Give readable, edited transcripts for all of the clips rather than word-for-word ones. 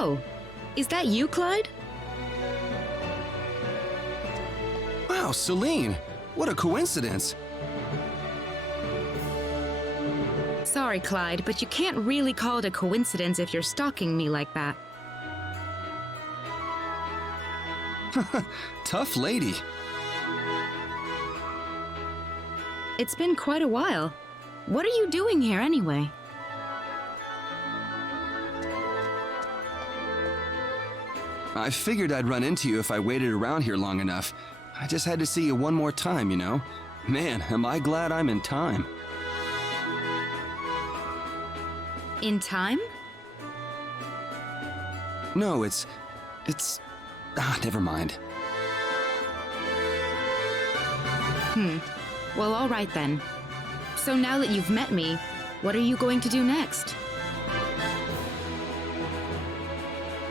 Oh, is that you, Clyde? Wow, Celine! What a coincidence! Sorry, Clyde, but you can't really call it a coincidence if you're stalking me like that. Tough lady. It's been quite a while. What are you doing here anyway? I figured I'd run into you if I waited around here long enough. I just had to see you one more time, you know? Man, am I glad I'm in time. In time? No, never mind. Well, all right then. So now that you've met me, what are you going to do next?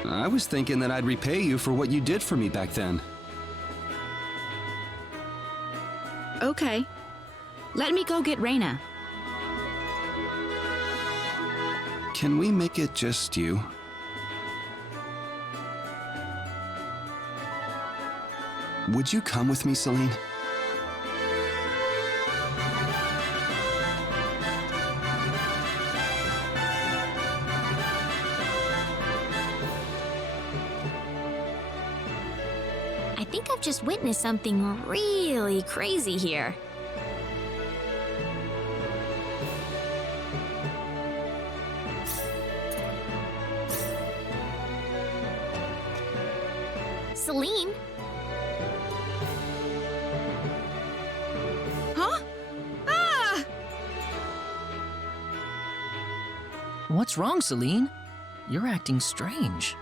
I was thinking that I'd repay you for what you did for me back then. Okay. Let me go get Reina. Can we make it just you? Would you come with me, Celine? I think I've just witnessed something really crazy here. Celine? Huh? Ah! What's wrong, Celine? You're acting strange.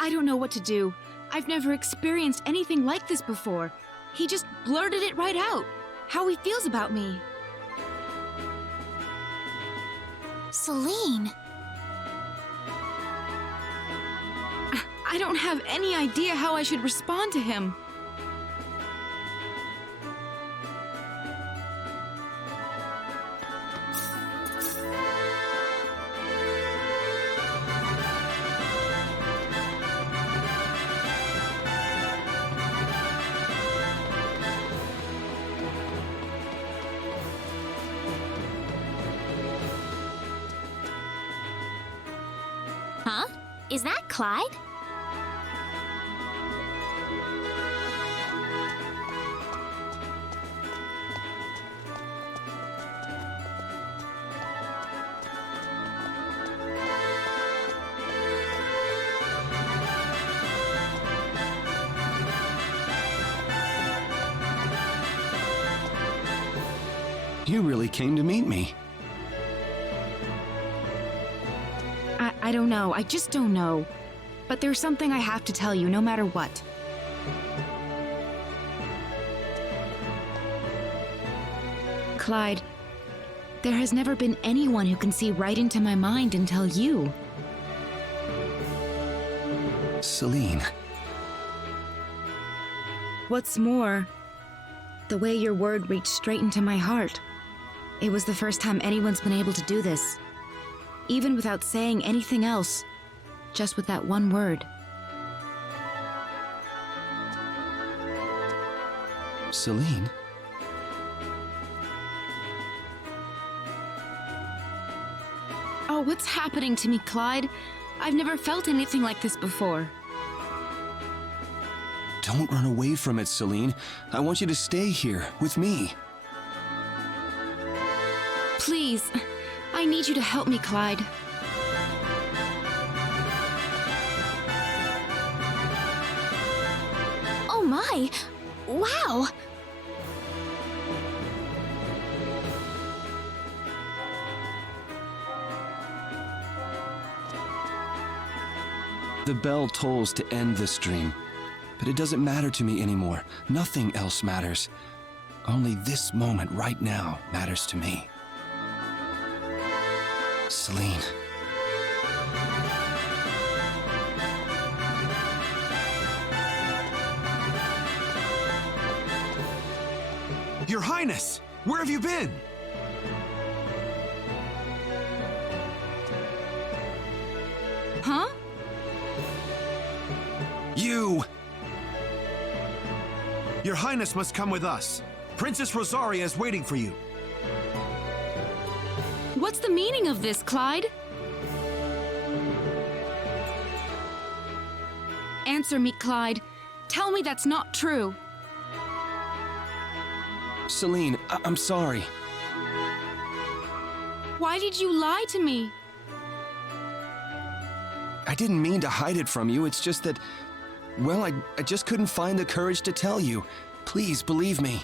I don't know what to do. I've never experienced anything like this before. He just blurted it right out, how he feels about me. Celine? I don't have any idea how I should respond to him. Huh? Is that Clyde? You really came to meet me. I don't know. I just don't know. But there's something I have to tell you, no matter what. Clyde, there has never been anyone who can see right into my mind until you. Celine. What's more, the way your word reached straight into my heart. It was the first time anyone's been able to do this. Even without saying anything else, just with that one word. Celine? Oh, what's happening to me, Clyde? I've never felt anything like this before. Don't run away from it, Celine. I want you to stay here with me. Please, I need you to help me, Clyde. Oh my! Wow! The bell tolls to end this dream, but it doesn't matter to me anymore. Nothing else matters. Only this moment right now matters to me. Celine. Your Highness, where have you been? Your Highness must come with us. Princess Rosaria is waiting for you. What's the meaning of this, Clyde? Answer me, Clyde. Tell me that's not true. Celine, I'm sorry. Why did you lie to me? I didn't mean to hide it from you. It's just that, well, I just couldn't find the courage to tell you. Please, believe me.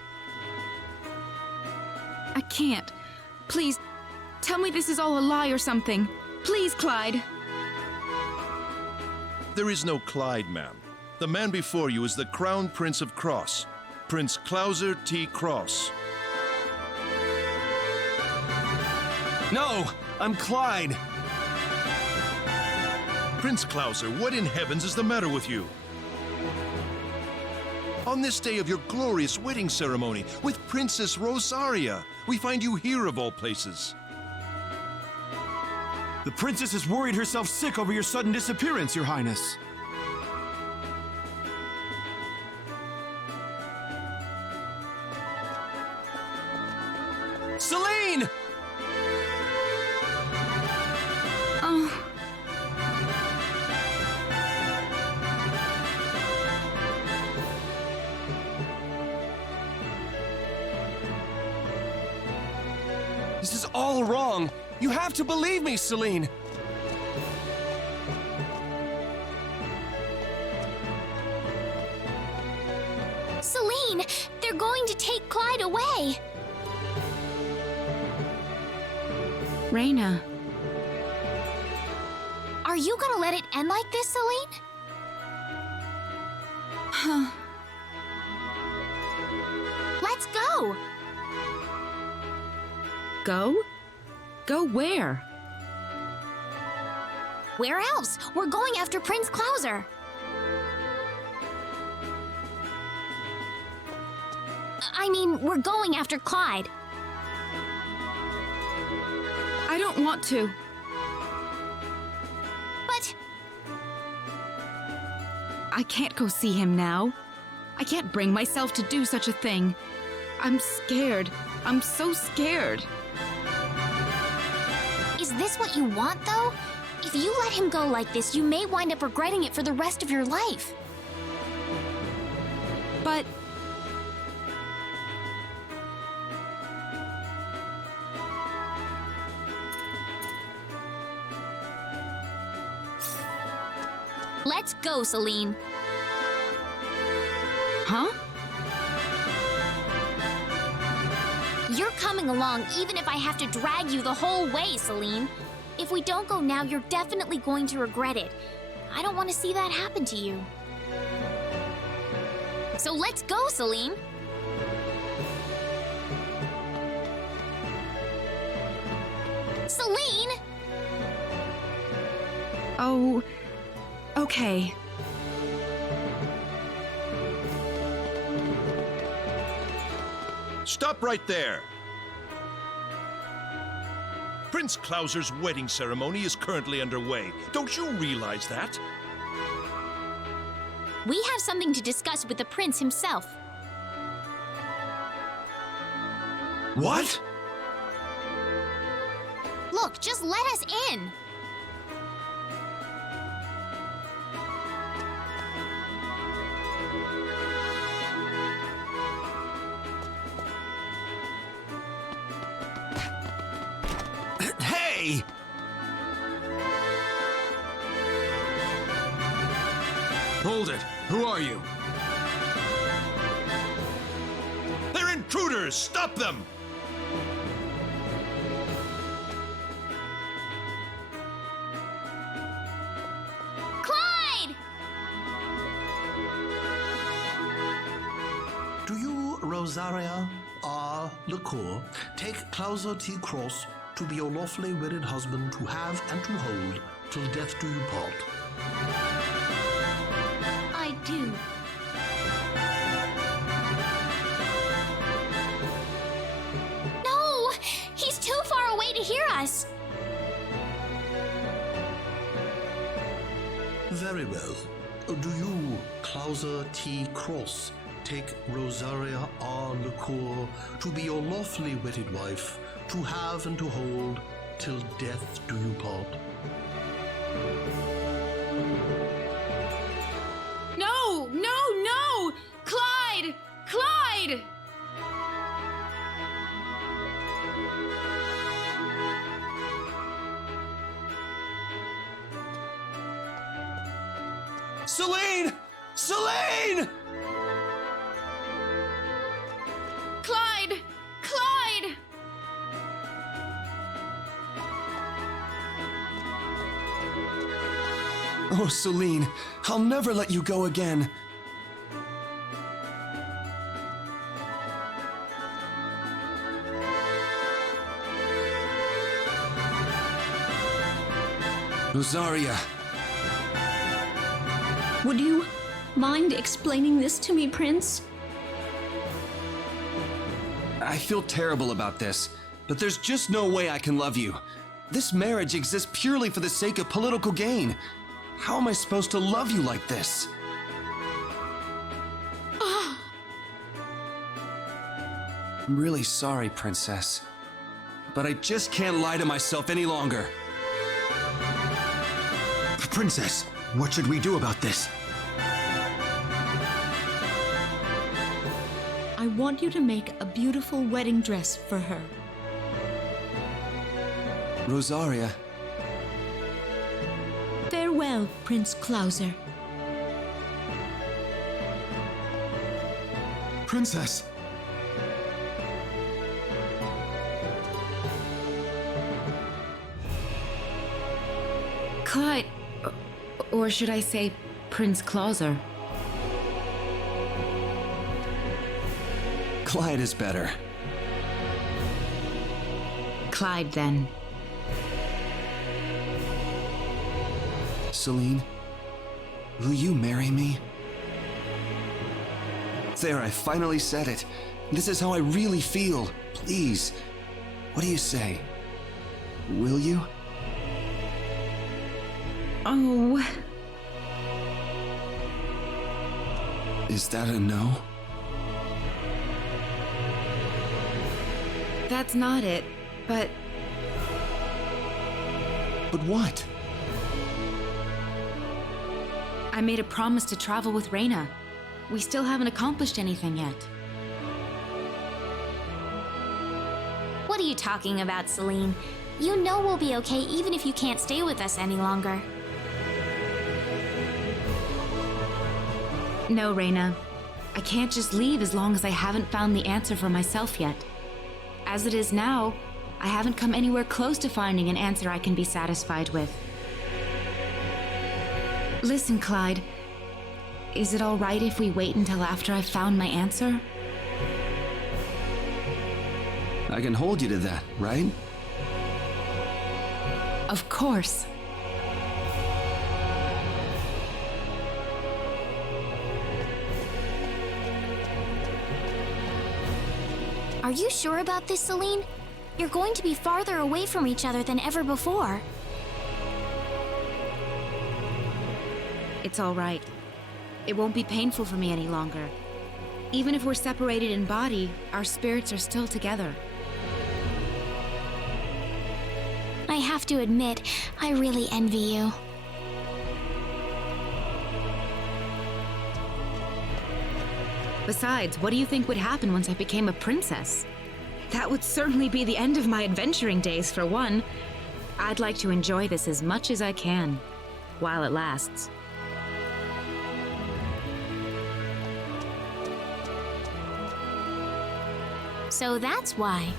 I can't. Please, tell me this is all a lie or something. Please, Clyde. There is no Clyde, ma'am. The man before you is the Crown Prince of Cross, Prince Klauser T. Cross. No, I'm Clyde. Prince Klauser, what in heavens is the matter with you? On this day of your glorious wedding ceremony with Princess Rosaria, we find you here of all places. The princess has worried herself sick over your sudden disappearance, Your Highness. Celine! Oh. This is all wrong. You have to believe me, Celine. Celine, they're going to take Clyde away. Reina. Are you gonna let it end like this, Celine? Huh. Let's go. Go? Go where? Where else? We're going after Prince Klauser. I mean, we're going after Clyde. I don't want to. But I can't go see him now. I can't bring myself to do such a thing. I'm scared. I'm so scared. is this what you want, though? If you let him go like this, you may wind up regretting it for the rest of your life. But let's go, Celine. huh? You're coming along even if I have to drag you the whole way, Celine. If we don't go now, you're definitely going to regret it. I don't want to see that happen to you. So let's go, Celine. Celine! Oh, okay. Stop right there! Prince Klauser's wedding ceremony is currently underway. Don't you realize that? We have something to discuss with the prince himself. What? Look, just let us in. Hey! Hold it. Who are you? They're intruders! Stop them! Clyde! Do you, Rosaria R. Lecour, take Klauser T. Cross to be your lawfully wedded husband to have and to hold till death do you part? I do. No! He's too far away to hear us. Very well. Do you, Klauser T. Cross, take Rosaria R. Lecour to be your lawfully wedded wife, to have and to hold, till death do you part. No! No! No! Clyde! Clyde! Celine! Celine! Clyde! Clyde! Oh, Celine, I'll never let you go again. Rosaria. Would you mind explaining this to me, Prince? I feel terrible about this, but there's just no way I can love you. This marriage exists purely for the sake of political gain. How am I supposed to love you like this? I'm really sorry, Princess, but I just can't lie to myself any longer. Princess, what should we do about this? I want you to make a beautiful wedding dress for her. Rosaria. Farewell, Prince Clauser. Princess! Clyde, or should I say Prince Clauser? Clyde is better. Clyde, then. Celine, will you marry me? There, I finally said it. This is how I really feel. Please. What do you say? Will you? Oh. Is that a no? That's not it, but But what? I made a promise to travel with Reina. We still haven't accomplished anything yet. What are you talking about, Celine? You know we'll be okay even if you can't stay with us any longer. No, Reina. I can't just leave as long as I haven't found the answer for myself yet. As it is now, I haven't come anywhere close to finding an answer I can be satisfied with. Listen, Clyde. Is it all right if we wait until after I've found my answer? I can hold you to that, right? Of course. Are you sure about this, Celine? You're going to be farther away from each other than ever before. It's all right. It won't be painful for me any longer. Even if we're separated in body, our spirits are still together. I have to admit, I really envy you. Besides, what do you think would happen once I became a princess? That would certainly be the end of my adventuring days, for one. I'd like to enjoy this as much as I can, while it lasts. So that's why.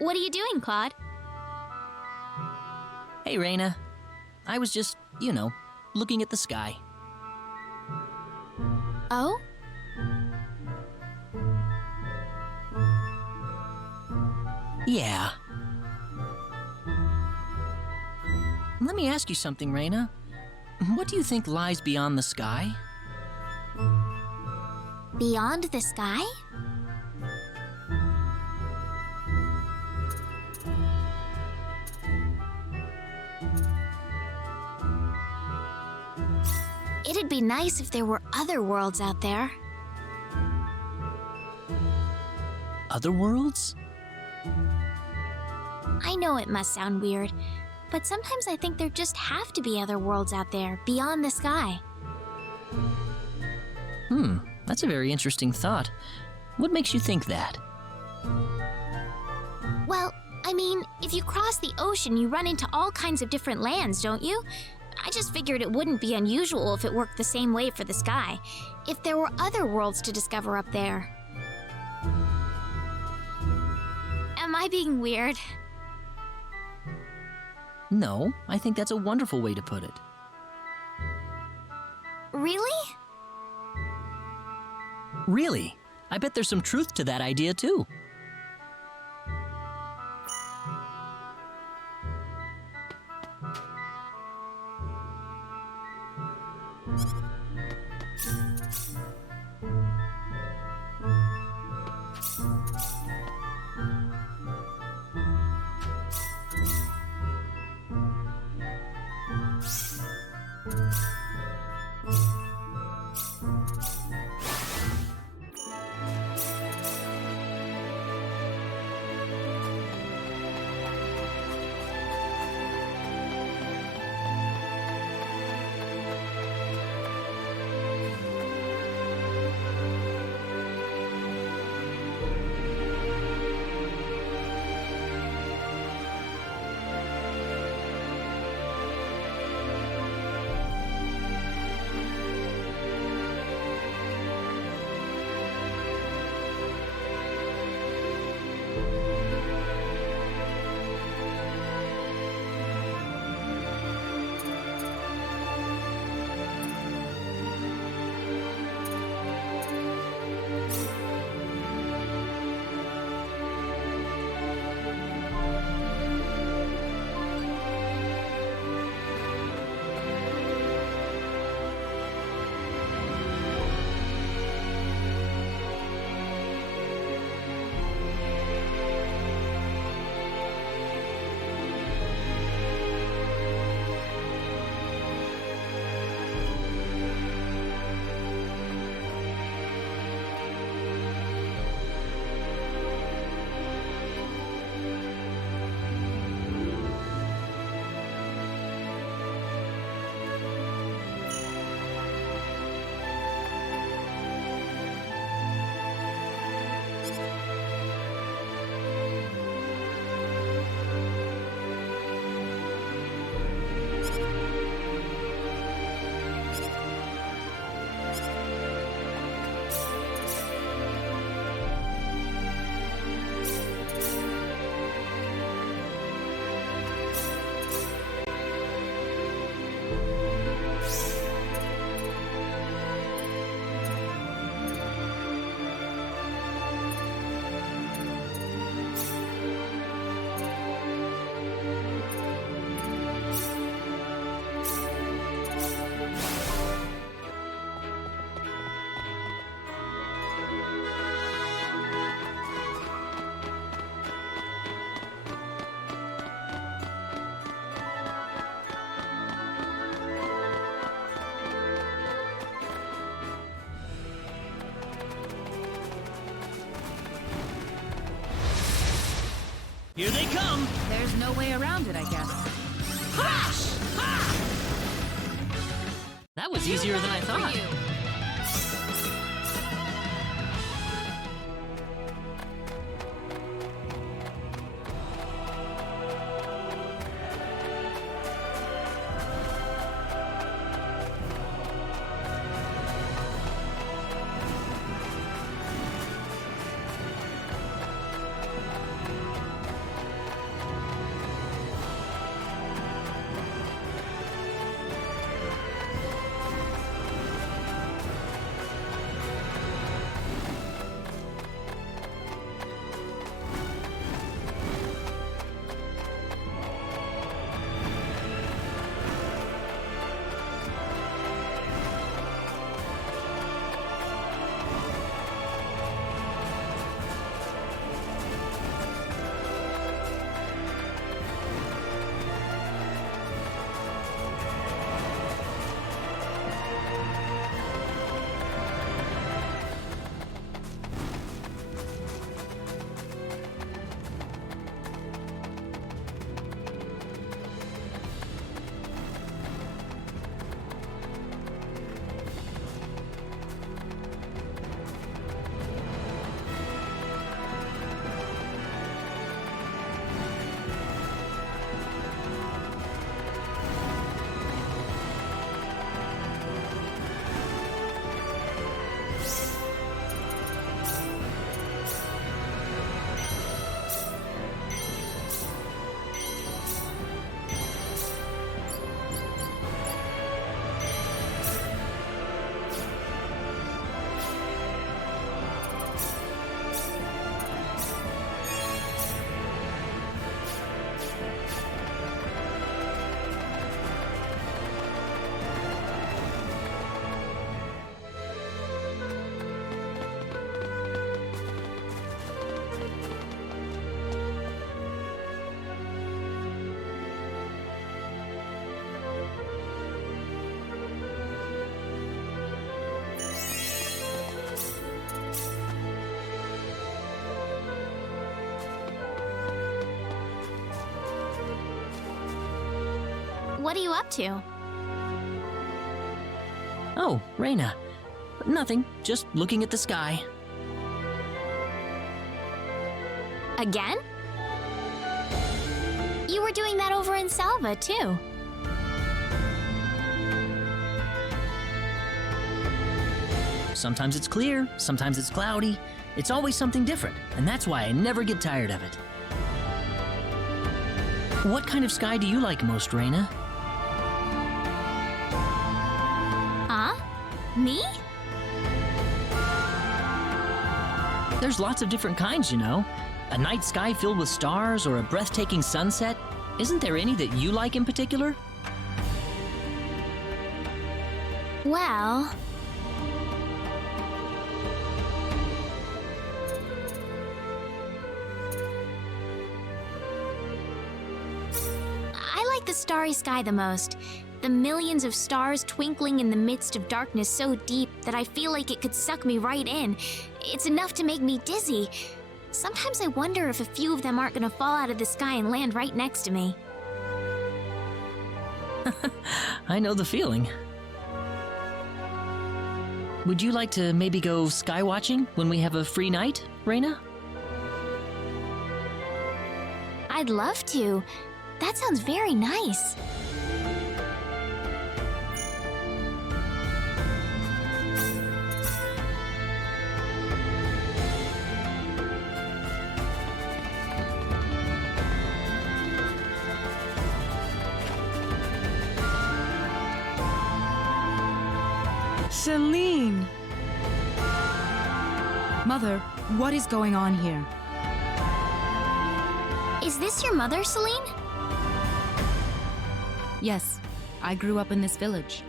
What are you doing, Claude? Hey, Reina. I was just, looking at the sky. Oh? Yeah. Let me ask you something, Reina. What do you think lies beyond the sky? Beyond the sky? It'd be nice if there were other worlds out there. Other worlds? I know it must sound weird, but sometimes I think there just have to be other worlds out there, beyond the sky. That's a very interesting thought. What makes you think that? Well, I mean, if you cross the ocean, you run into all kinds of different lands, don't you? I just figured it wouldn't be unusual if it worked the same way for the sky, if there were other worlds to discover up there. Am I being weird? No, I think that's a wonderful way to put it. Really? Really? I bet there's some truth to that idea, too. Here they come! There's no way around it, I guess. That was easier than I thought. What are you up to? Oh, Reina. Nothing, just looking at the sky. Again? You were doing that over in Salva, too. Sometimes it's clear, sometimes it's cloudy. It's always something different, and that's why I never get tired of it. What kind of sky do you like most, Reina? Huh? Me? There's lots of different kinds, you know. A night sky filled with stars or a breathtaking sunset. Isn't there any that you like in particular? Well... I like the starry sky the most. The millions of stars twinkling in the midst of darkness so deep that I feel like it could suck me right in. It's enough to make me dizzy. Sometimes I wonder if a few of them aren't gonna fall out of the sky and land right next to me. I know the feeling. Would you like to maybe go sky watching when we have a free night, Reina? I'd love to. That sounds very nice. Celine! Mother, what is going on here? Is this your mother, Celine? Yes, I grew up in this village.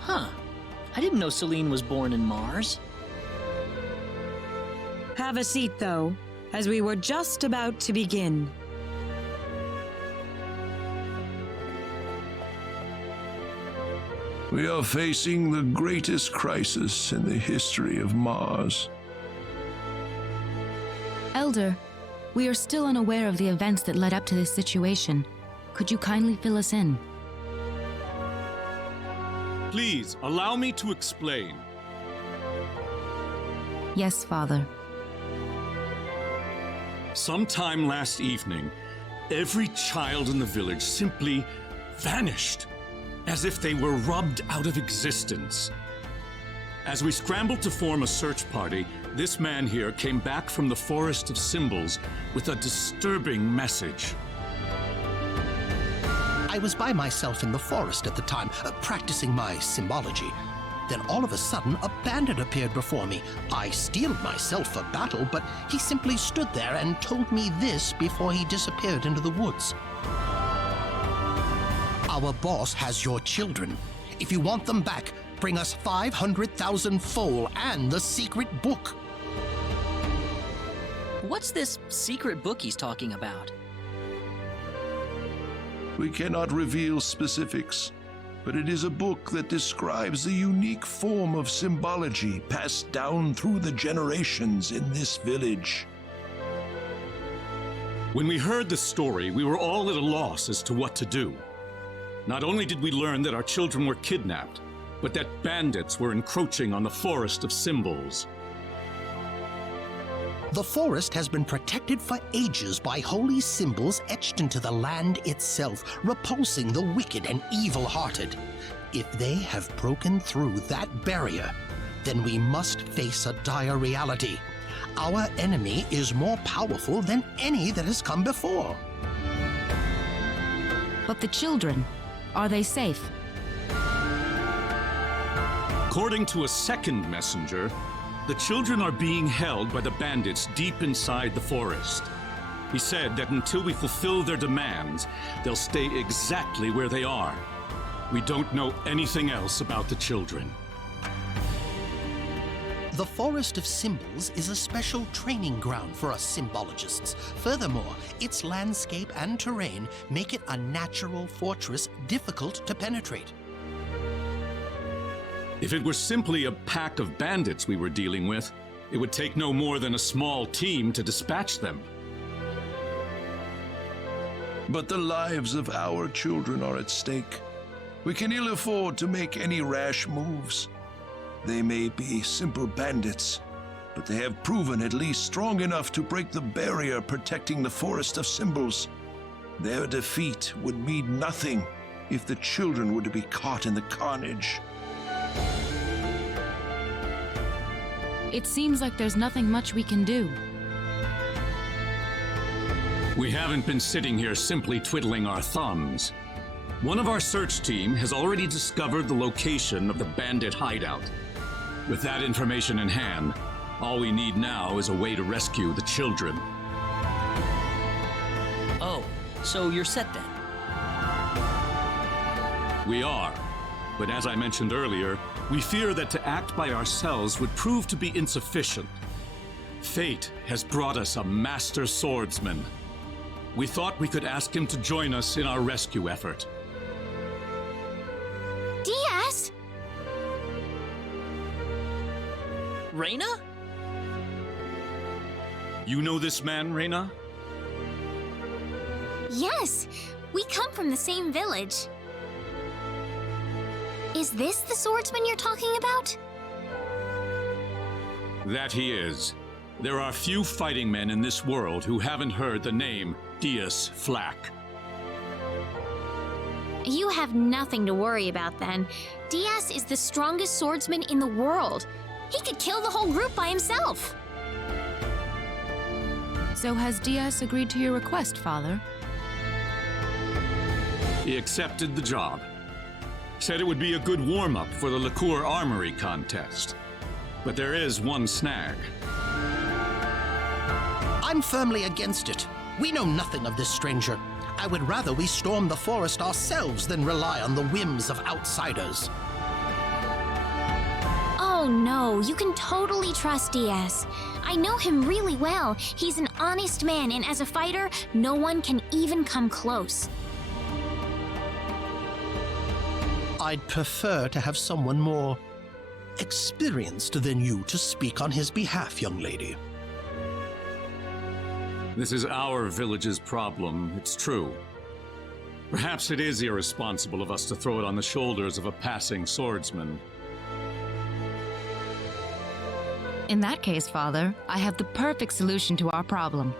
Huh. I didn't know Celine was born in Mars. Have a seat, though, as we were just about to begin. We are facing the greatest crisis in the history of Mars. Elder, We are still unaware of the events that led up to this situation. Could you kindly fill us in? Please, allow me to explain. Yes, Father. Sometime last evening, every child in the village simply vanished, as if they were rubbed out of existence. As we scrambled to form a search party, this man here came back from the Forest of Symbols with a disturbing message. I was by myself in the forest at the time, practicing my symbology. Then all of a sudden, a bandit appeared before me. I steeled myself for battle, but he simply stood there and told me this before he disappeared into the woods. Our boss has your children. If you want them back, bring us 500,000 foal and the secret book. What's this secret book he's talking about? We cannot reveal specifics, but it is a book that describes the unique form of symbology passed down through the generations in this village. When we heard the story, we were all at a loss as to what to do. Not only did we learn that our children were kidnapped, but that bandits were encroaching on the Forest of Symbols. The forest has been protected for ages by holy symbols etched into the land itself, repulsing the wicked and evil-hearted. If they have broken through that barrier, then we must face a dire reality. Our enemy is more powerful than any that has come before. But the children, are they safe? According to a second messenger, the children are being held by the bandits deep inside the forest. He said that until we fulfill their demands, they'll stay exactly where they are. We don't know anything else about the children. The Forest of Symbols is a special training ground for us symbologists. Furthermore, its landscape and terrain make it a natural fortress difficult to penetrate. If it were simply a pack of bandits we were dealing with, it would take no more than a small team to dispatch them. But the lives of our children are at stake. We can ill afford to make any rash moves. They may be simple bandits, but they have proven at least strong enough to break the barrier protecting the Forest of Symbols. Their defeat would mean nothing if the children were to be caught in the carnage. It seems like there's nothing much we can do. We haven't been sitting here simply twiddling our thumbs. One of our search team has already discovered the location of the bandit hideout. With that information in hand, all we need now is a way to rescue the children. Oh, so you're set then? We are. But as I mentioned earlier, we fear that to act by ourselves would prove to be insufficient. Fate has brought us a master swordsman. We thought we could ask him to join us in our rescue effort. Diaz? Reina? You know this man, Reina? Yes, we come from the same village. Is this the swordsman you're talking about? That he is. There are few fighting men in this world who haven't heard the name Diaz Flack. You have nothing to worry about then. Diaz is the strongest swordsman in the world. He could kill the whole group by himself. So has Diaz agreed to your request, Father? He accepted the job. Said it would be a good warm-up for the Liqueur Armory contest. But there is one snag. I'm firmly against it. We know nothing of this stranger. I would rather we storm the forest ourselves than rely on the whims of outsiders. Oh no, you can totally trust Diaz. I know him really well. He's an honest man, and as a fighter, no one can even come close. I'd prefer to have someone more experienced than you to speak on his behalf, young lady. This is our village's problem, it's true. Perhaps it is irresponsible of us to throw it on the shoulders of a passing swordsman. In that case, Father, I have the perfect solution to our problem.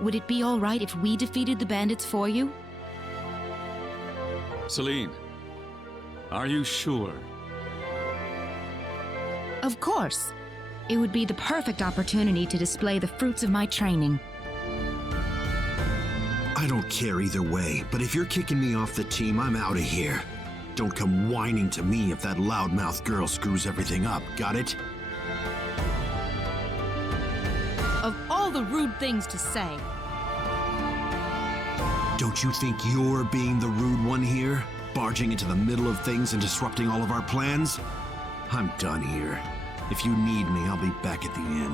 Would it be all right if we defeated the bandits for you? Celine, are you sure? Of course. It would be the perfect opportunity to display the fruits of my training. I don't care either way, but if you're kicking me off the team, I'm out of here. Don't come whining to me if that loudmouth girl screws everything up, got it? Of all the rude things to say. Don't you think you're being the rude one here? Barging into the middle of things and disrupting all of our plans? I'm done here. If you need me, I'll be back at the inn.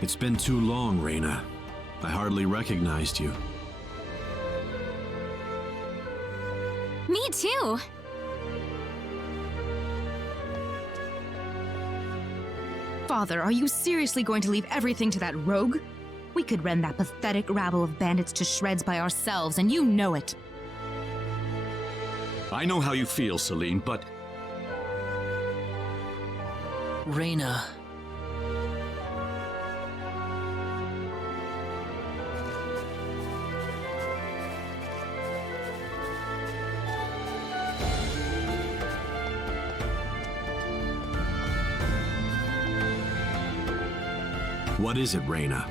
It's been too long, Reina. I hardly recognized you. Me too. Father, are you seriously going to leave everything to that rogue? We could rend that pathetic rabble of bandits to shreds by ourselves, and you know it. I know how you feel, Celine, but... Reina. What is it, Reina?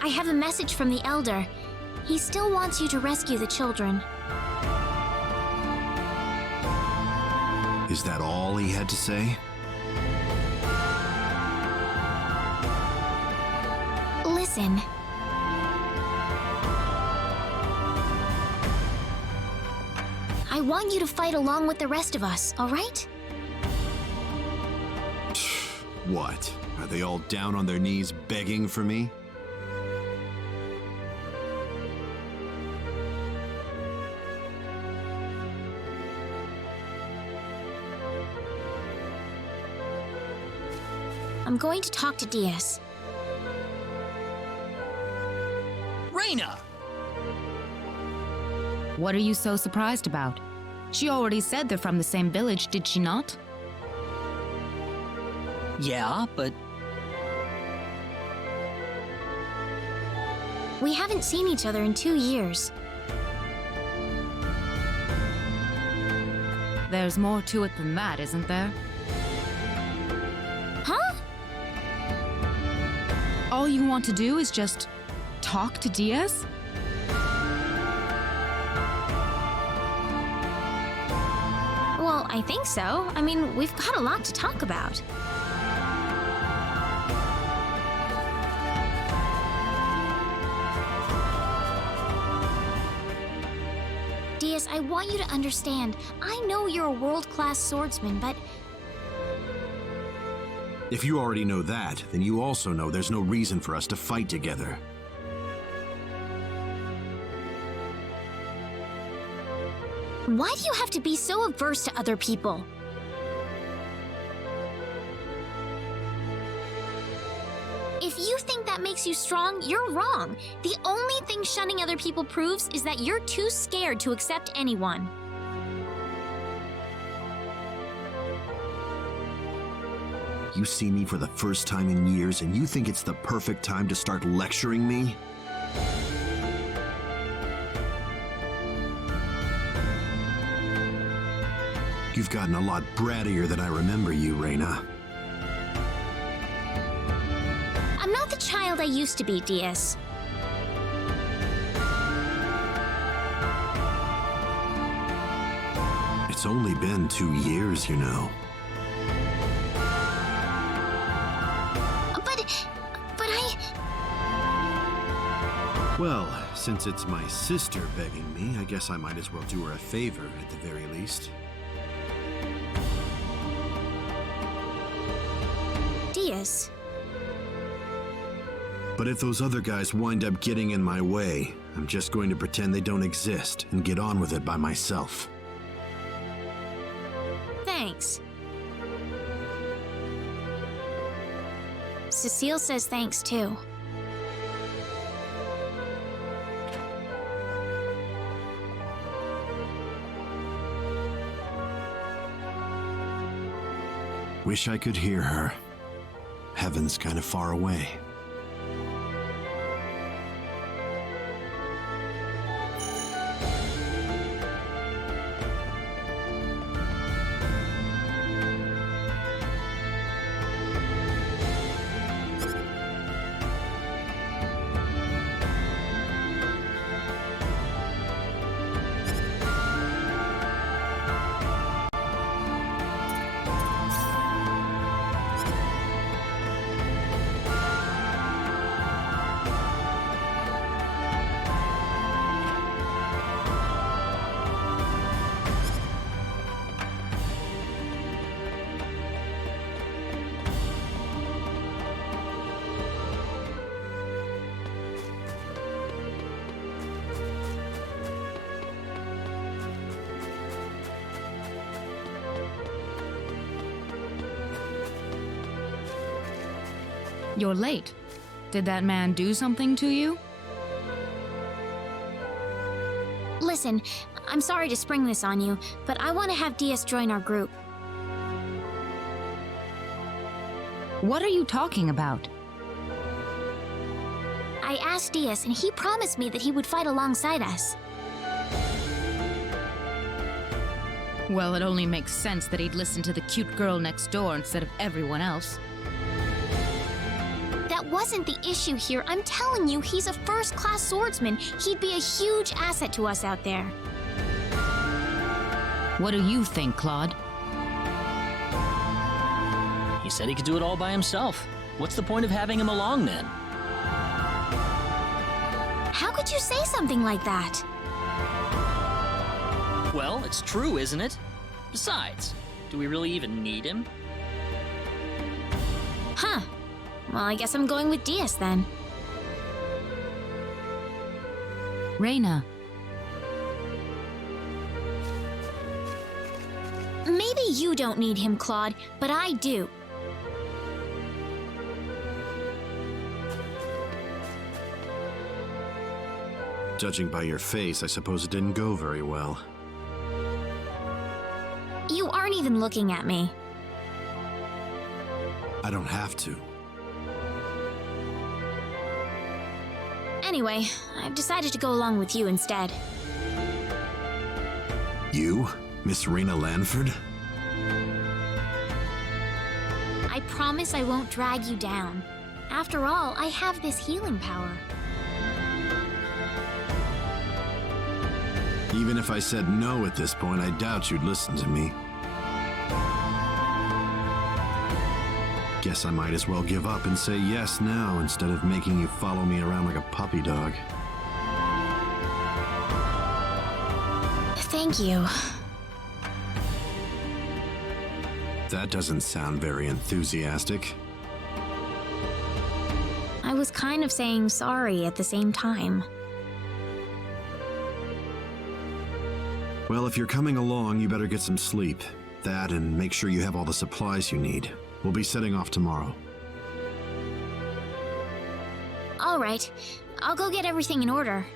I have a message from the Elder. He still wants you to rescue the children. Is that all he had to say? Listen. I want you to fight along with the rest of us, all right? What? Are they all down on their knees begging for me? I'm going to talk to Diaz. Reina! What are you so surprised about? She already said they're from the same village, did she not? Yeah, but We haven't seen each other in 2 years. There's more to it than that, isn't there? Huh? All you want to do is just talk to Diaz? Well, I think so. I mean, we've got a lot to talk about. Diaz, I want you to understand. I know you're a world-class swordsman, but... If you already know that, then you also know there's no reason for us to fight together. Why do you have to be so averse to other people? If you think that makes you strong, you're wrong. The only thing shunning other people proves is that you're too scared to accept anyone. You see me for the first time in years and you think it's the perfect time to start lecturing me? You've gotten a lot brattier than I remember you, Reina. I'm not the child I used to be, Diaz. It's only been 2 years, you know. But I... Well, since it's my sister begging me, I guess I might as well do her a favor at the very least. Diaz. But if those other guys wind up getting in my way, I'm just going to pretend they don't exist and get on with it by myself. thanks. Cecile says thanks too. Wish I could hear her. Heaven's kind of far away. You're late. Did that man do something to you? Listen, I'm sorry to spring this on you, but I want to have DS join our group. What are you talking about? I asked DS and he promised me that he would fight alongside us. Well, it only makes sense that he'd listen to the cute girl next door instead of everyone else. That wasn't the issue here. I'm telling you, he's a first-class swordsman. He'd be a huge asset to us out there. What do you think, Claude? He said he could do it all by himself. What's the point of having him along then? How could you say something like that? Well, it's true, isn't it? Besides, do we really even need him? Huh. Well, I guess I'm going with DS then. Reina. Maybe you don't need him, Claude, but I do. Judging by your face, I suppose it didn't go very well. You aren't even looking at me. I don't have to. Anyway, I've decided to go along with you instead. You? Miss Reina Lanford? I promise I won't drag you down. After all, I have this healing power. Even if I said no at this point, I doubt you'd listen to me. Guess I might as well give up and say yes now instead of making you follow me around like a puppy dog. Thank you. That doesn't sound very enthusiastic. I was kind of saying sorry at the same time. Well, if you're coming along, you better get some sleep. That and make sure you have all the supplies you need. We'll be setting off tomorrow. All right. I'll go get everything in order.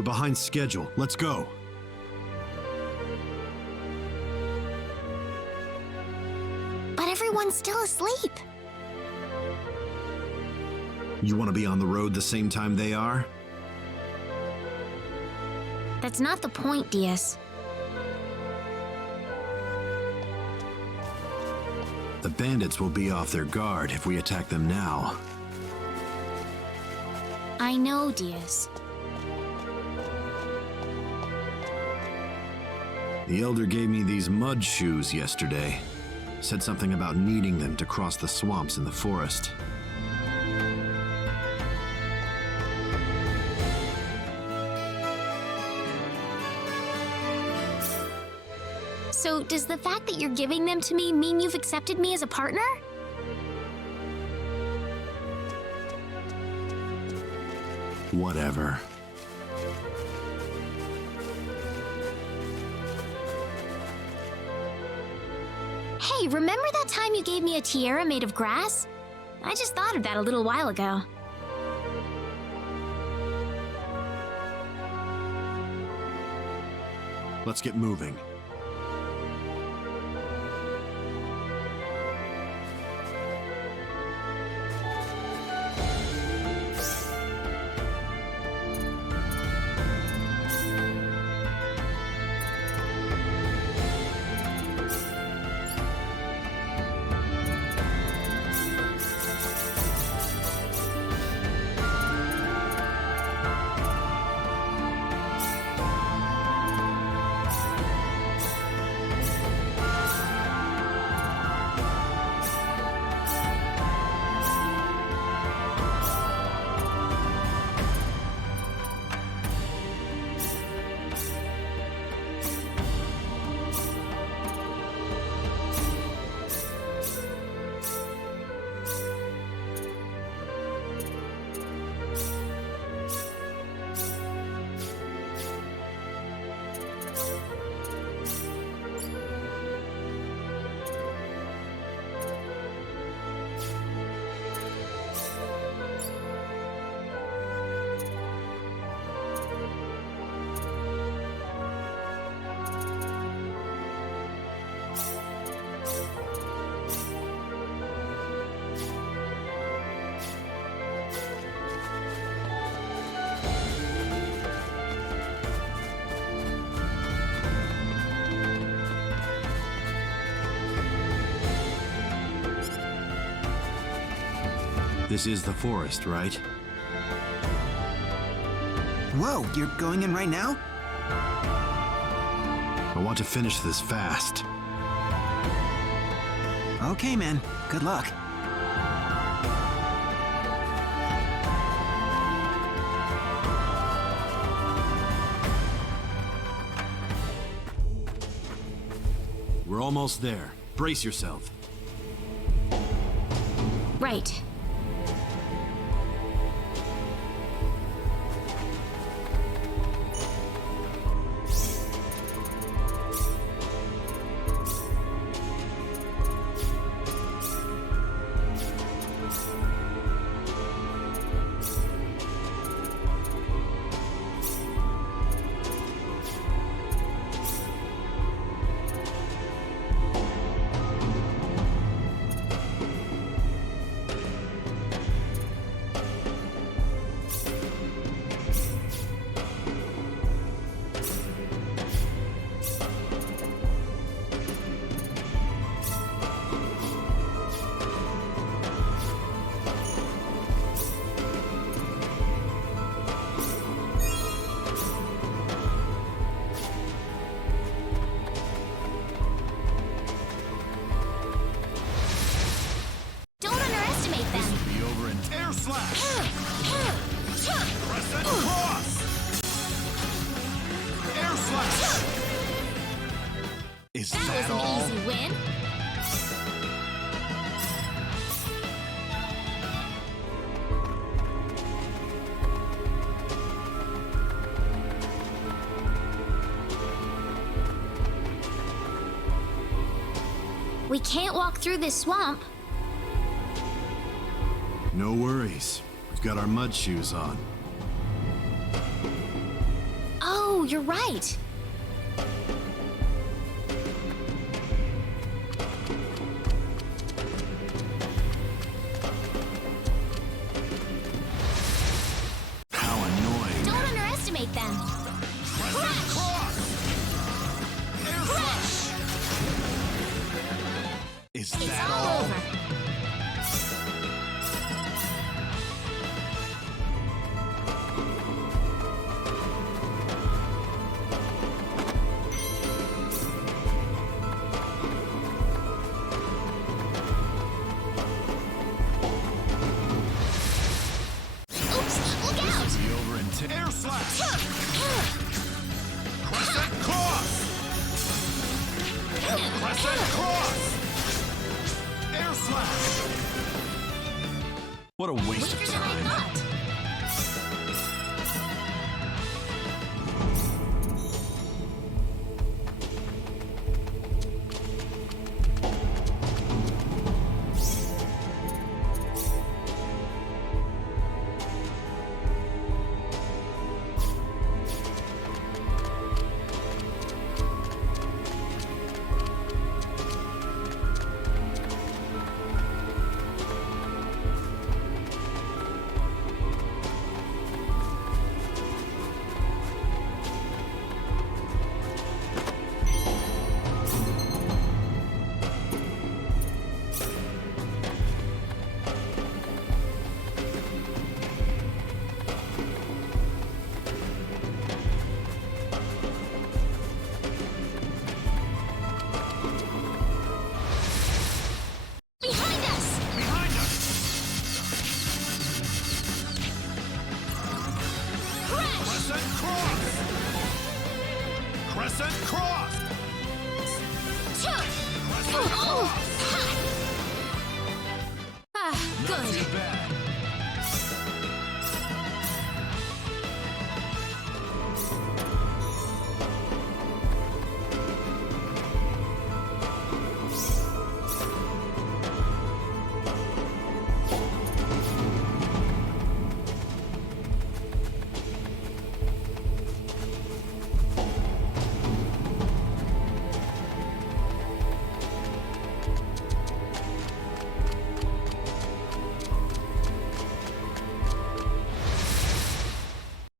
We're behind schedule. Let's go. But everyone's still asleep. You want to be on the road the same time they are? That's not the point, Diaz. The bandits will be off their guard if we attack them now. I know, Diaz. The Elder gave me these mud shoes yesterday. Said something about needing them to cross the swamps in the forest. So, does the fact that you're giving them to me mean you've accepted me as a partner? Whatever. Hey, remember that time you gave me a tiara made of grass? I just thought of that a little while ago. Let's get moving. This is the forest, right? Whoa, you're going in right now? I want to finish this fast. Okay, man. Good luck. We're almost there. Brace yourself. Right. Is that that was all? an easy win. We can't walk through this swamp. No worries. We've got our mud shoes on. Oh, you're right. How annoying. Don't underestimate them. Crash! Crash! Is It's that all all? over. Oops, look out! Be over in Air slash! Crescent cross! Crescent cross! Air slash! What a waste of Weaker than I time. thought. Behind us! Behind us! Crash! Crescent cross! Crescent cross! Crescent cross! Ah, good. Too bad.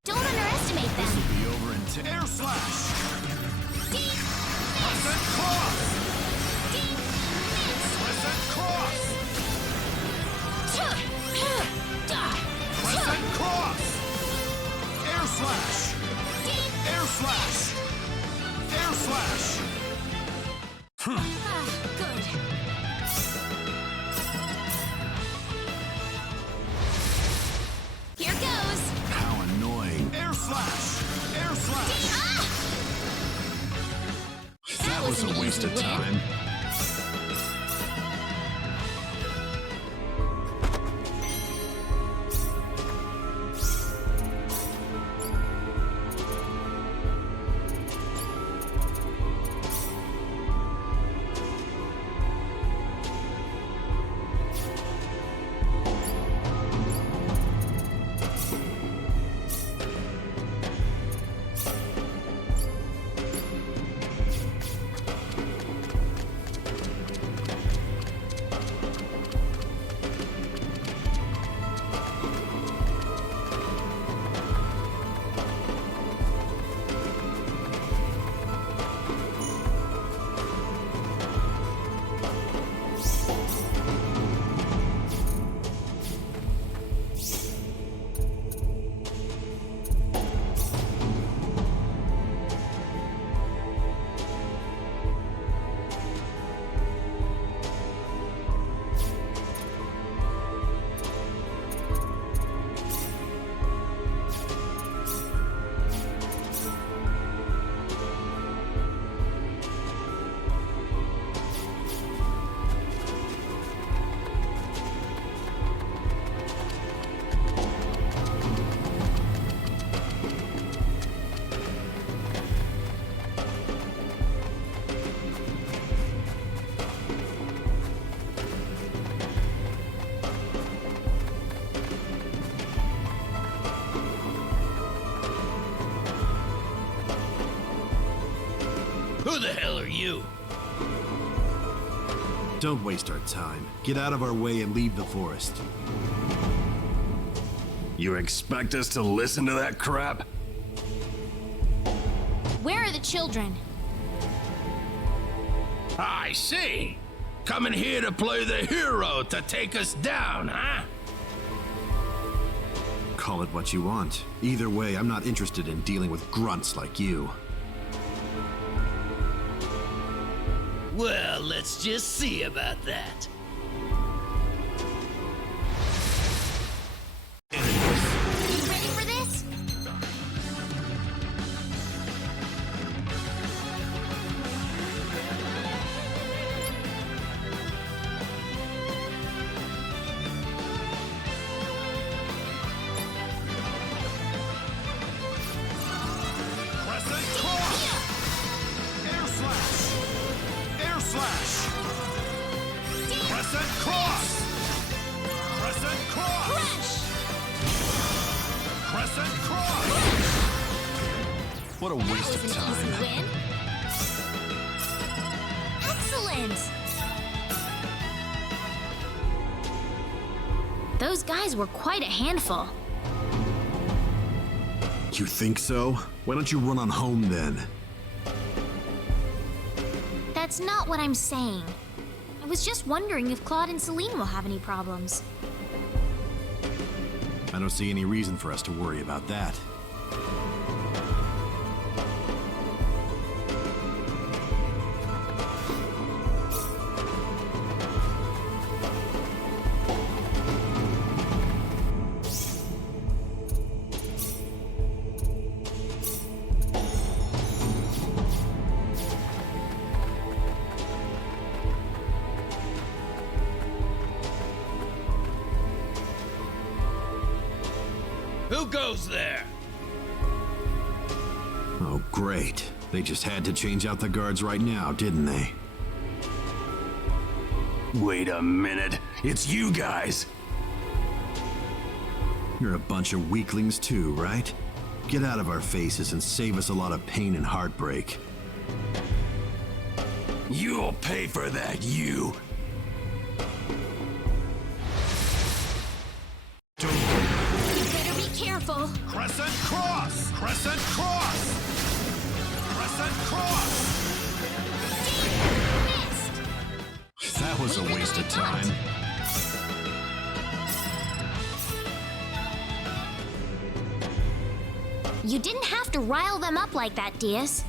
Don't underestimate them. Be over in Air slash! Deep Crescent cross! deep miss. Crescent cross! Crescent cross! Air slash! Deep Air slash! Air slash! Good. Here goes. How annoying. Air slash! Air slash! That was a waste of time. Who the hell are you? Don't waste our time. Get out of our way and leave the forest. You expect us to listen to that crap? Where are the children? I see. Coming here to play the hero to take us down, huh? Call it what you want. Either way, I'm not interested in dealing with grunts like you. Well, let's just see about that. You ready for this? Crescent cross! Air slash! Air slash! Crescent cross! Crescent cross! Crescent cross! What a waste of Easy time. win. Excellent! Those guys were quite a handful. You think so? Why don't you run on home then? That's not what I'm saying. I was just wondering if Claude and Celine will have any problems. I don't see any reason for us to worry about that. Who goes there? Oh, great. They just had to change out the guards right now, didn't they? Wait a minute. It's you guys. You're a bunch of weaklings too, right? Get out of our faces and save us a lot of pain and heartbreak. You'll pay for that, you. You better be careful. Crescent cross! Crescent cross! Crescent cross! Missed! That was a waste of time. You didn't have to rile them up like that, Diaz.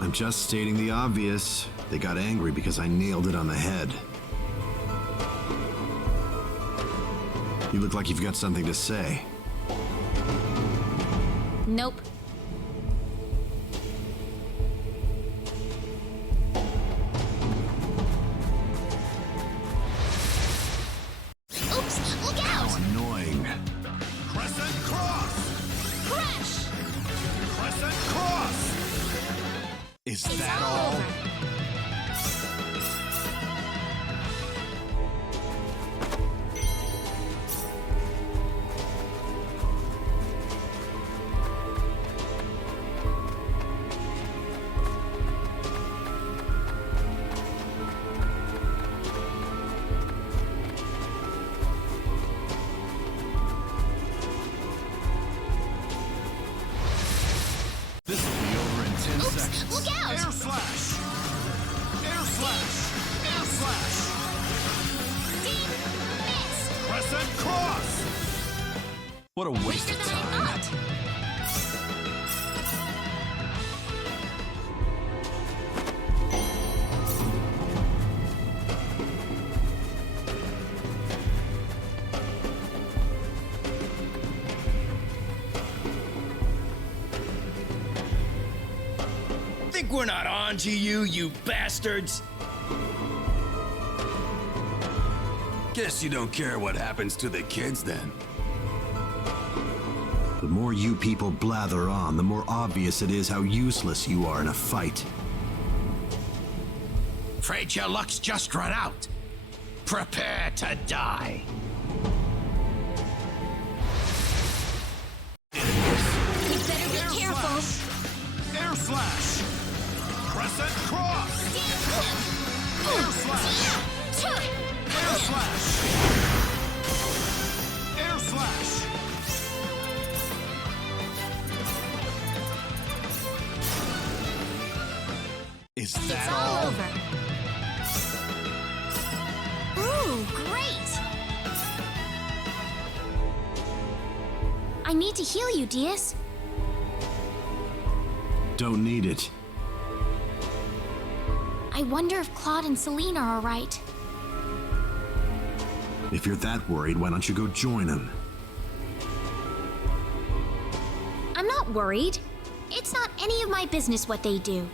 I'm just stating the obvious. They got angry because I nailed it on the head. You look like you've got something to say. Nope. Oops, look out! How annoying. Crescent cross! Crash! Crescent cross! Is It's that all all? over. This will be over in 10 Oops, seconds. look out! Air slash! Air slash! Air slash! Deep miss! Crescent cross! What a waste Quicker of than I time. thought. Think we're not on to you, you bastards? Guess you don't care what happens to the kids then. The more you people blather on, the more obvious it is how useless you are in a fight. Afraid your luck's just run out. Prepare to die. You better be careful. Air slash! Crescent cross! Air slash! Air slash! Air slash! Is It's that all all? over. Ooh, great! I need to heal you, Diaz. Don't need it. I wonder if Claude and Celine are alright. If you're that worried, why don't you go join them? I'm not worried. It's not any of my business what they do.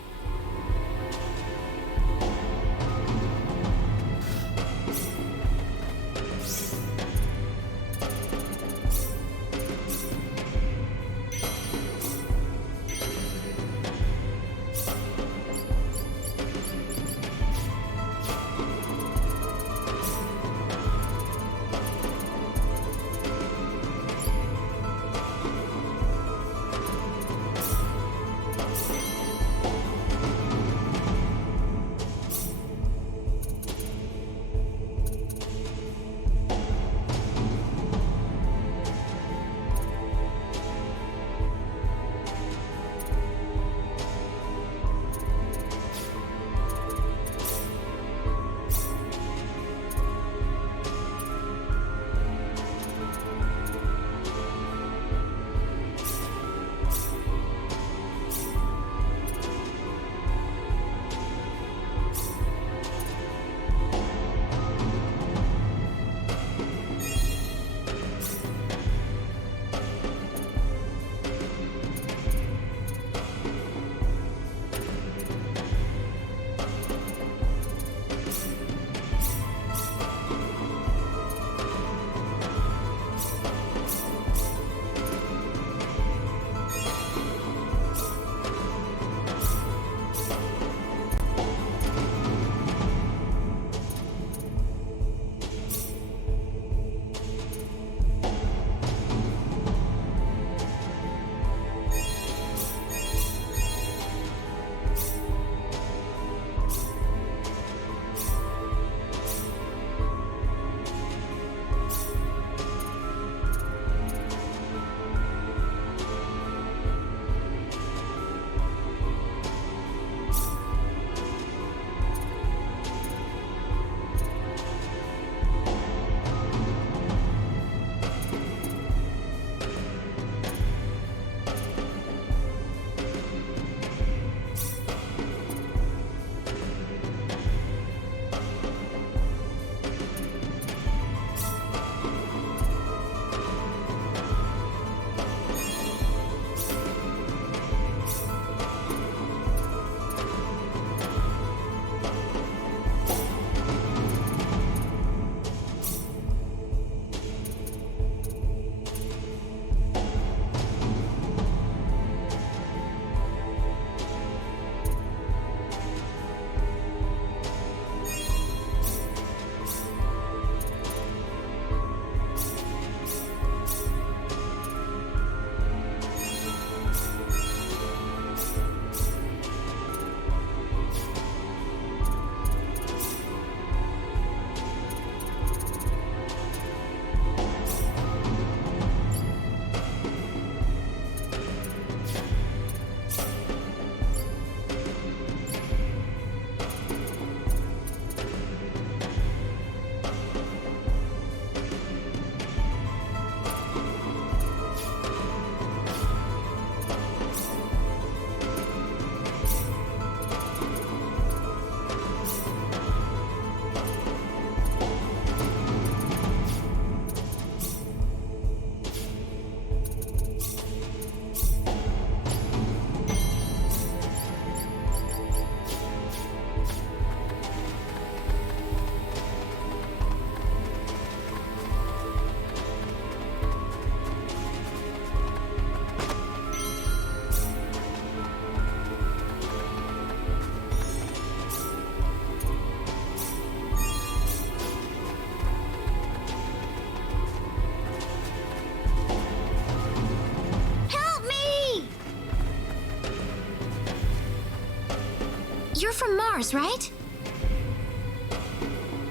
You're from Mars, right?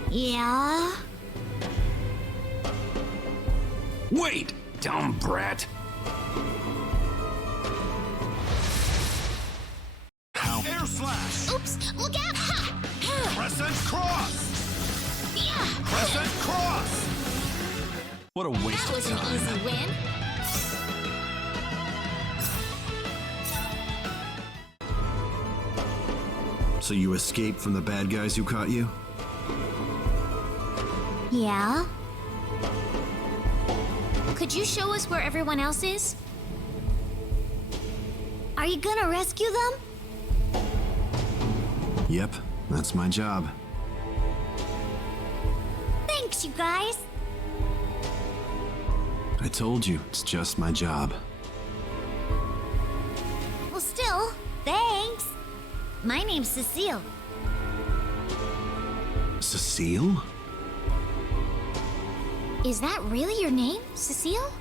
Yeah. Wait, dumb brat. Air slash! Oops, look out! Ha! Crescent cross! Yeah! Crescent cross! What a waste That was of an time. easy win. So you escaped from the bad guys who caught you? Yeah? Could you show us where everyone else is? Are you gonna rescue them? Yep, that's my job. Thanks, you guys! I told you, it's just my job. Well, still, thanks. My name's Cecile. Cecile? Is that really your name, Cecile?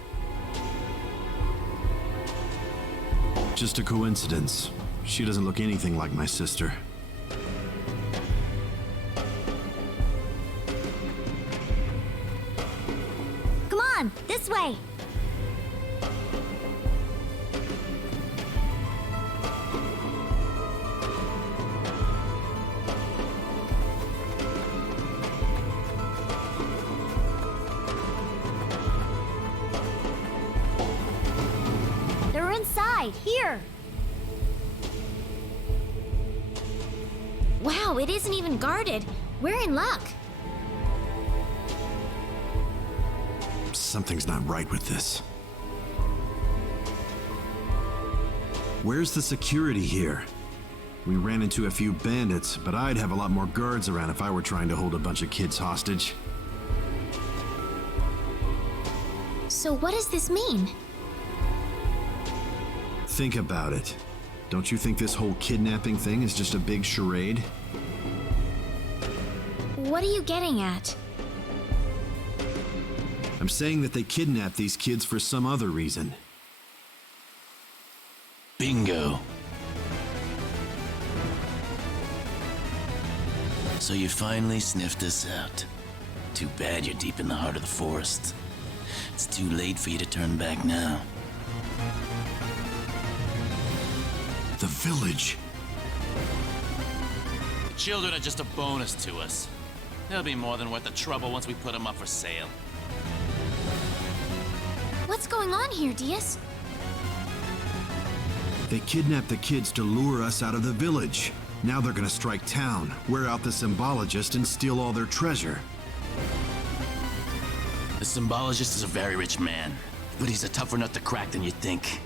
Just a coincidence. She doesn't look anything like my sister. Come on, this way! They're inside, here! Wow, it isn't even guarded. We're in luck. Something's not right with this. Where's the security here? We ran into a few bandits, but I'd have a lot more guards around if I were trying to hold a bunch of kids hostage. So what does this mean? Think about it. Don't you think this whole kidnapping thing is just a big charade? What are you getting at? I'm saying that they kidnapped these kids for some other reason. Bingo. So you finally sniffed us out. Too bad you're deep in the heart of the forest. It's too late for you to turn back now. The village. The children are just a bonus to us. They'll be more than worth the trouble once we put them up for sale. What's going on here, Diaz? They kidnapped the kids to lure us out of the village. Now they're gonna strike town, wear out the symbologist, and steal all their treasure. The symbologist is a very rich man, but he's a tougher nut to crack than you'd think.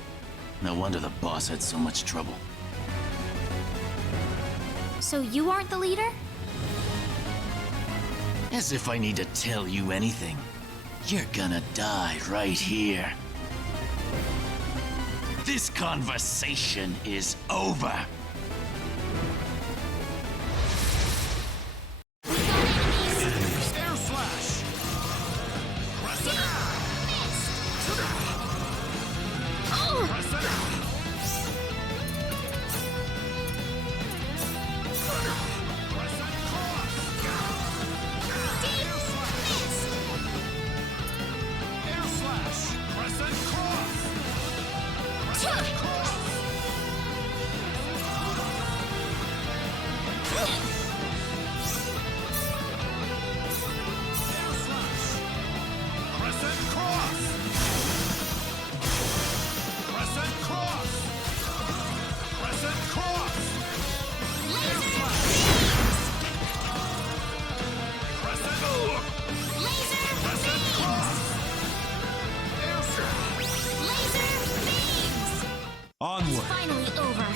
No wonder the boss had so much trouble. So you aren't the leader? As if I need to tell you anything. You're gonna die right here. This conversation is over. Air slash! Crescent! Crescent! Air slash! Crescent cross! Crescent cross! Crescent cross! Crescent cross! Crescent cross! Laser Crescent! Laser Crescent cross! Air slash! Laser beams! Onward! It's finally over.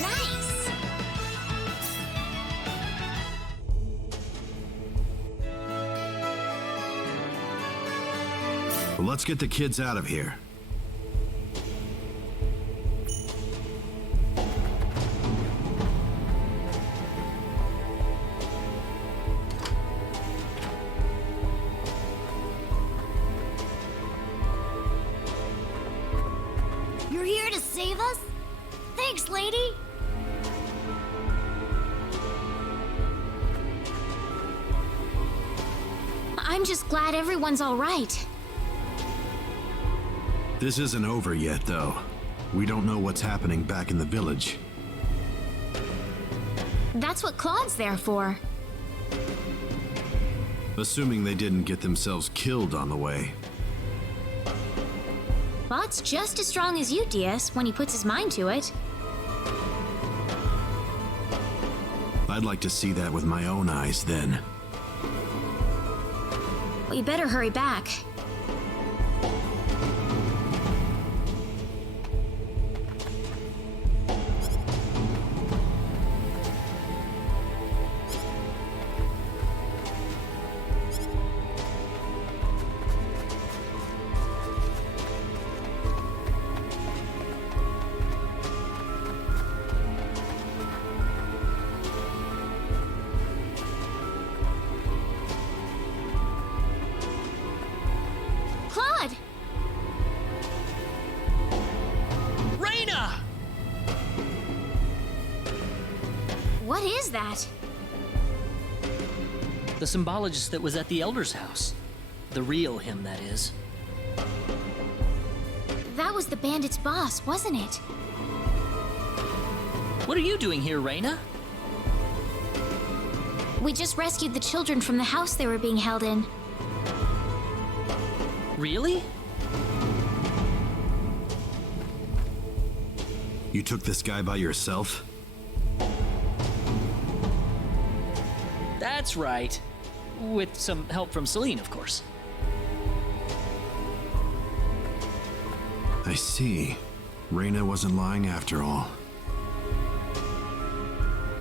Nice! Well, let's get the kids out of here. save us? Thanks, lady! I'm just glad everyone's all right. This isn't over yet, though. We don't know what's happening back in the village. That's what Claude's there for. Assuming they didn't get themselves killed on the way. Claude's just as strong as you, Diaz, when he puts his mind to it. I'd like to see that with my own eyes, then. We better hurry back. What is that? The symbologist that was at the Elder's house. The real him, that is. That was the bandit's boss, wasn't it? What are you doing here, Reina? We just rescued the children from the house they were being held in. Really? You took this guy by yourself? That's right. With some help from Celine, of course. I see. Reina wasn't lying after all.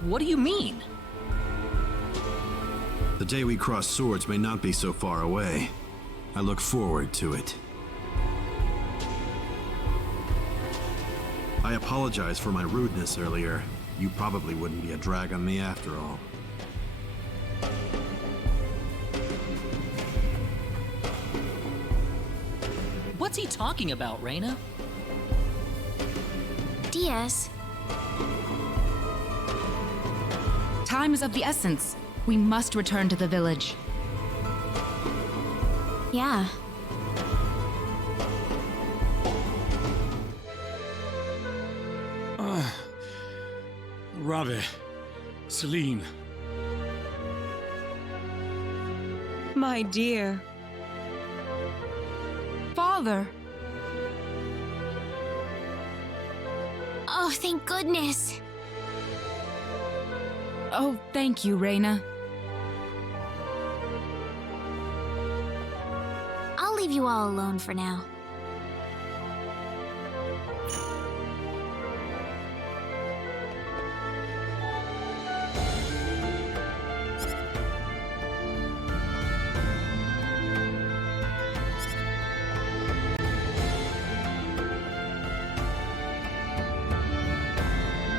What do you mean? The day we cross swords may not be so far away. I look forward to it. I apologize for my rudeness earlier. You probably wouldn't be a drag on me after all. What's he talking about, Reina? Diaz. Time is of the essence. We must return to the village. Yeah. Rabe, Celine. My dear. Father. Oh, thank goodness. Oh, thank you, Reina. I'll leave you all alone for now.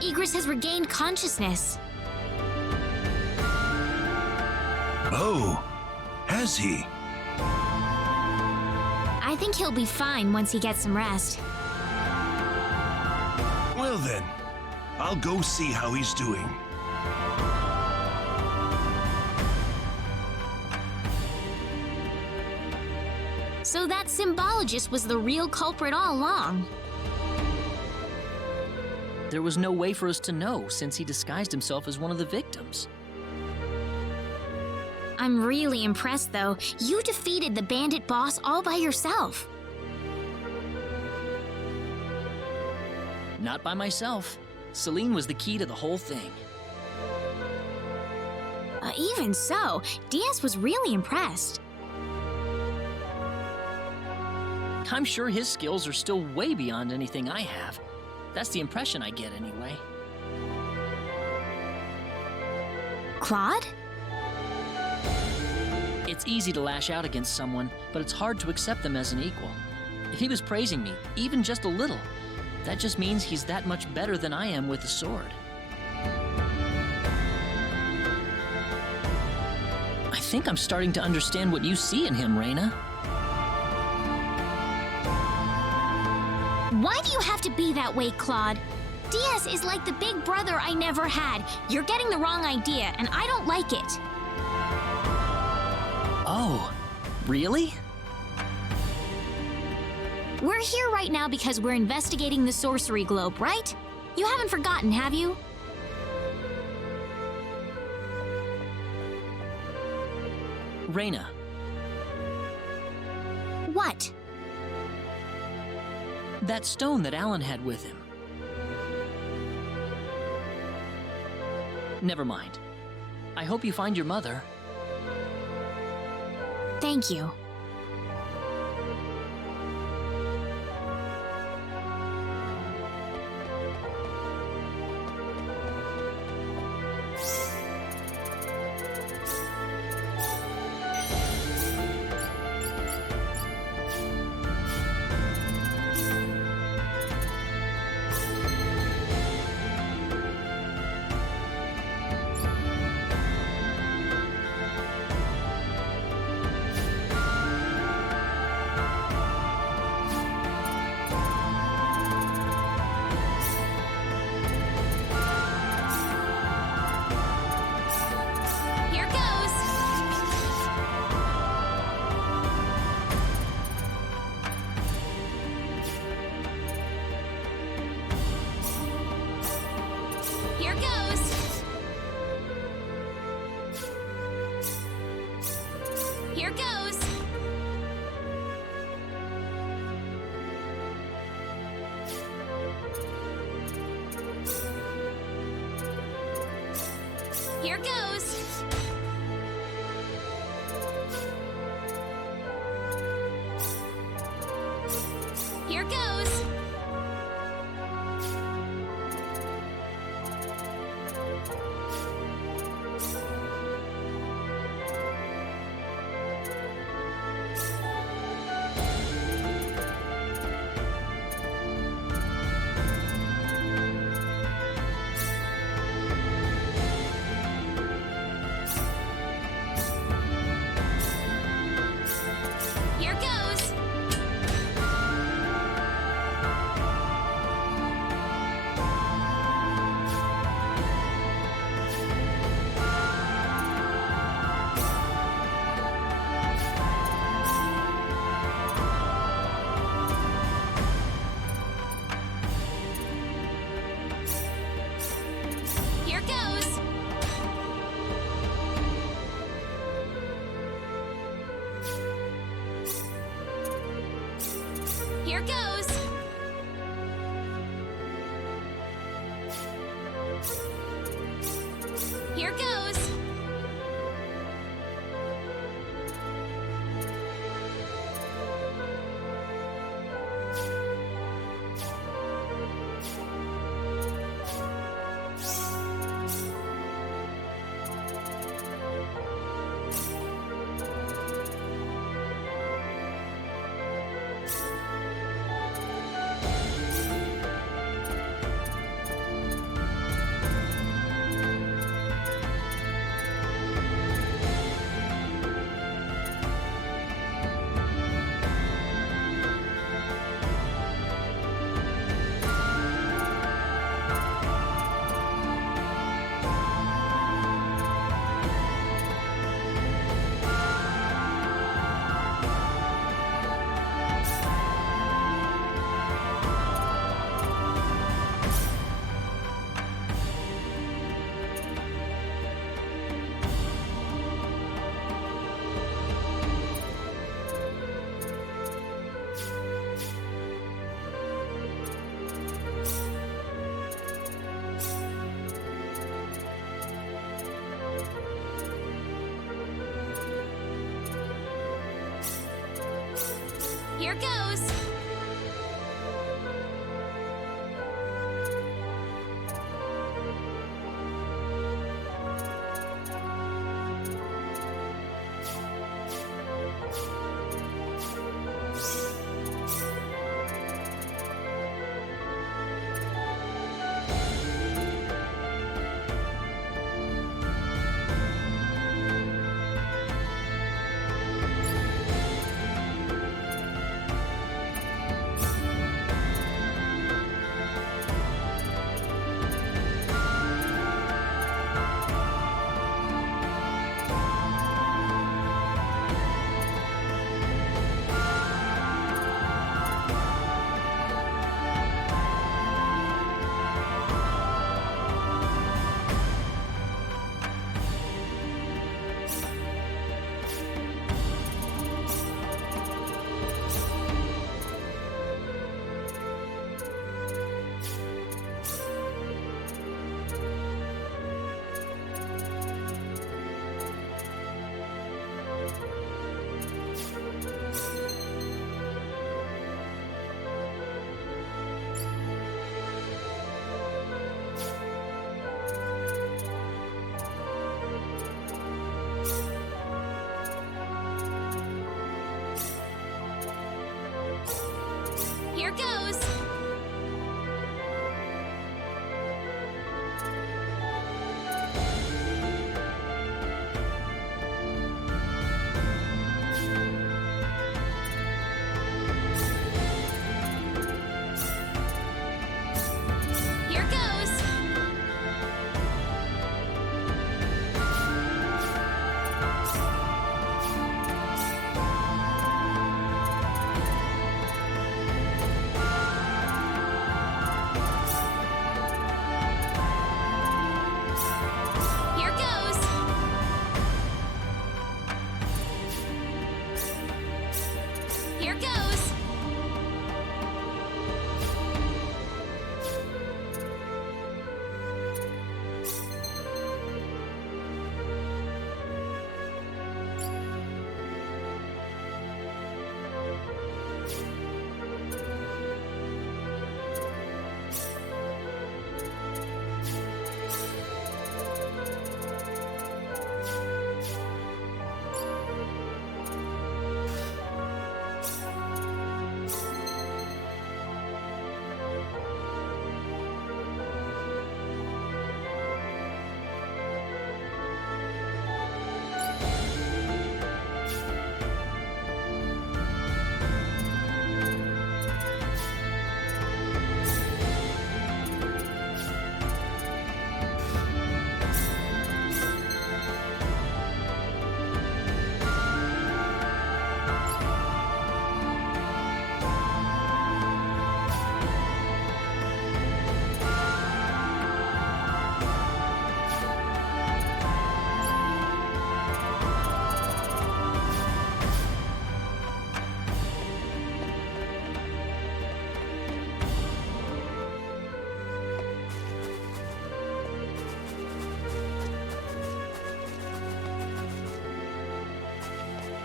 Igris has regained consciousness. Oh, has he? I think he'll be fine once he gets some rest. Well then, I'll go see how he's doing. So that symbologist was the real culprit all along. There was no way for us to know since he disguised himself as one of the victims. I'm really impressed, though. You defeated the bandit boss all by yourself. Not by myself. Celine was the key to the whole thing. Even so, Diaz was really impressed. I'm sure his skills are still way beyond anything I have. That's the impression I get, anyway. Claude? It's easy to lash out against someone, but it's hard to accept them as an equal. If he was praising me, even just a little, that just means he's that much better than I am with a sword. I think I'm starting to understand what you see in him, Reina. Why do you have to be that way, Claude? DS is like the big brother I never had. You're getting the wrong idea, and I don't like it. Oh, really? We're here right now because we're investigating the sorcery globe, right? You haven't forgotten, have you? Reina, What? that stone that Alan had with him. Never mind. I hope you find your mother. Thank you. Here goes. Here goes. Here goes. Here goes. Here goes. Here goes. Here goes. Here goes. Here goes. Here goes. Here goes! Here goes! Here goes! Here goes!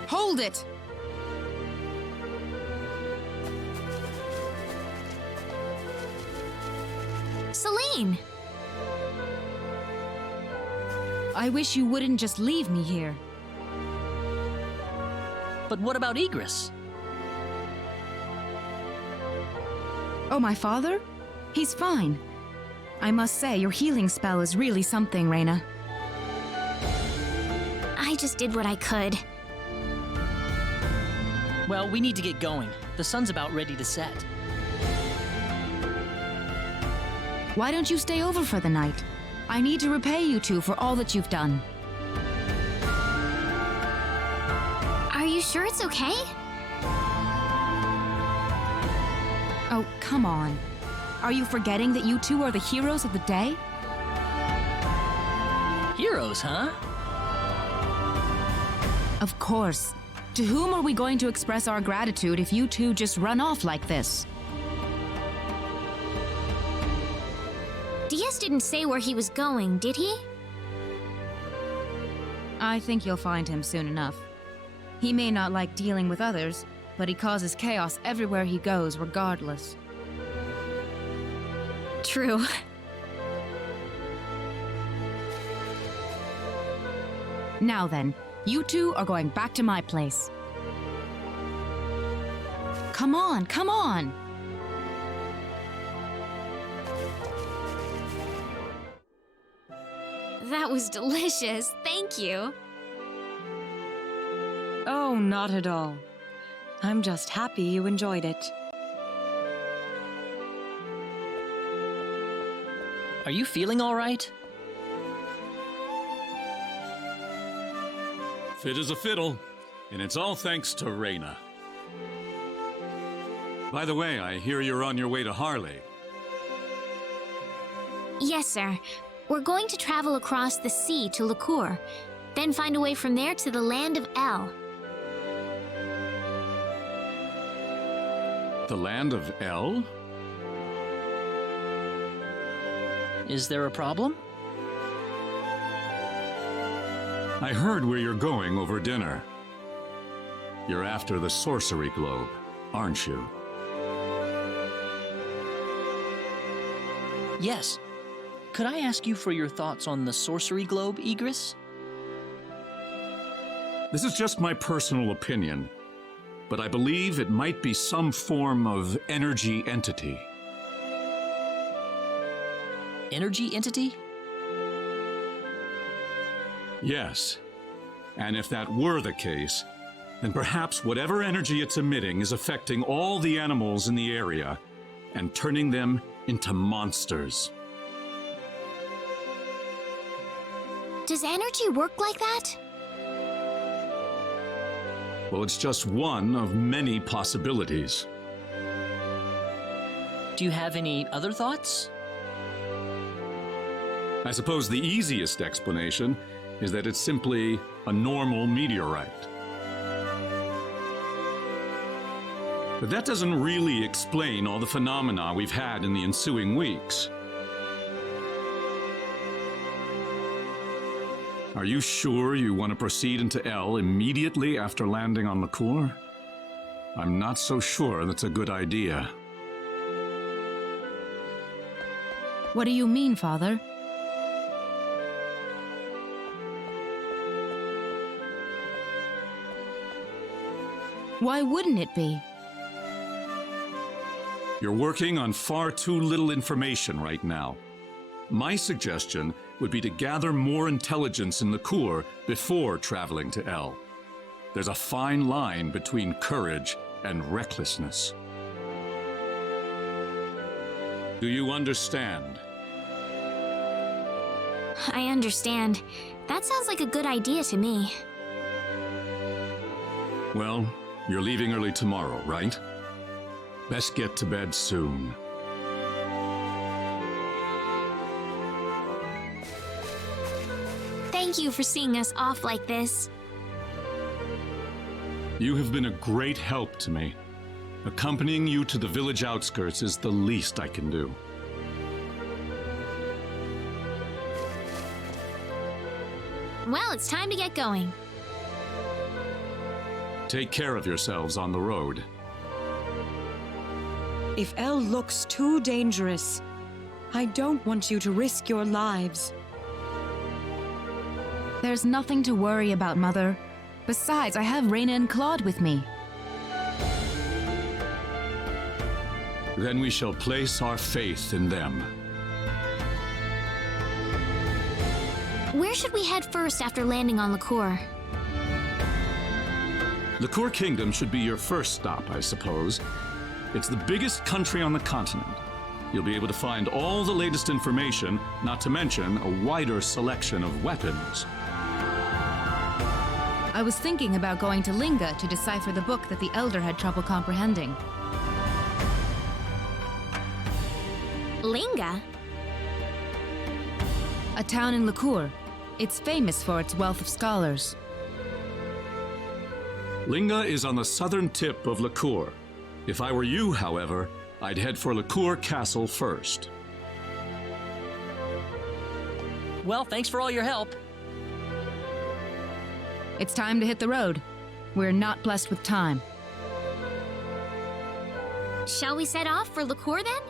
Hold it! Celine! I wish you wouldn't just leave me here. But what about Egress? Oh, my father? He's fine. I must say, your healing spell is really something, Reina. I just did what I could. Well, we need to get going. The sun's about ready to set. Why don't you stay over for the night? I need to repay you two for all that you've done. Are you sure it's okay? Oh, come on. Are you forgetting that you two are the heroes of the day? Heroes, huh? Of course. To whom are we going to express our gratitude if you two just run off like this? Diaz didn't say where he was going, did he? I think you'll find him soon enough. He may not like dealing with others, but he causes chaos everywhere he goes, regardless. True. Now then, you two are going back to my place. Come on, come on! That was delicious. Thank you. Oh, not at all. I'm just happy you enjoyed it. Are you feeling all right? Fit as a fiddle, and it's all thanks to Reina. By the way, I hear you're on your way to Harley. Yes, sir. We're going to travel across the sea to Liqueur, then find a way from there to the land of El. The land of El? Is there a problem? I heard where you're going over dinner. You're after the sorcery globe, aren't you? Yes. Could I ask you for your thoughts on the sorcery globe, Egress? This is just my personal opinion. but I believe it might be some form of energy entity. Energy entity? Yes. And if that were the case, then perhaps whatever energy it's emitting is affecting all the animals in the area and turning them into monsters. Does energy work like that? Well, it's just one of many possibilities. Do you have any other thoughts? I suppose the easiest explanation is that it's simply a normal meteorite. But that doesn't really explain all the phenomena we've had in the ensuing weeks. Are you sure you want to proceed into L immediately after landing on the core? I'm not so sure that's a good idea. What do you mean, Father? Why wouldn't it be? You're working on far too little information right now. My suggestion would be to gather more intelligence in the core before traveling to L. There's a fine line between courage and recklessness. Do you understand? I understand. That sounds like a good idea to me. Well, you're leaving early tomorrow, right? Best get to bed soon. Thank you for seeing us off like this. You have been a great help to me. Accompanying you to the village outskirts is the least I can do. Well, it's time to get going. Take care of yourselves on the road. If L looks too dangerous, I don't want you to risk your lives. There's nothing to worry about, Mother. Besides, I have Raina and Claude with me. Then we shall place our faith in them. Where should we head first after landing on Liqueur? Liqueur Kingdom should be your first stop, I suppose. It's the biggest country on the continent. You'll be able to find all the latest information, not to mention a wider selection of weapons. I was thinking about going to Linga to decipher the book that the Elder had trouble comprehending. Linga? A town in Liqueur. It's famous for its wealth of scholars. Linga is on the southern tip of Liqueur. If I were you, however, I'd head for Liqueur Castle first. Well, thanks for all your help. It's time to hit the road. We're not blessed with time. Shall we set off for Liqueur then?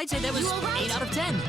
I'd say that was You all right? 8 out of 10.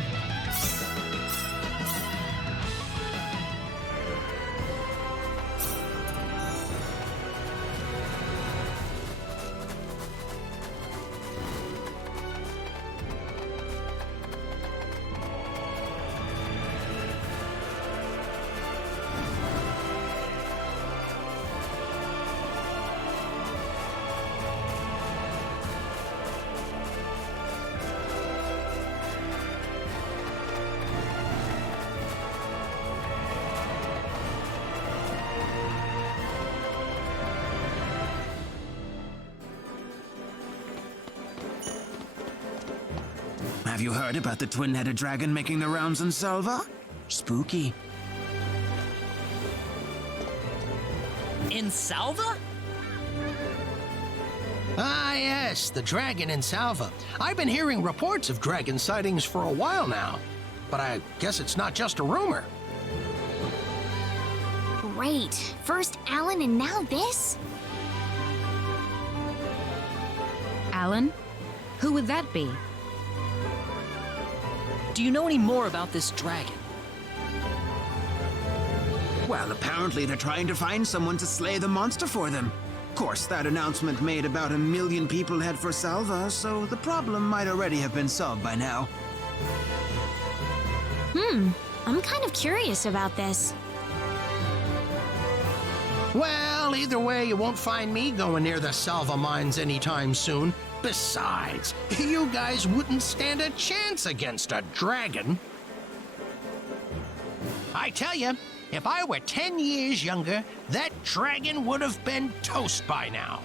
Have you heard about the twin-headed dragon making the rounds in Selva? Spooky. In Salva? Ah, yes, the dragon in Salva. I've been hearing reports of dragon sightings for a while now, but I guess it's not just a rumor. Great. First Alan and now this? Alan? Who would that be? Do you know any more about this dragon? Well, apparently they're trying to find someone to slay the monster for them. Of course, that announcement made about 1 million people head for Salva, so the problem might already have been solved by now. I'm kind of curious about this. Well, either way, you won't find me going near the Salva mines anytime soon. Besides, you guys wouldn't stand a chance against a dragon. I tell you, if I were 10 years younger, that dragon would have been toast by now.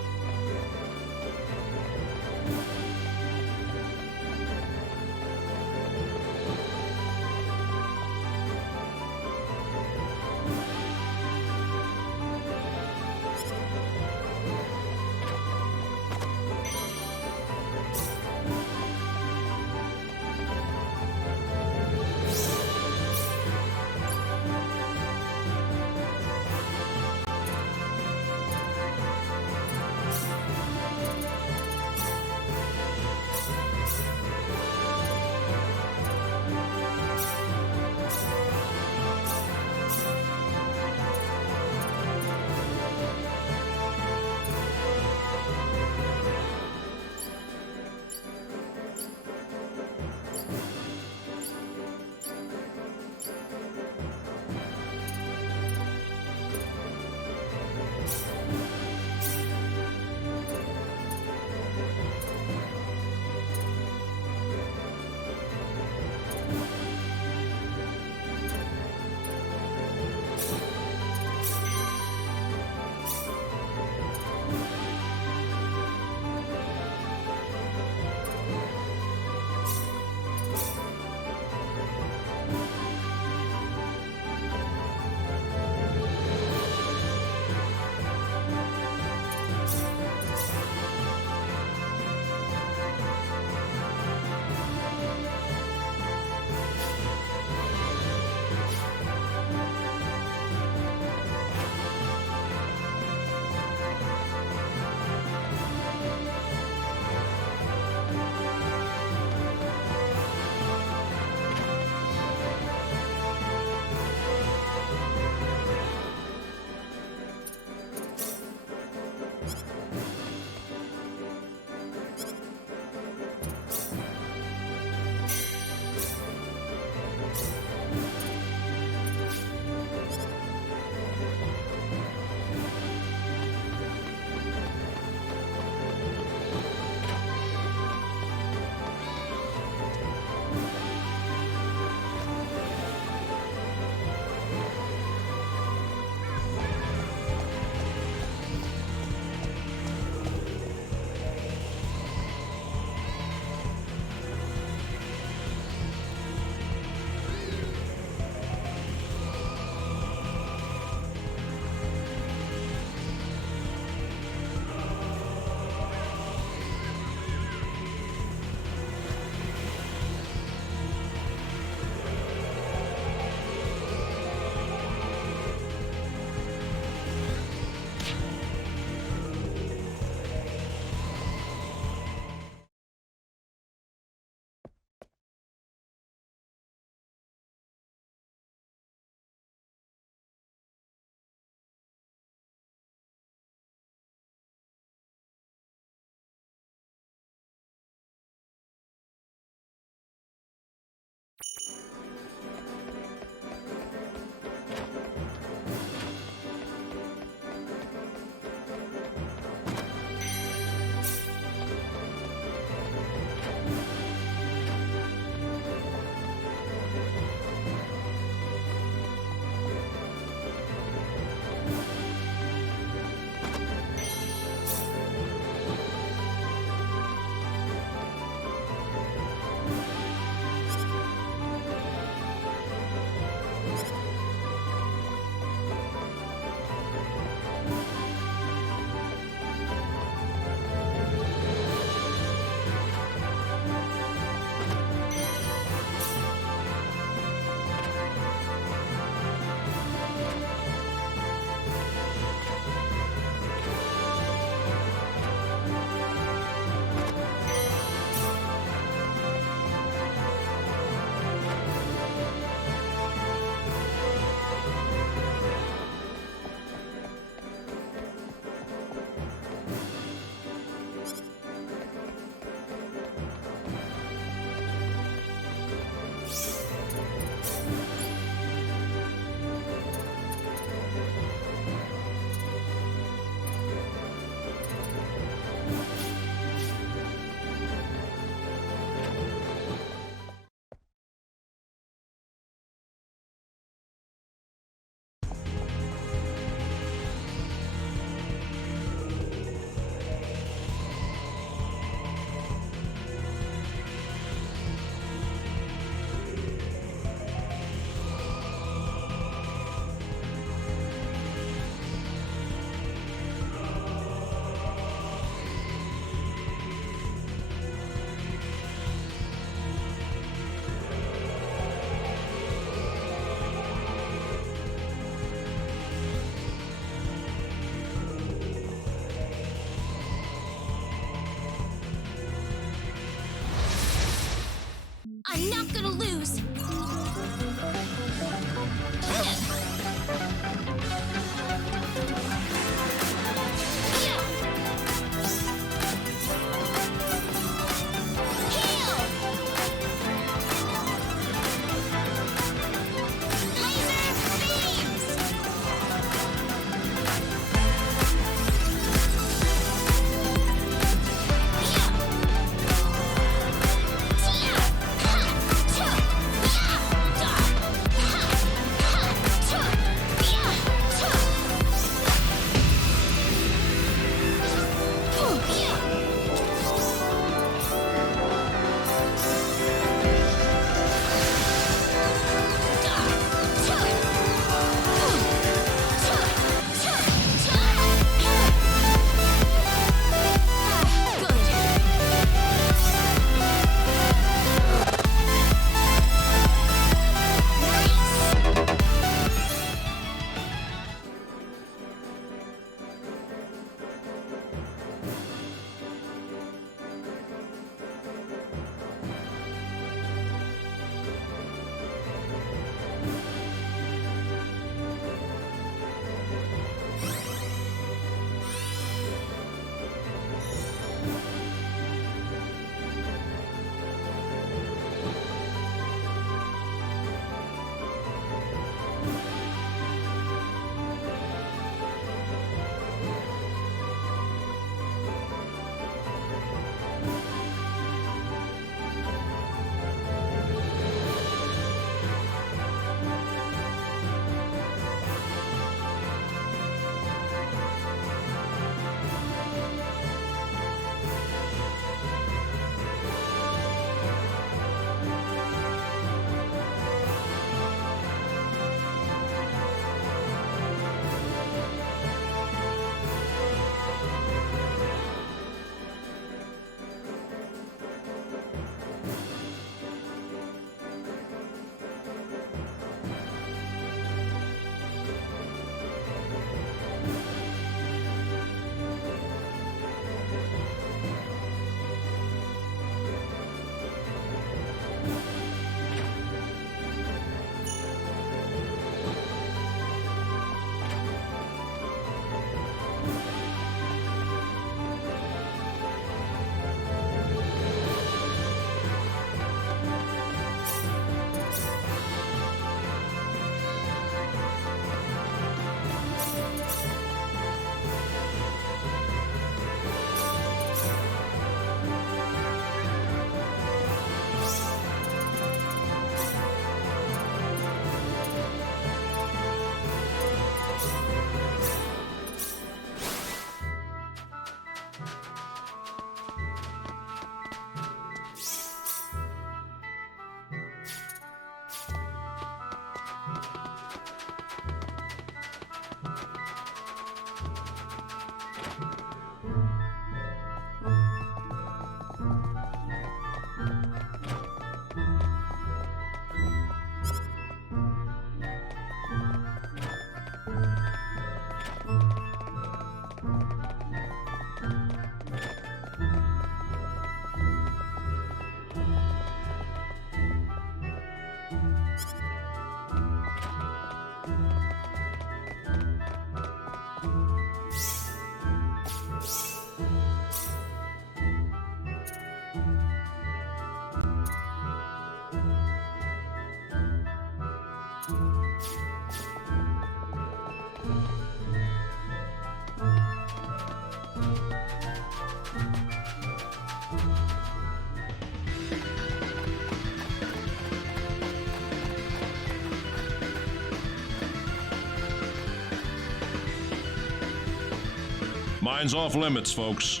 Mine's off limits, folks.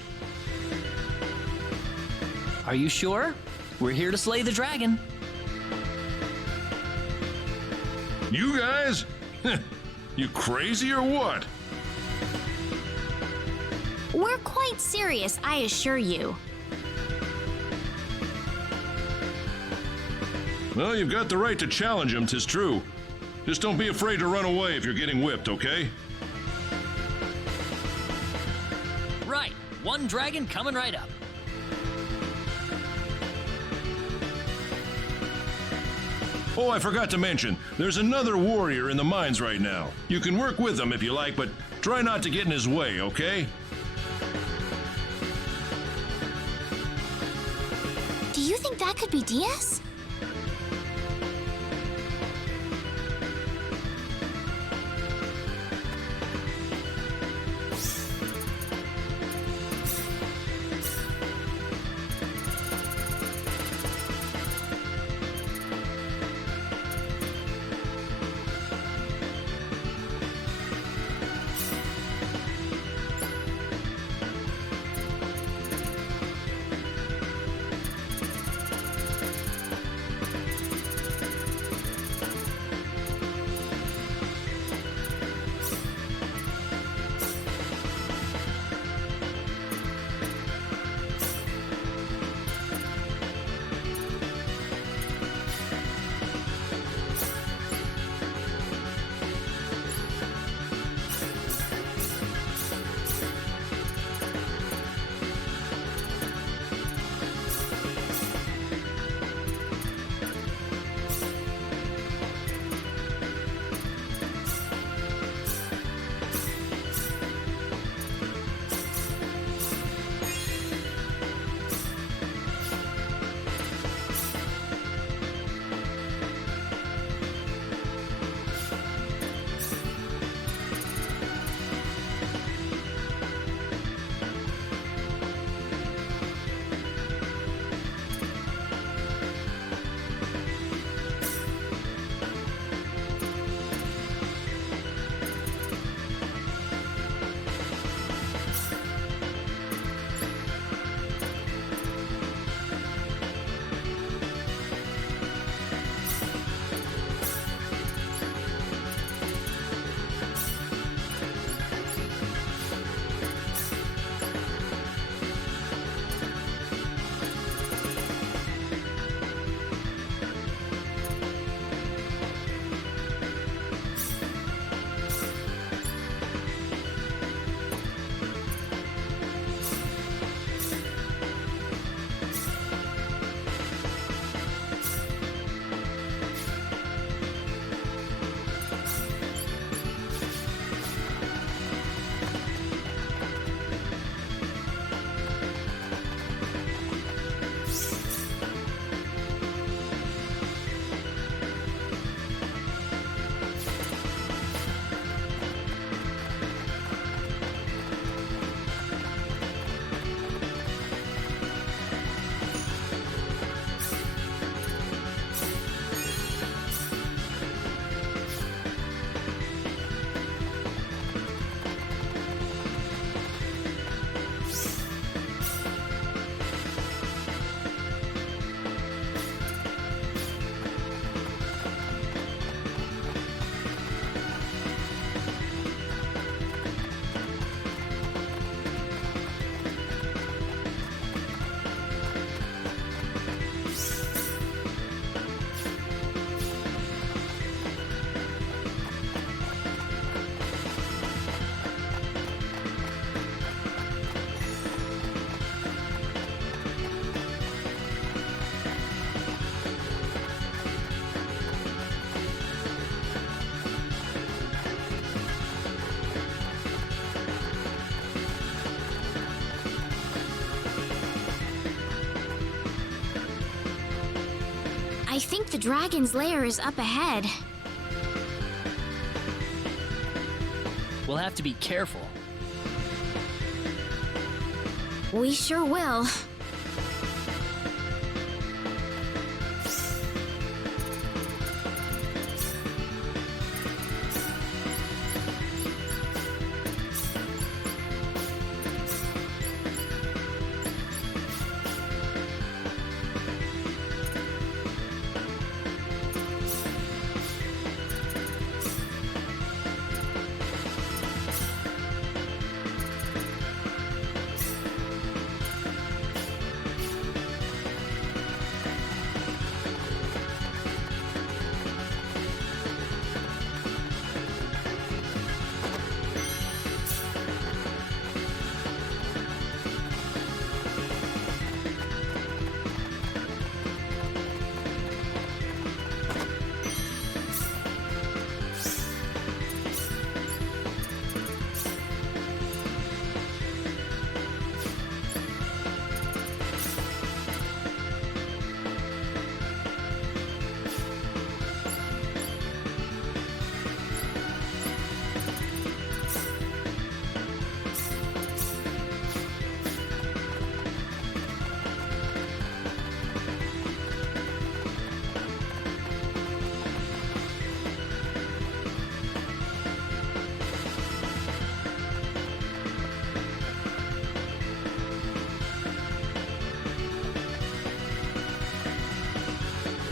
Are you sure? We're here to slay the dragon. You guys? You crazy or what? We're quite serious, I assure you. Well, you've got the right to challenge him, 'tis true. Just don't be afraid to run away if you're getting whipped, okay? Right, one dragon coming right up. Oh, I forgot to mention, there's another warrior in the mines right now. You can work with him if you like, but try not to get in his way, okay? Do you think that could be Diaz? I think the dragon's lair is up ahead. We'll have to be careful. We sure will.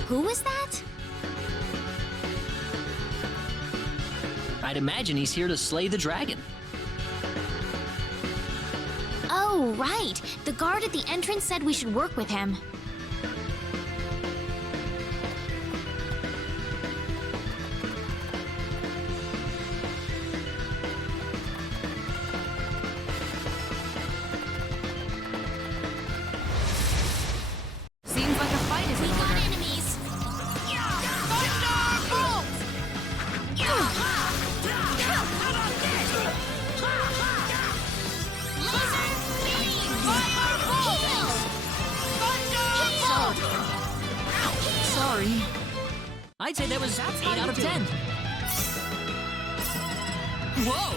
Who was that? I'd imagine he's here to slay the dragon. Oh, right. The guard at the entrance said we should work with him. Seems like a fight is in order. Enemies! Sorry. I'd say that was 8 out of 10. Whoa!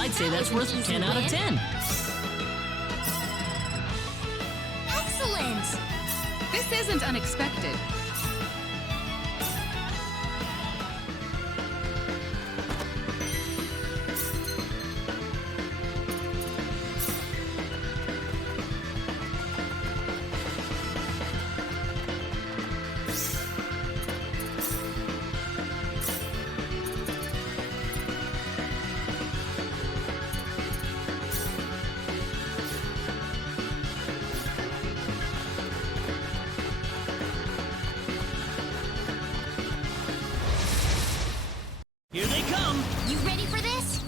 I'd say that's worth 10 out of 10. Excellent! This isn't unexpected. Here they come! You ready for this?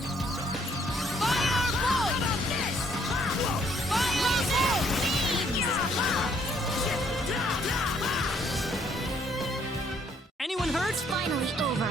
Anyone hurt? It's finally over.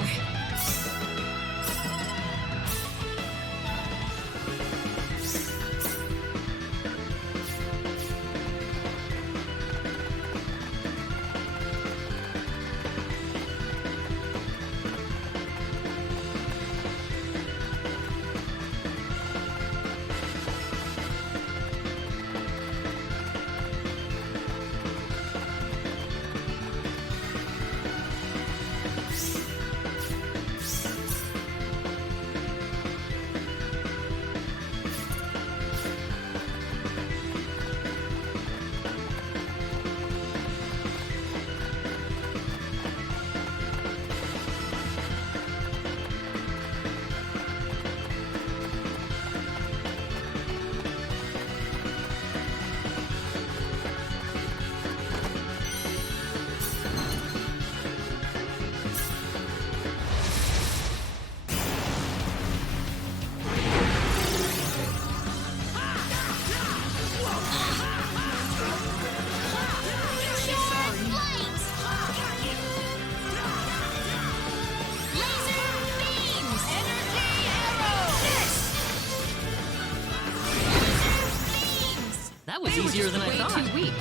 That was They were easier just than I way thought. too weak.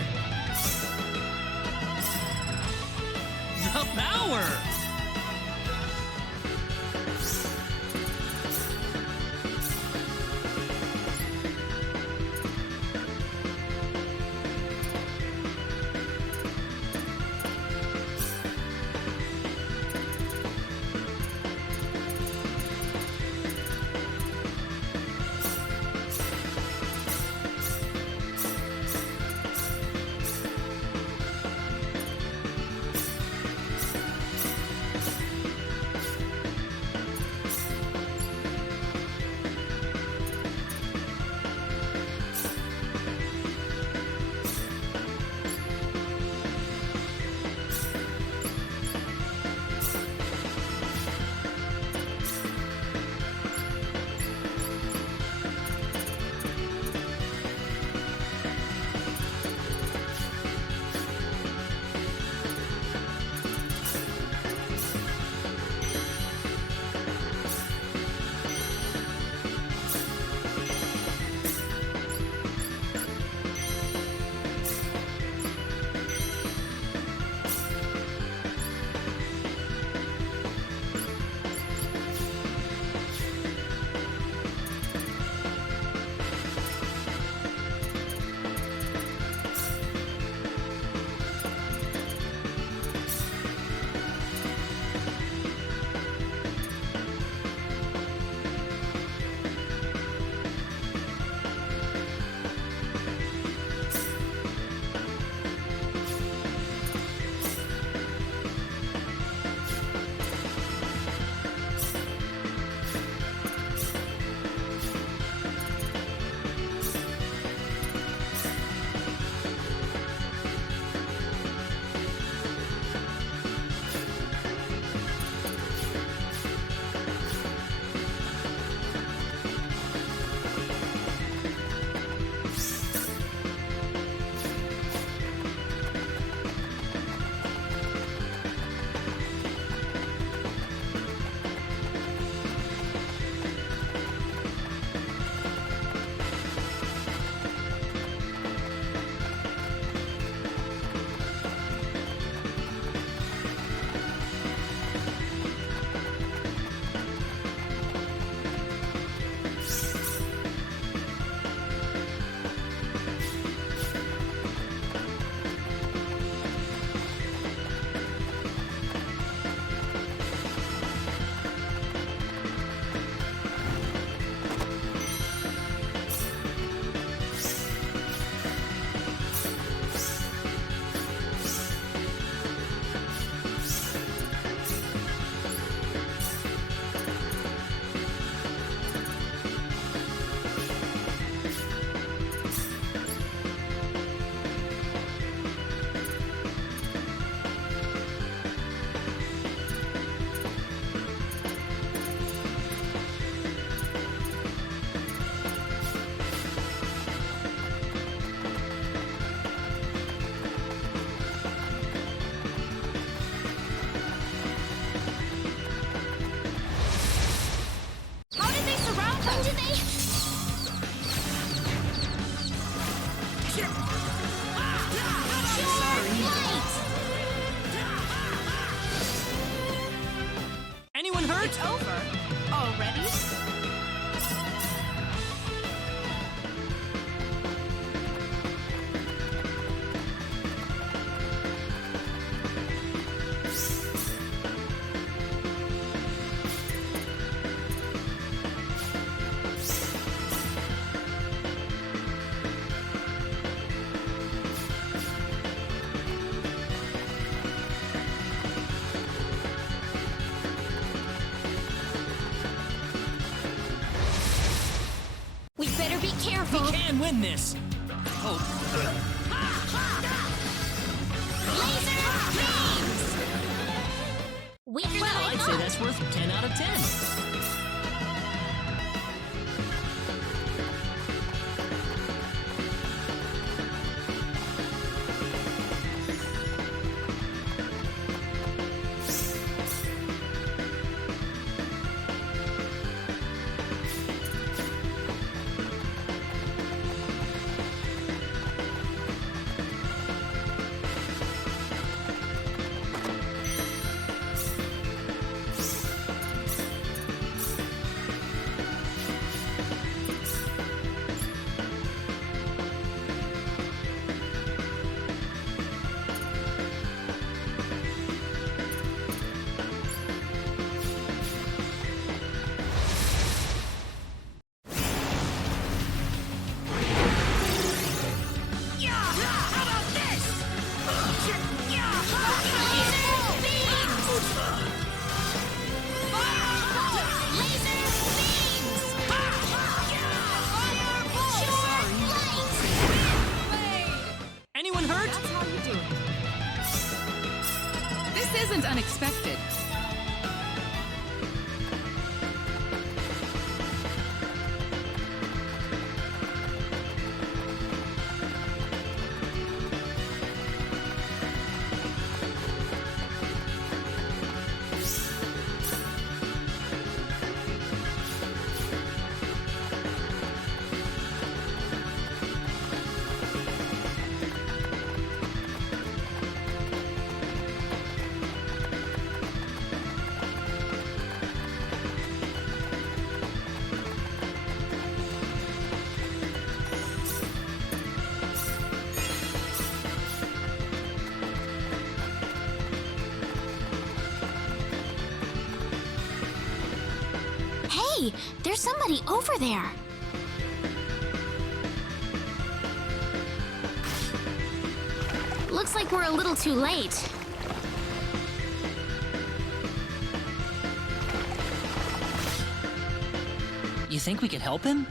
The power! It's over. Already? We better be careful. We can win this. Hope. Laser beams! Weaker than I I'd say thought. that's worth 10 out of 10. Hey, there's somebody over there. Looks like we're a little too late. You think we could help him?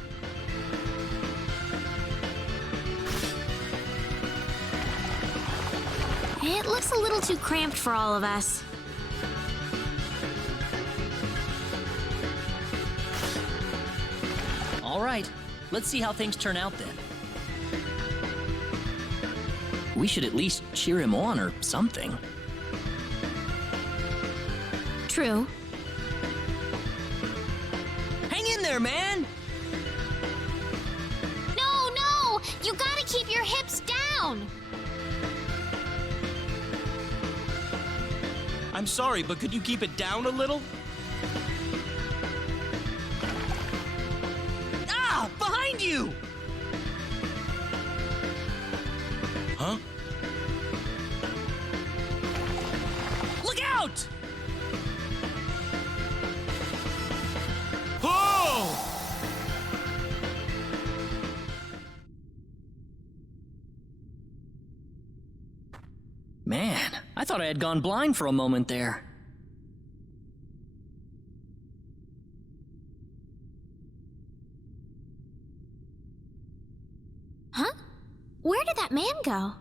It looks a little too cramped for all of us. All right, let's see how things turn out then. We should at least cheer him on or something. True. Hang in there, man! No! You gotta keep your hips down! I'm sorry, but could you keep it down a little? Ah! Behind you! Huh? Look out! Oh! Man, I thought I had gone blind for a moment there. Huh? Where did that man go?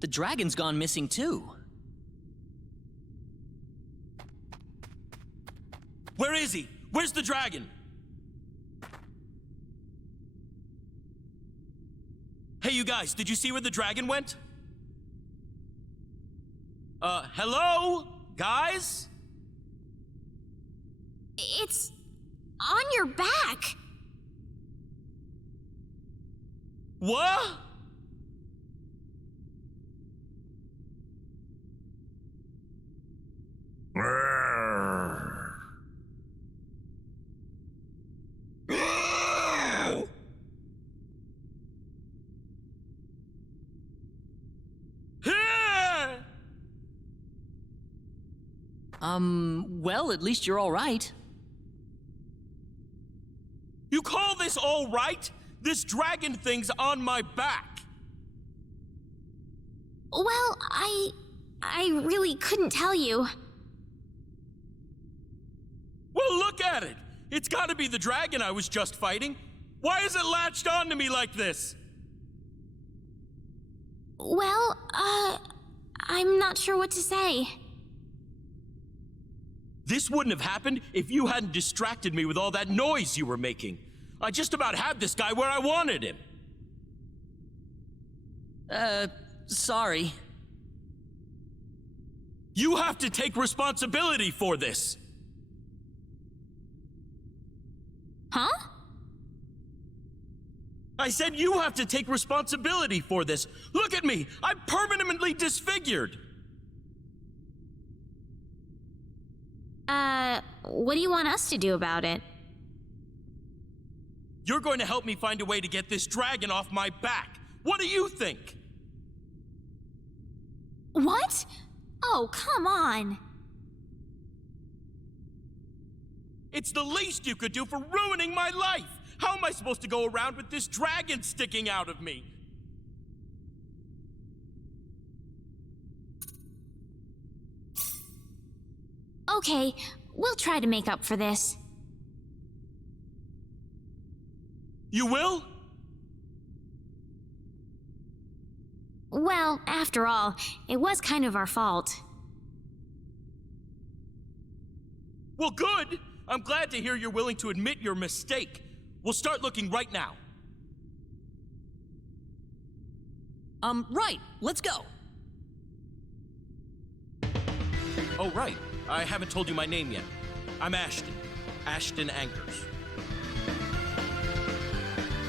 The dragon's gone missing too. Where is he? Where's the dragon? Hey, you guys, did you see where the dragon went? Hello? Guys? It's on your back. What? Well, at least you're all right. You call this all right? This dragon thing's on my back. Well, I really couldn't tell you. Well, look at it. It's gotta be the dragon I was just fighting. Why is it latched onto me like this? Well, I'm not sure what to say. This wouldn't have happened if you hadn't distracted me with all that noise you were making. I just about had this guy where I wanted him. Sorry. You have to take responsibility for this. Huh? I said you have to take responsibility for this. Look at me. I'm permanently disfigured. What do you want us to do about it? You're going to help me find a way to get this dragon off my back. What do you think? What? Oh, come on. It's the least you could do for ruining my life. How am I supposed to go around with this dragon sticking out of me? Okay, we'll try to make up for this. You will? Well, after all, it was kind of our fault. Well, good. I'm glad to hear you're willing to admit your mistake. We'll start looking right now. Right. Let's go. Oh, right. I haven't told you my name yet. I'm Ashton. Ashton Anchors.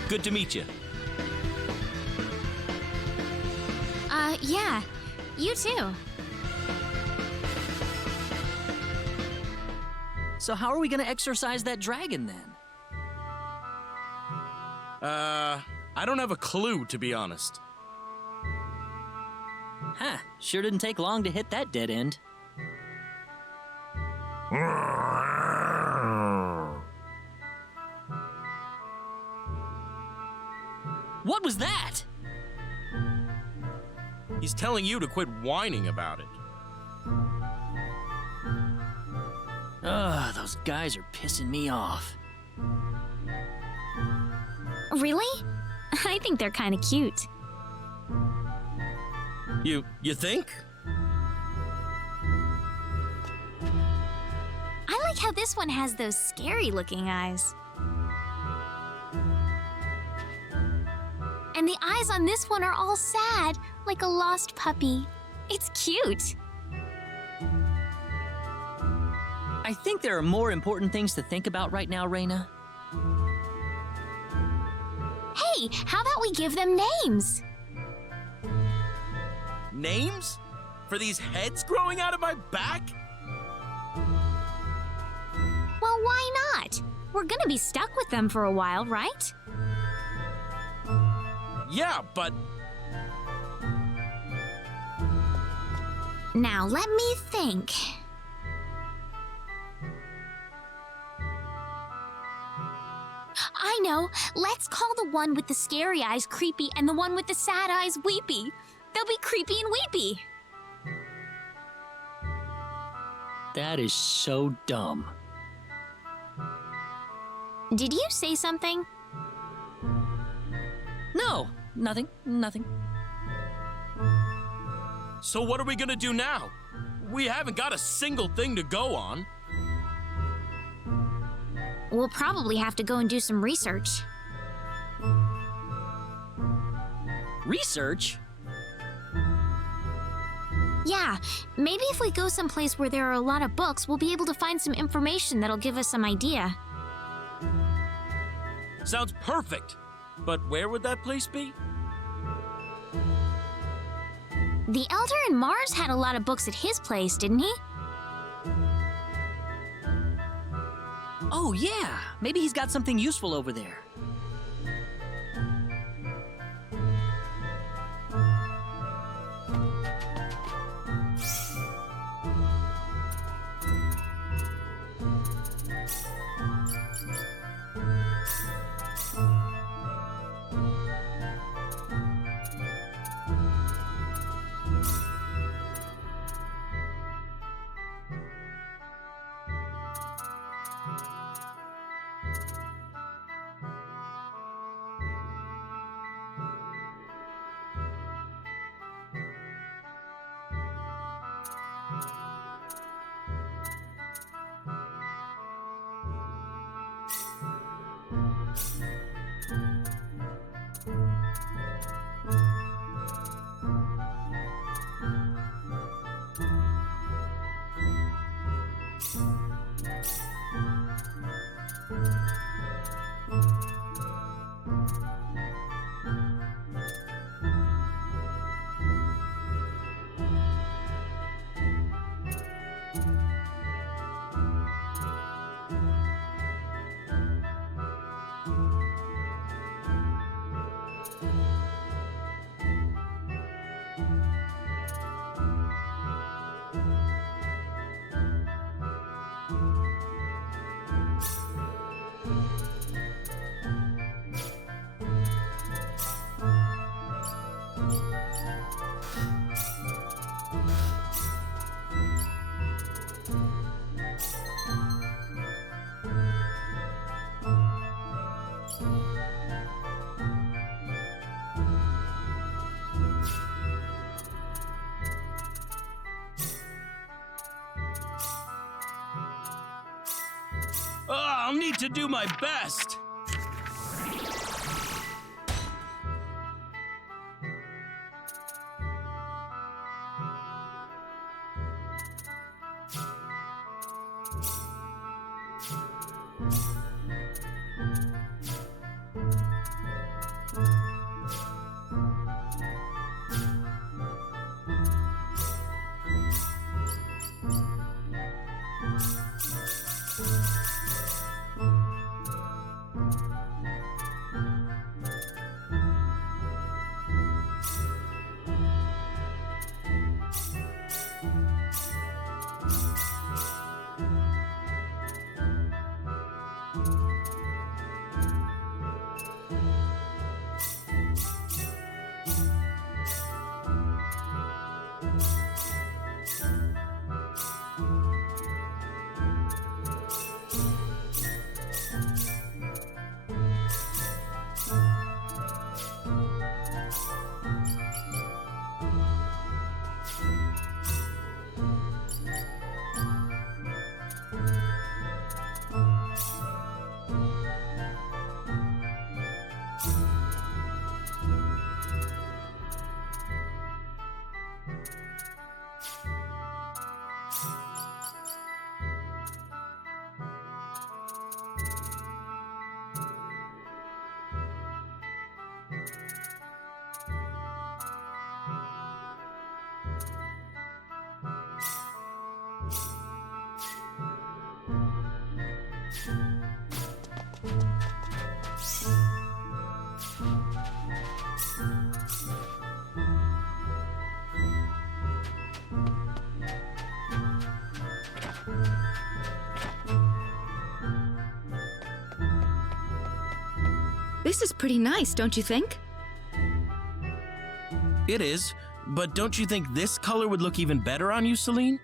Good to meet you. Yeah. You too. So how are we gonna exorcise that dragon then? I don't have a clue, to be honest. Sure didn't take long to hit that dead end. What was that? He's telling you to quit whining about it. Ugh, those guys are pissing me off. Really? I think they're kind of cute. You think? I like how this one has those scary-looking eyes. And the eyes on this one are all sad, like a lost puppy. It's cute. I think there are more important things to think about right now, Reina. Hey, how about we give them names? Names? For these heads growing out of my back? Well, why not? We're gonna be stuck with them for a while, right? Yeah, but... Now, let me think. I know. Let's call the one with the scary eyes Creepy and the one with the sad eyes Weepy. They'll be creepy and weepy. That is so dumb. Did you say something? No, nothing. So what are we gonna do now? We haven't got a single thing to go on. We'll probably have to go and do some research. Research? Yeah, maybe if we go someplace where there are a lot of books, we'll be able to find some information that'll give us some idea. Sounds perfect. But where would that place be? The Elder in Mars had a lot of books at his place, didn't he? Oh, yeah. Maybe he's got something useful over there. I'll need to do my best. This is pretty nice, don't you think? It is, but don't you think this color would look even better on you, Celine?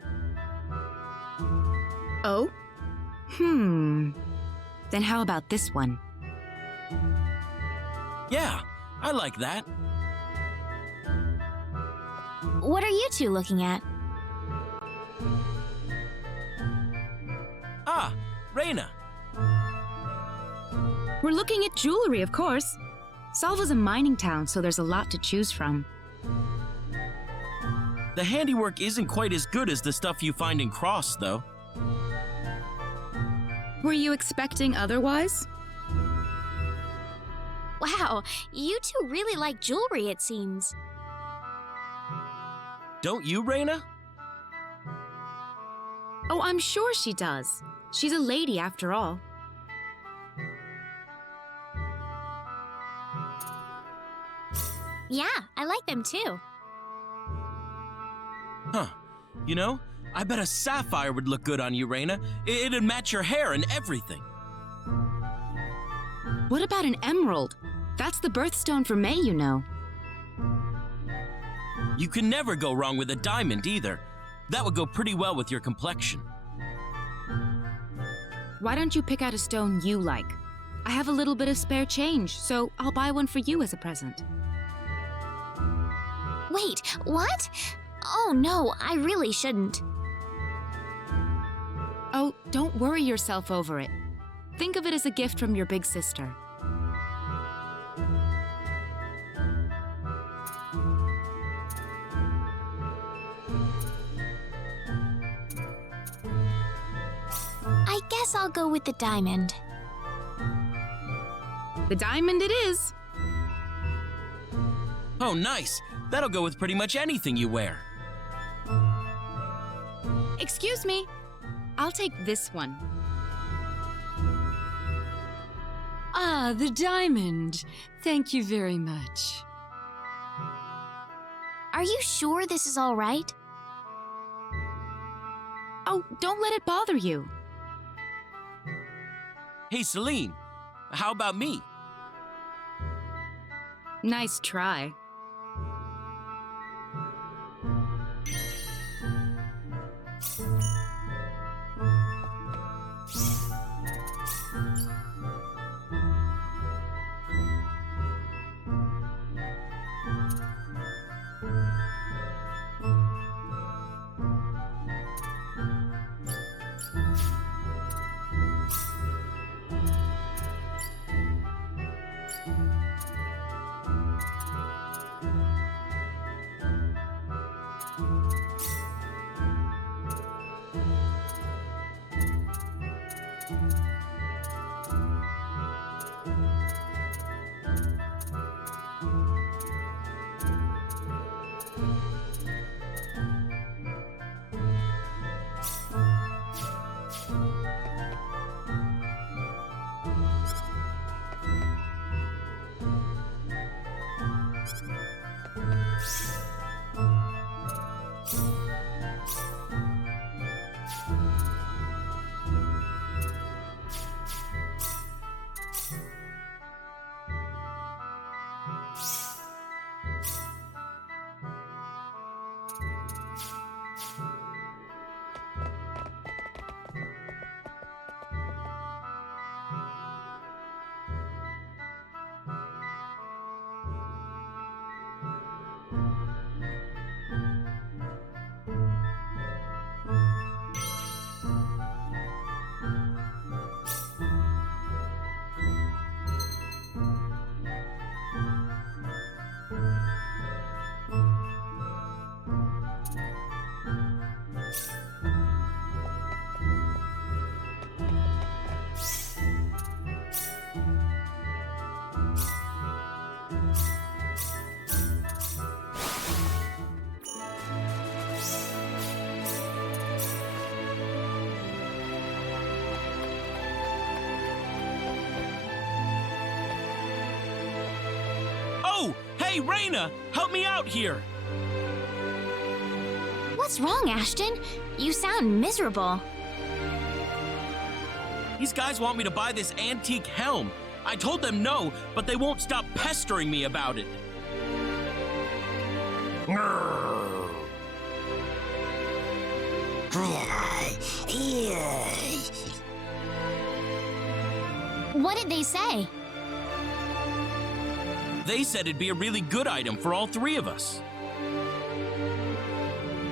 Oh? Then how about this one? Yeah, I like that. What are you two looking at? Ah, Reina. We're looking at jewelry, of course. Salva's a mining town, so there's a lot to choose from. The handiwork isn't quite as good as the stuff you find in Cross, though. Were you expecting otherwise? Wow, you two really like jewelry, it seems. Don't you, Reina? Oh, I'm sure she does. She's a lady after all. Yeah, I like them too. Huh. You know, I bet a sapphire would look good on you, Reina. It'd match your hair and everything. What about an emerald? That's the birthstone for May, you know. You can never go wrong with a diamond either. That would go pretty well with your complexion. Why don't you pick out a stone you like? I have a little bit of spare change, so I'll buy one for you as a present. Wait, what? Oh no, I really shouldn't. Oh, don't worry yourself over it. Think of it as a gift from your big sister. I guess I'll go with the diamond. The diamond it is. Oh, nice. That'll go with pretty much anything you wear. Excuse me. I'll take this one. Ah, the diamond. Thank you very much. Are you sure this is all right? Oh, don't let it bother you. Hey, Celine, how about me? Nice try. Hey, Reina, help me out here! What's wrong, Ashton? You sound miserable. These guys want me to buy this antique helm. I told them no, but they won't stop pestering me about it. What did they say? They said it'd be a really good item for all three of us.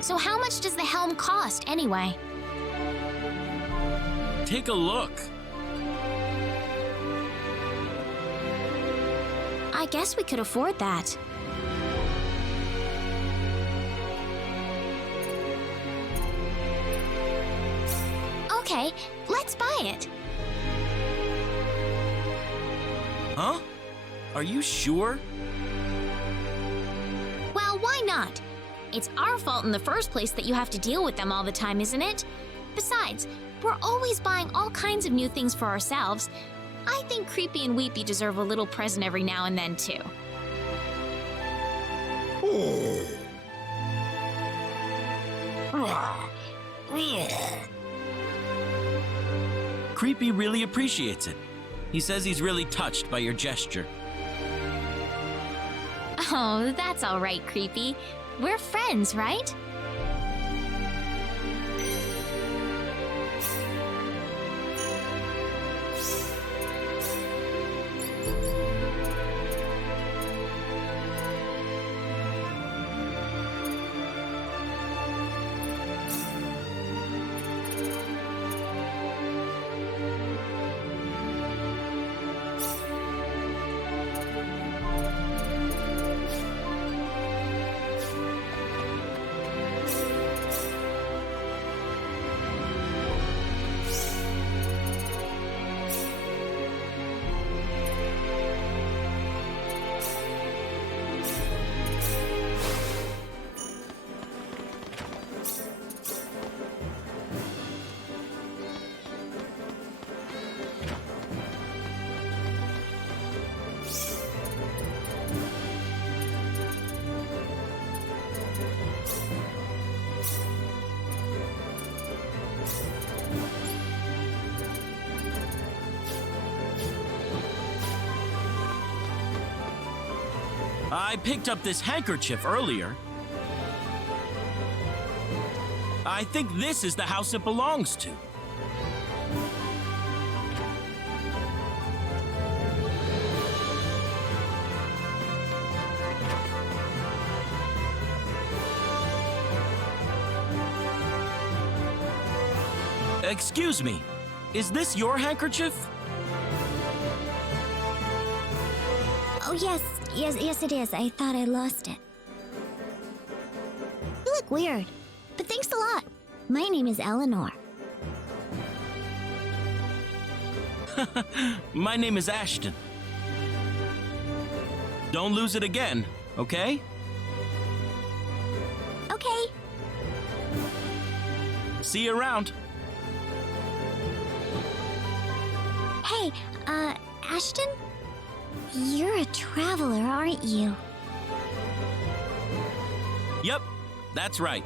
So how much does the helm cost, anyway? Take a look. I guess we could afford that. Okay, let's buy it. Huh? Are you sure? Well, why not? It's our fault in the first place that you have to deal with them all the time, isn't it? Besides, we're always buying all kinds of new things for ourselves. I think Creepy and Weepy deserve a little present every now and then, too. Creepy really appreciates it. He says he's really touched by your gesture. Oh, that's all right, Creepy. We're friends, right? I picked up this handkerchief earlier. I think this is the house it belongs to. Excuse me, is this your handkerchief? Oh, yes, it is. I thought I lost it. You look weird, but thanks a lot. My name is Eleanor. My name is Ashton. Don't lose it again, okay? Okay. See you around. Hey, Ashton? You're a traveler, aren't you? Yep, that's right.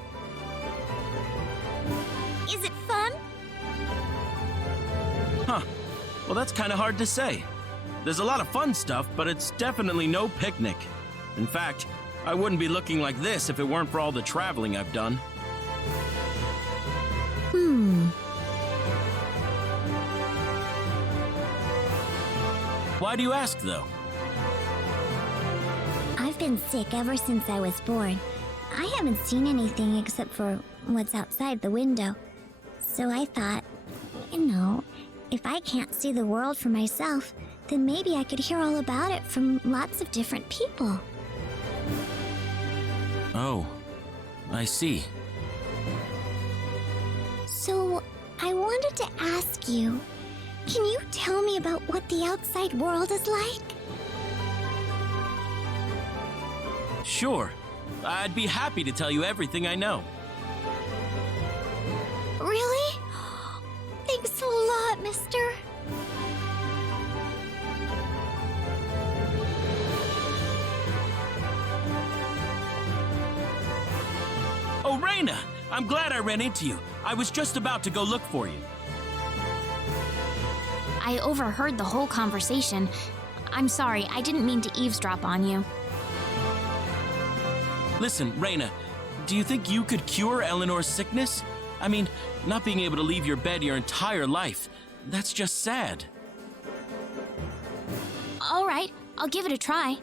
Is it fun? Huh. Well, that's kind of hard to say. There's a lot of fun stuff, but it's definitely no picnic. In fact, I wouldn't be looking like this if it weren't for all the traveling I've done. Why do you ask, though? I've been sick ever since I was born. I haven't seen anything except for what's outside the window. So I thought, you know, if I can't see the world for myself, then maybe I could hear all about it from lots of different people. Oh, I see. So I wanted to ask you, can you tell me about what the outside world is like? Sure. I'd be happy to tell you everything I know. Really? Thanks a lot, mister. Oh, Raina! I'm glad I ran into you. I was just about to go look for you. I overheard the whole conversation. I'm sorry, I didn't mean to eavesdrop on you. Listen, Reina, do you think you could cure Eleanor's sickness? I mean, not being able to leave your bed your entire life, that's just sad. All right, I'll give it a try.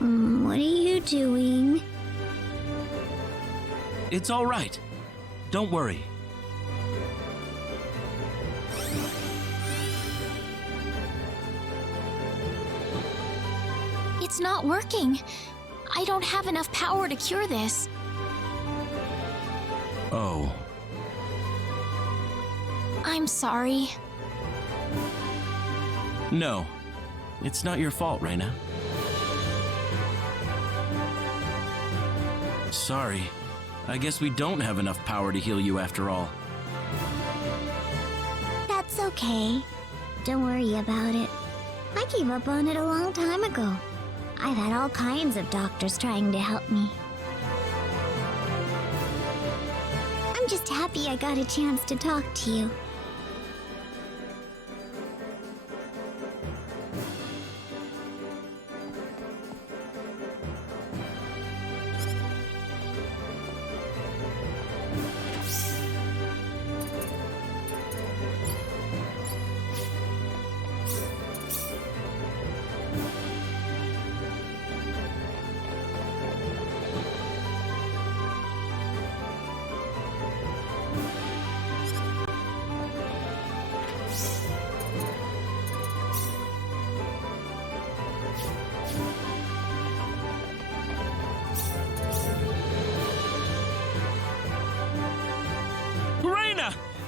What are you doing? It's all right. Don't worry. It's not working. I don't have enough power to cure this. Oh. I'm sorry. No, it's not your fault, Reina. Sorry. I guess we don't have enough power to heal you after all. That's okay. Don't worry about it. I gave up on it a long time ago. I've had all kinds of doctors trying to help me. I'm just happy I got a chance to talk to you.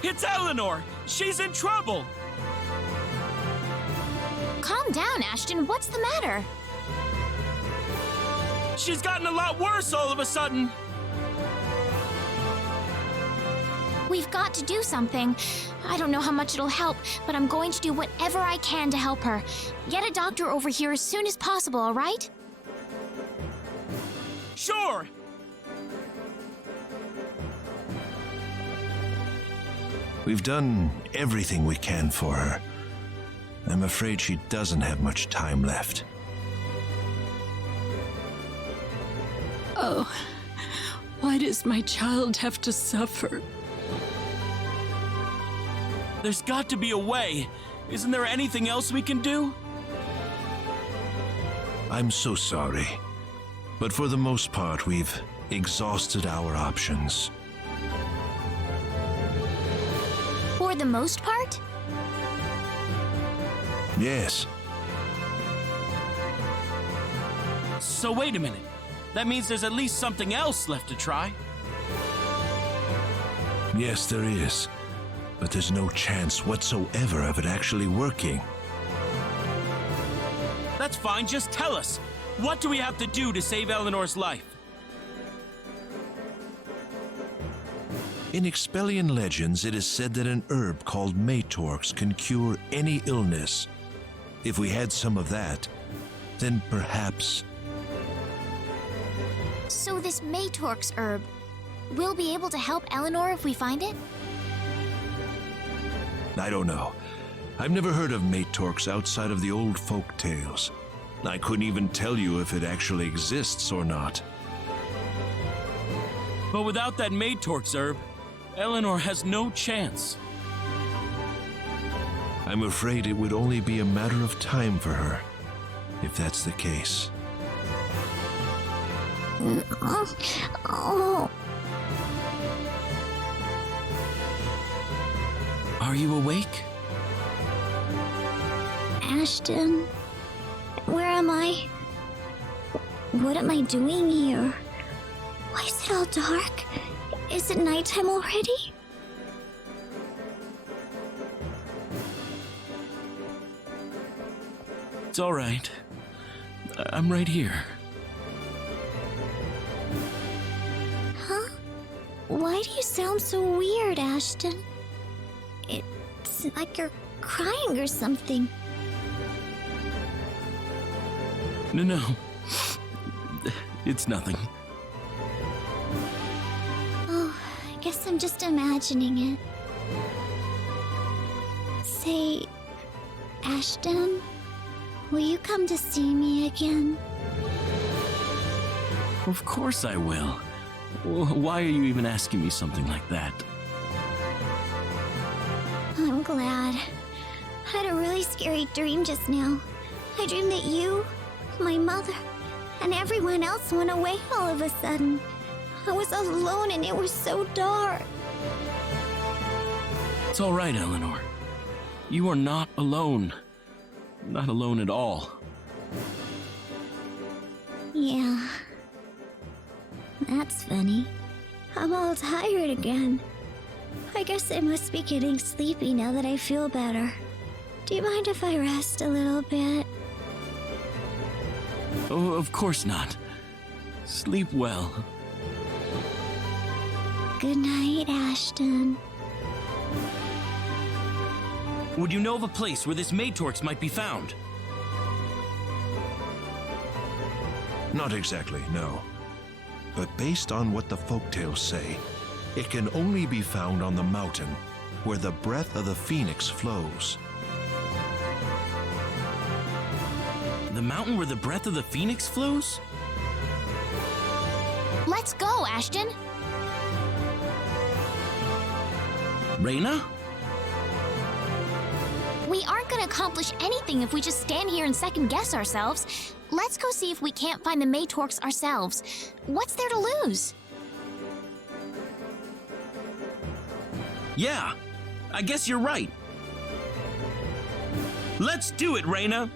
It's Eleanor! She's in trouble! Calm down, Ashton. What's the matter? She's gotten a lot worse all of a sudden! We've got to do something. I don't know how much it'll help, but I'm going to do whatever I can to help her. Get a doctor over here as soon as possible, all right? Sure! We've done everything we can for her. I'm afraid she doesn't have much time left. Oh, why does my child have to suffer? There's got to be a way. Isn't there anything else we can do? I'm so sorry. But for the most part, we've exhausted our options. For the most part? Yes. So wait a minute. That means there's at least something else left to try. Yes, there is. But there's no chance whatsoever of it actually working. That's fine, just tell us. What do we have to do to save Eleanor's life? In Expellian legends, it is said that an herb called Matorx can cure any illness. If we had some of that, then perhaps... So this Matorx herb, we'll be able to help Eleanor if we find it? I don't know. I've never heard of Matorx outside of the old folk tales. I couldn't even tell you if it actually exists or not. But without that Matorx herb, Eleanor has no chance. I'm afraid it would only be a matter of time for her, if that's the case. Oh. Are you awake? Ashton, where am I? What am I doing here? Why is it all dark? Is it nighttime already? It's all right. I'm right here. Huh? Why do you sound so weird, Ashton? It's like you're crying or something. No. It's nothing. Oh, I guess guess I'm just imagining it. Say, Ashton, will you come to see me again? Of course I will. Why are you even asking me something like that? I'm glad. I had a really scary dream just now. I dreamed that you, my mother, and everyone else went away all of a sudden. I was alone and it was so dark. It's all right, Eleanor. You are not alone. Not alone at all. Yeah. That's funny. I'm all tired again. I guess I must be getting sleepy now that I feel better. Do you mind if I rest a little bit? Oh, of course not. Sleep well. Good night, Ashton. Would you know of a place where this Matorx might be found? Not exactly, no. But based on what the folktales say, it can only be found on the mountain where the breath of the phoenix flows. The mountain where the breath of the phoenix flows? Let's go, Ashton. Reina? We aren't gonna accomplish anything if we just stand here and second-guess ourselves. Let's go see if we can't find the Matorx ourselves. What's there to lose? Yeah, I guess you're right. Let's do it, Reina!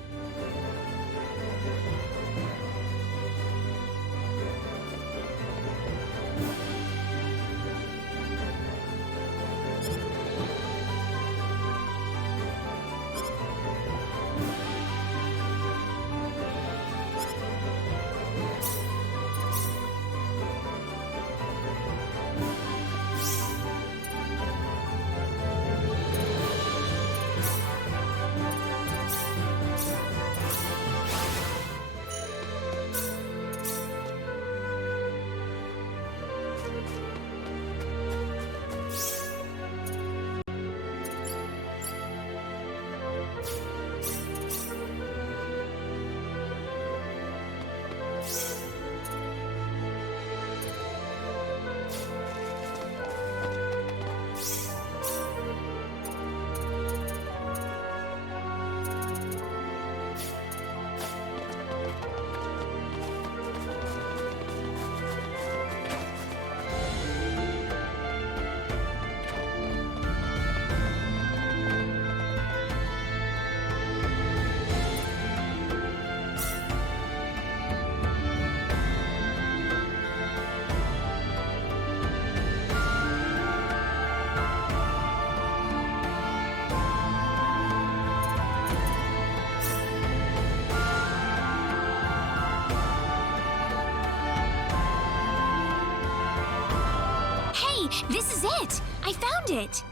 This is it! I found it!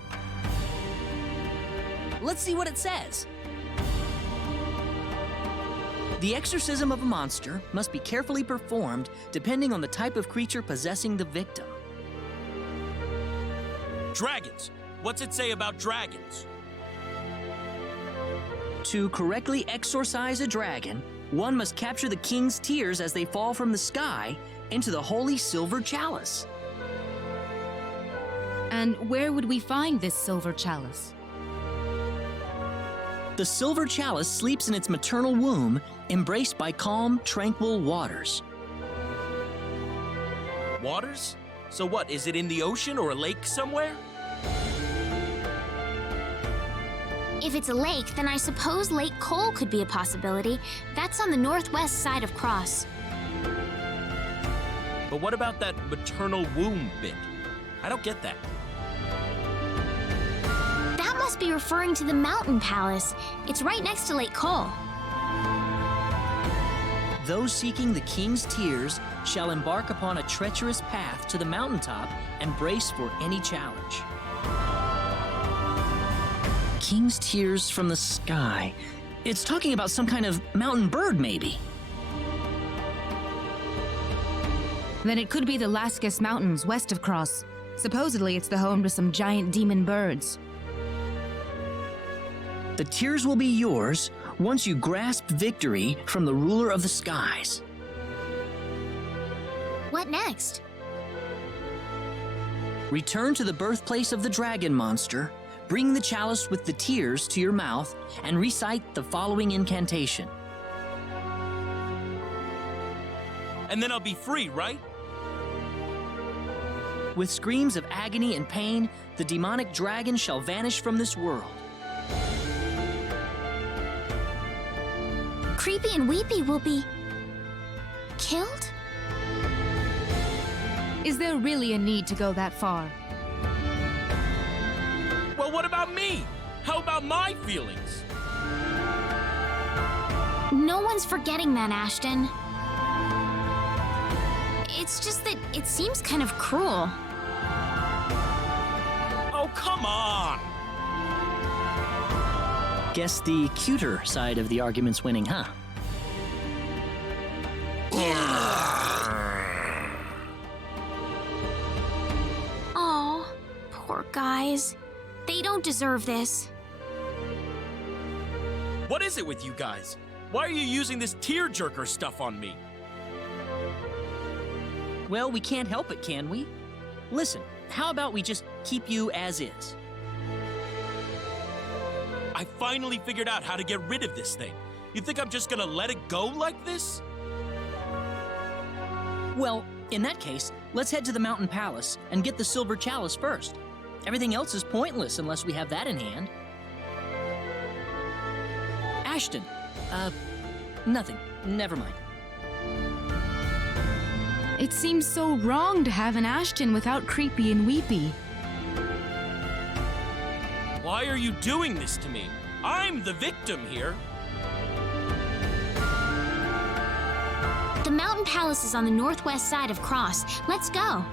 Let's see what it says. The exorcism of a monster must be carefully performed depending on the type of creature possessing the victim. Dragons! What's it say about dragons? To correctly exorcise a dragon, one must capture the king's tears as they fall from the sky into the holy silver chalice. And where would we find this silver chalice? The silver chalice sleeps in its maternal womb, embraced by calm, tranquil waters. Waters? So what, is it in the ocean or a lake somewhere? If it's a lake, then I suppose Lake Cole could be a possibility. That's on the northwest side of Cross. But what about that maternal womb bit? I don't get that. That must be referring to the Mountain Palace. It's right next to Lake Cole. Those seeking the king's tears shall embark upon a treacherous path to the mountaintop and brace for any challenge. King's tears from the sky. It's talking about some kind of mountain bird, maybe. Then it could be the Lascus Mountains west of Cross. Supposedly, it's the home to some giant demon birds. The tears will be yours once you grasp victory from the ruler of the skies. What next? Return to the birthplace of the dragon monster, bring the chalice with the tears to your mouth, and recite the following incantation. And then I'll be free, right? With screams of agony and pain, the demonic dragon shall vanish from this world. Creepy and Weepy will be... killed? Is there really a need to go that far? Well, what about me? How about my feelings? No one's forgetting that, Ashton. It's just that it seems kind of cruel. Oh, come on! Guess the cuter side of the argument's winning, huh? Oh, poor guys. They don't deserve this. What is it with you guys? Why are you using this tearjerker stuff on me? Well, we can't help it, can we? Listen, how about we just keep you as is? I finally figured out how to get rid of this thing. You think I'm just gonna let it go like this? Well, in that case, let's head to the Mountain Palace and get the silver chalice first. Everything else is pointless unless we have that in hand. Ashton, nothing. Never mind. It seems so wrong to have an Ashton without Creepy and Weepy. Why are you doing this to me? I'm the victim here. The Mountain Palace is on the northwest side of Cross. Let's go.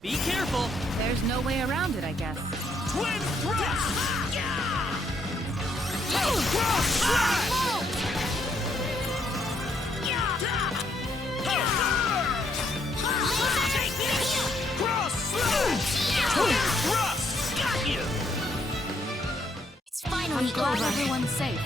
Be careful! There's no way around it, I guess. Twin thrust! Cross slash! Cross slash! Twin thrust! Got you! It's finally I'm glad over. everyone's safe.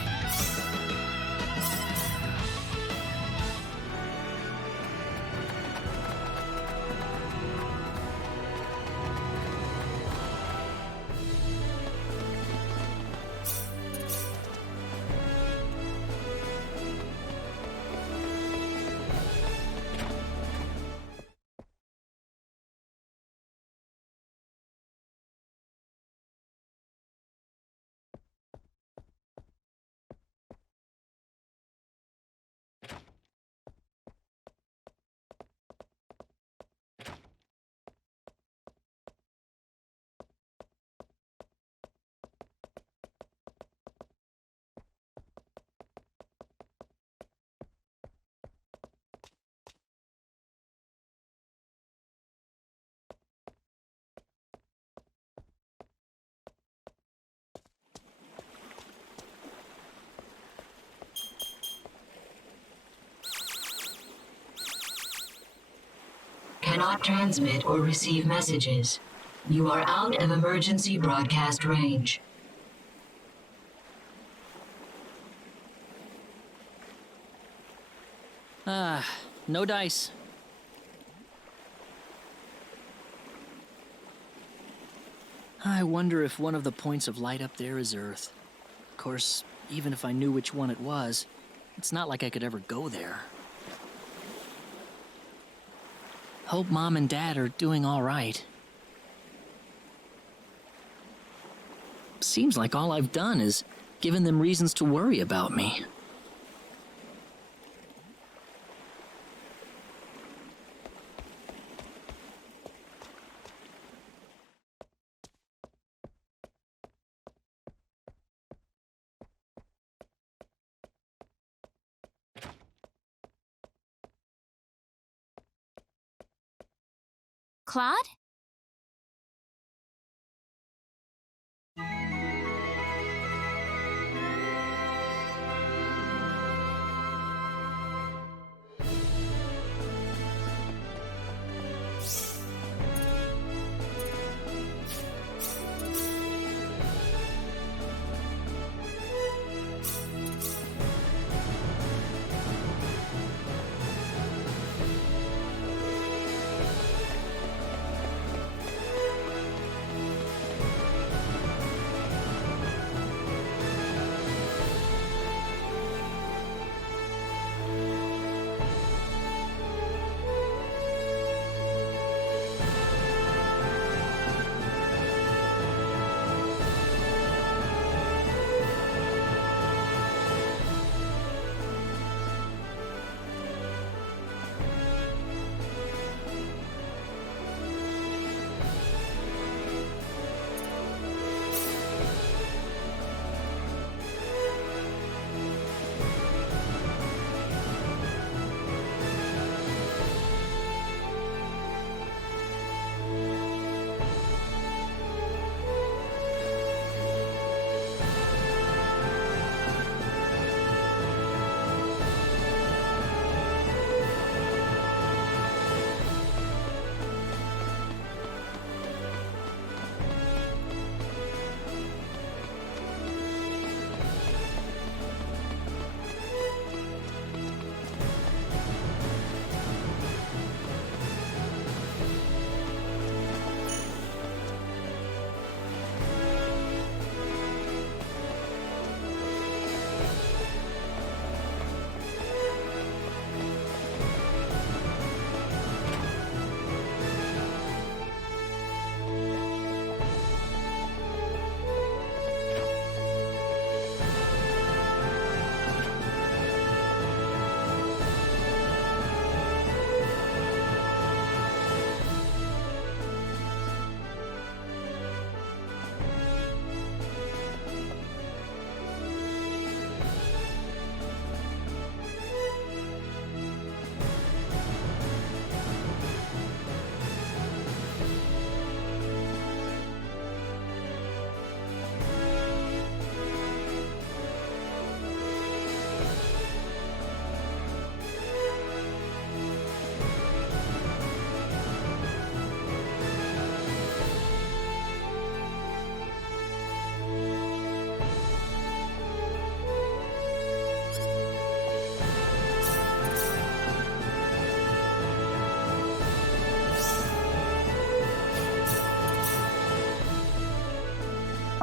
Cannot transmit or receive messages. You are out of emergency broadcast range. No dice. I wonder if one of the points of light up there is Earth. Of course, even if I knew which one it was, it's not like I could ever go there. Hope Mom and Dad are doing all right. Seems like all I've done is given them reasons to worry about me. Claude?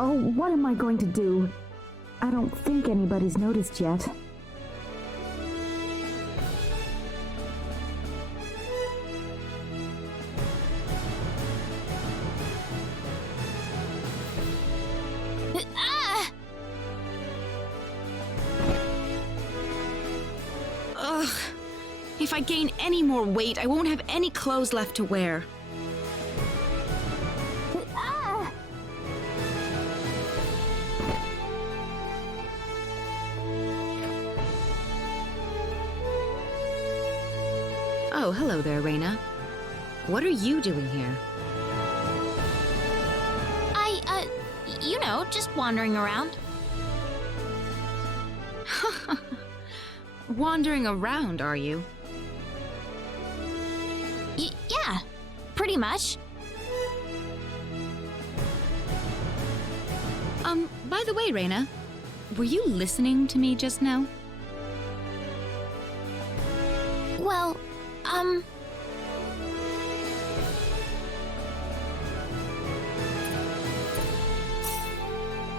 Oh, what am I going to do? I don't think anybody's noticed yet. Ugh. If I gain any more weight, I won't have any clothes left to wear. Oh, hello there, Reina. What are you doing here? You know, just wandering around. Wandering around, are you? Yeah, pretty much. By the way, Reina, were you listening to me just now? Well,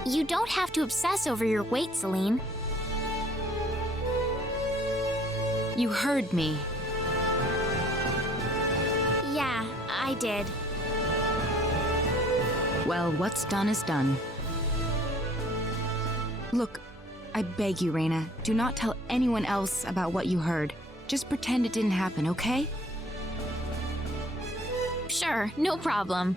you don't have to obsess over your weight, Celine. You heard me. Yeah, I did. Well, what's done is done. Look, I beg you, Reina, do not tell anyone else about what you heard. Just pretend it didn't happen, okay? Sure, no problem.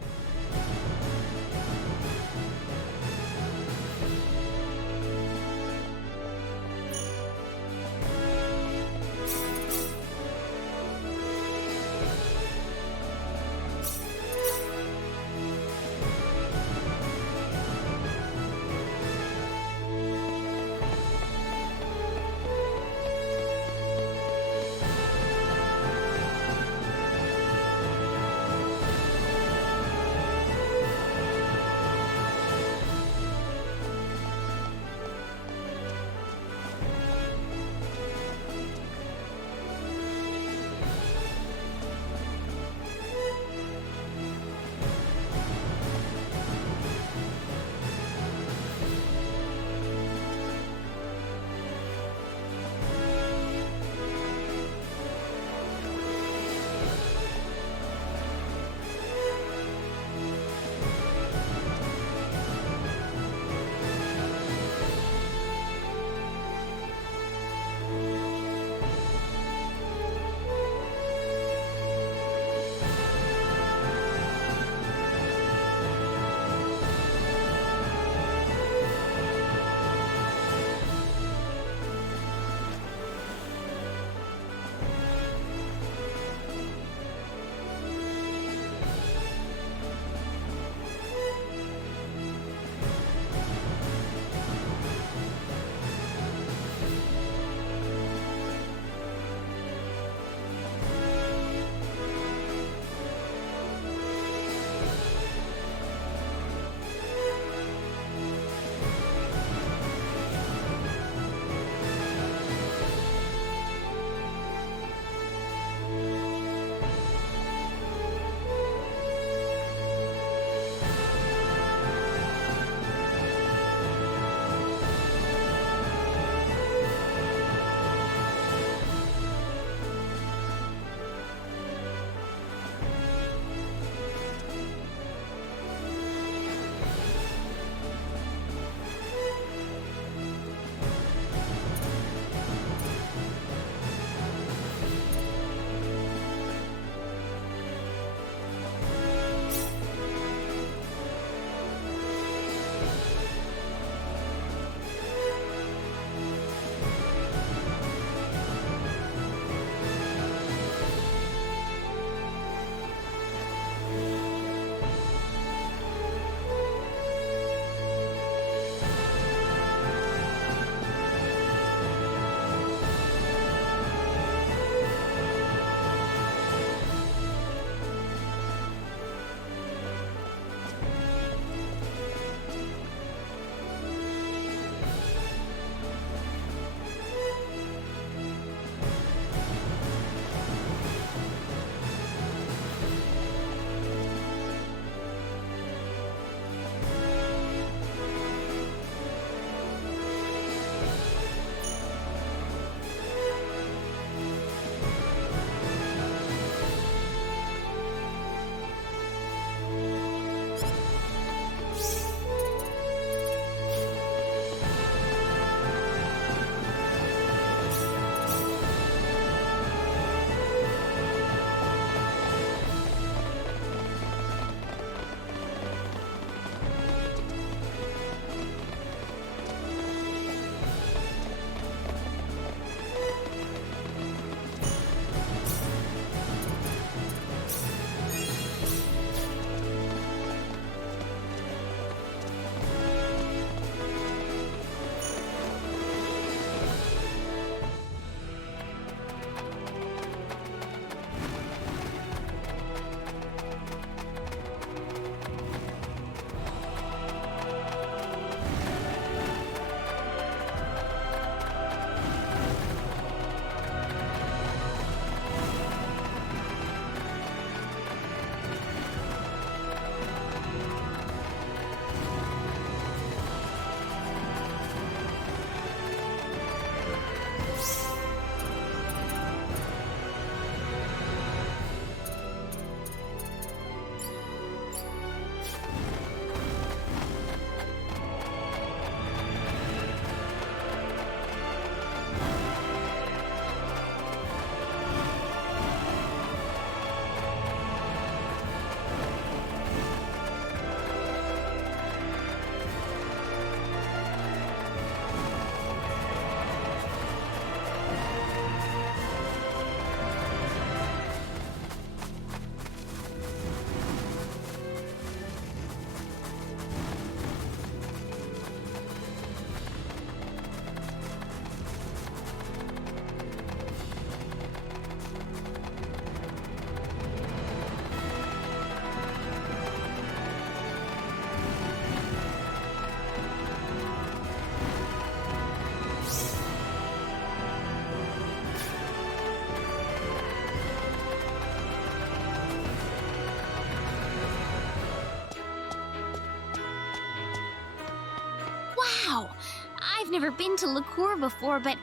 never been to Liqueur before, but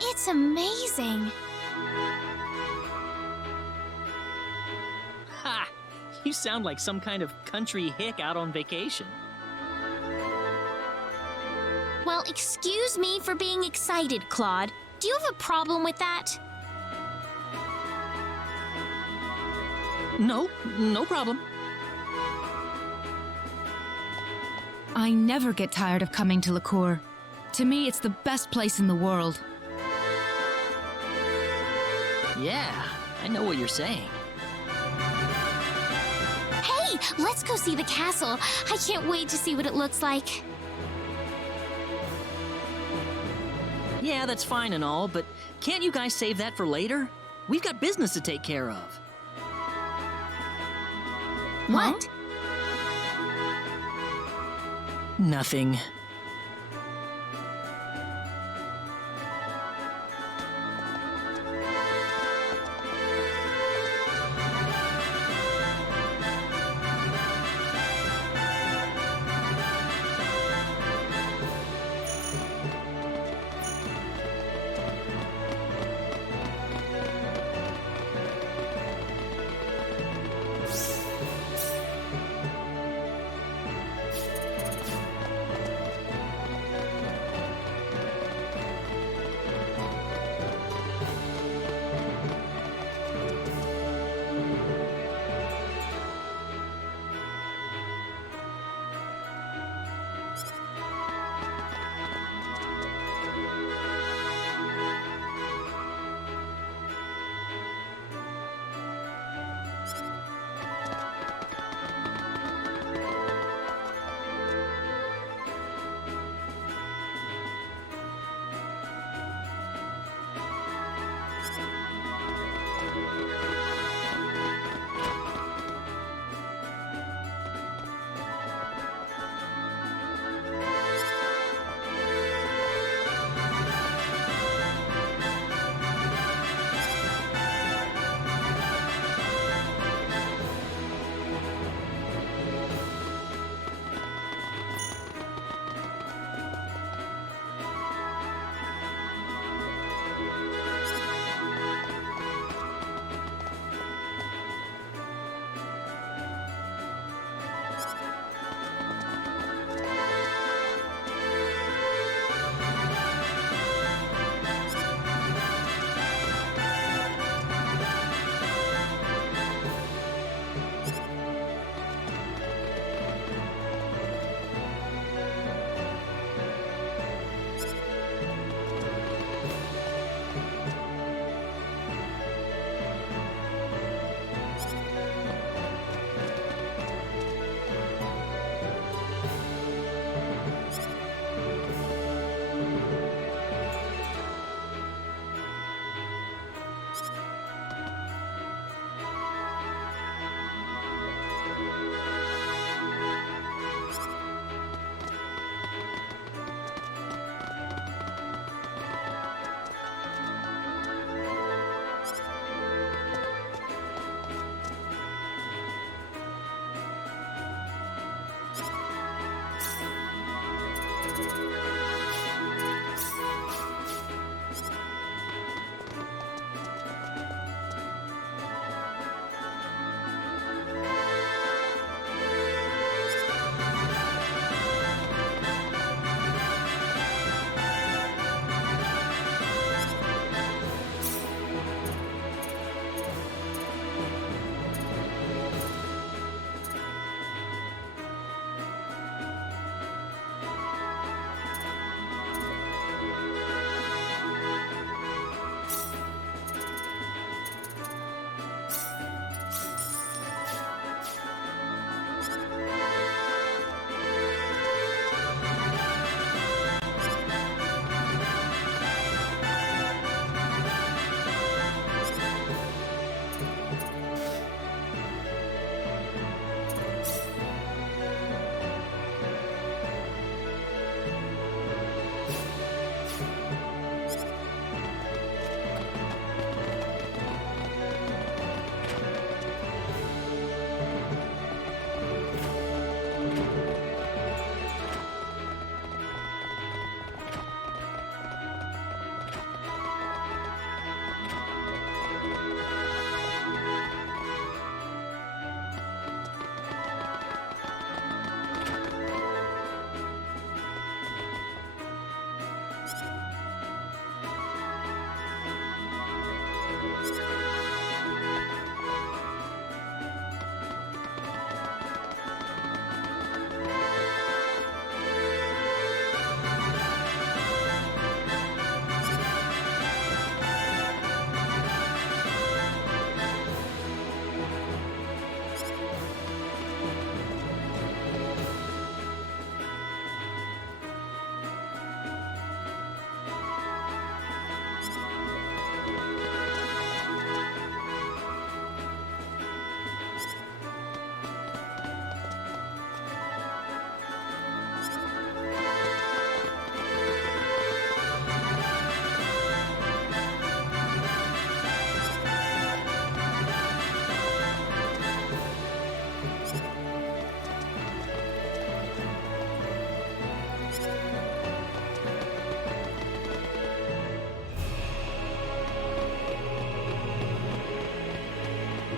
it's amazing. Ha! You sound like some kind of country hick out on vacation. Well, excuse me for being excited, Claude. Do you have a problem with that? No, no problem. I never get tired of coming to Liqueur. To me, it's the best place in the world. Yeah, I know what you're saying. Hey, let's go see the castle. I can't wait to see what it looks like. Yeah, that's fine and all, but can't you guys save that for later? We've got business to take care of. What? Nothing.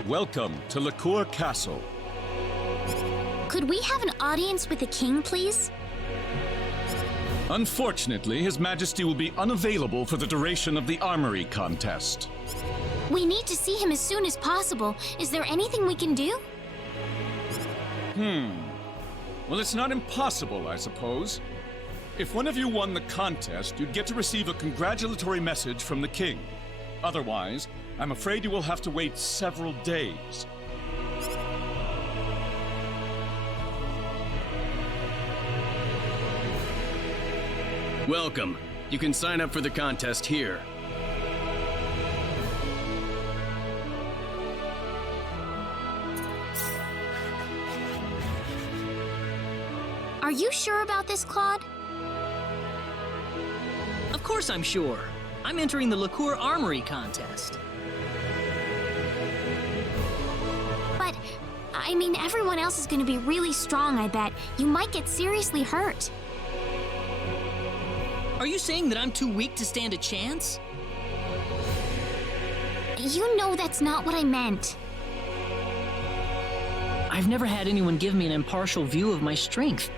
Welcome to Liqueur Castle. Could we have an audience with the king, please? Unfortunately, His Majesty will be unavailable for the duration of the armory contest. We need to see him as soon as possible. Is there anything we can do? Well, it's not impossible, I suppose. If one of you won the contest, you'd get to receive a congratulatory message from the king. Otherwise, I'm afraid you will have to wait several days. Welcome. You can sign up for the contest here. Are you sure about this, Claude? Of course I'm sure. I'm entering the Liqueur Armory contest. But, I mean, everyone else is going to be really strong, I bet. You might get seriously hurt. Are you saying that I'm too weak to stand a chance? You know that's not what I meant. I've never had anyone give me an impartial view of my strength.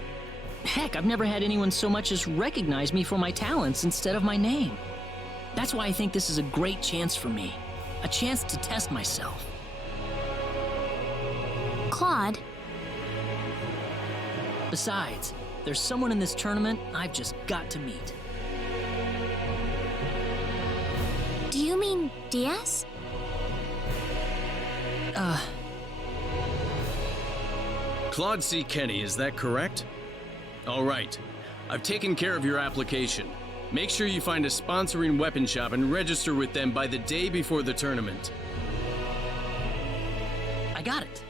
Heck, I've never had anyone so much as recognize me for my talents instead of my name. That's why I think this is a great chance for me. A chance to test myself. Claude. Besides, there's someone in this tournament I've just got to meet. Do you mean Diaz? Claude C. Kenny, is that correct? All right. I've taken care of your application. Make sure you find a sponsoring weapon shop and register with them by the day before the tournament. I got it.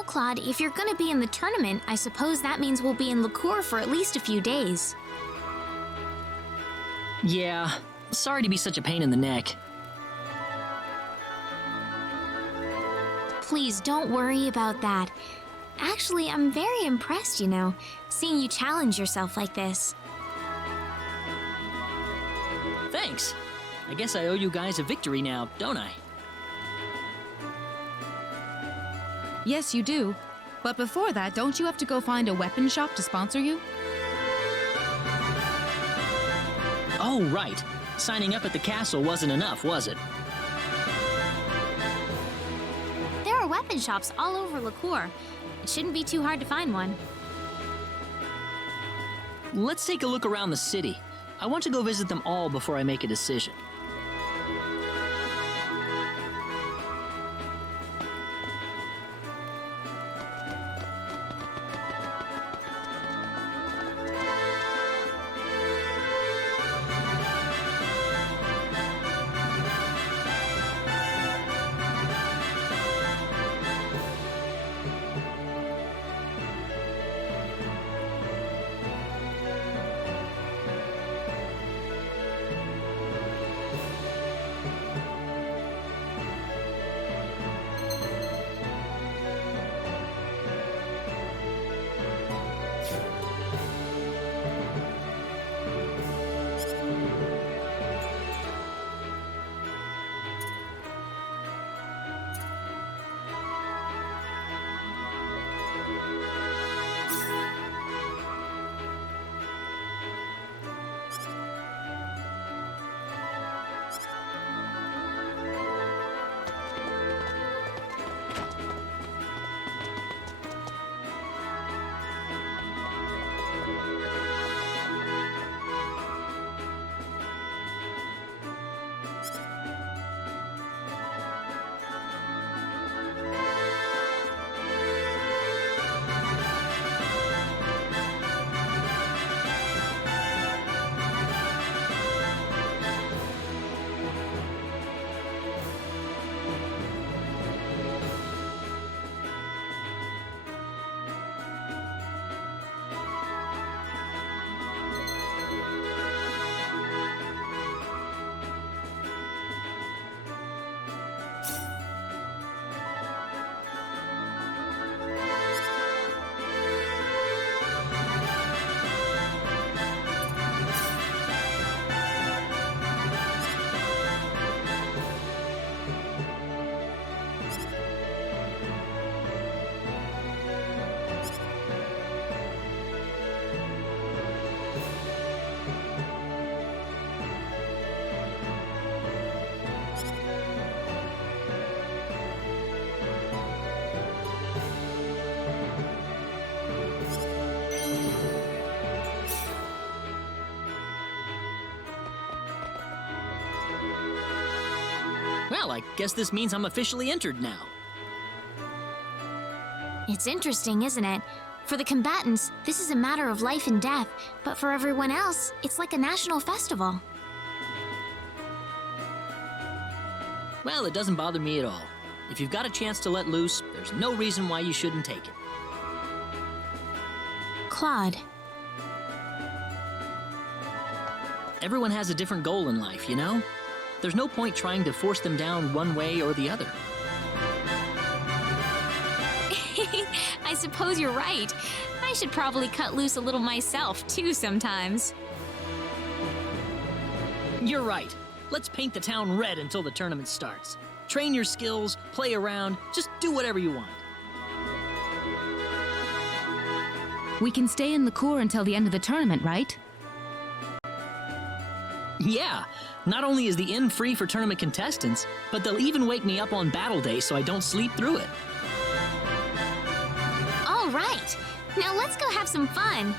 know, Claude, if you're gonna be in the tournament, I suppose that means we'll be in Liqueur for at least a few days. Yeah, sorry to be such a pain in the neck. Please don't worry about that. Actually, I'm very impressed, you know, seeing you challenge yourself like this. Thanks. I guess I owe you guys a victory now, don't I? Yes, you do. But before that, don't you have to go find a weapon shop to sponsor you? Oh, right. Signing up at the castle wasn't enough, was it? There are weapon shops all over Liqueur. It shouldn't be too hard to find one. Let's take a look around the city. I want to go visit them all before I make a decision. Well, I guess this means I'm officially entered now. It's interesting, isn't it? For the combatants, this is a matter of life and death, but for everyone else, it's like a national festival. Well, it doesn't bother me at all. If you've got a chance to let loose, there's no reason why you shouldn't take it. Claude. Everyone has a different goal in life, you know? There's no point trying to force them down one way or the other. I suppose you're right. I should probably cut loose a little myself, too, sometimes. You're right. Let's paint the town red until the tournament starts. Train your skills, play around, just do whatever you want. We can stay in Liqueur until the end of the tournament, right? Yeah, not only is the inn free for tournament contestants, but they'll even wake me up on battle day so I don't sleep through it. All right, now let's go have some fun.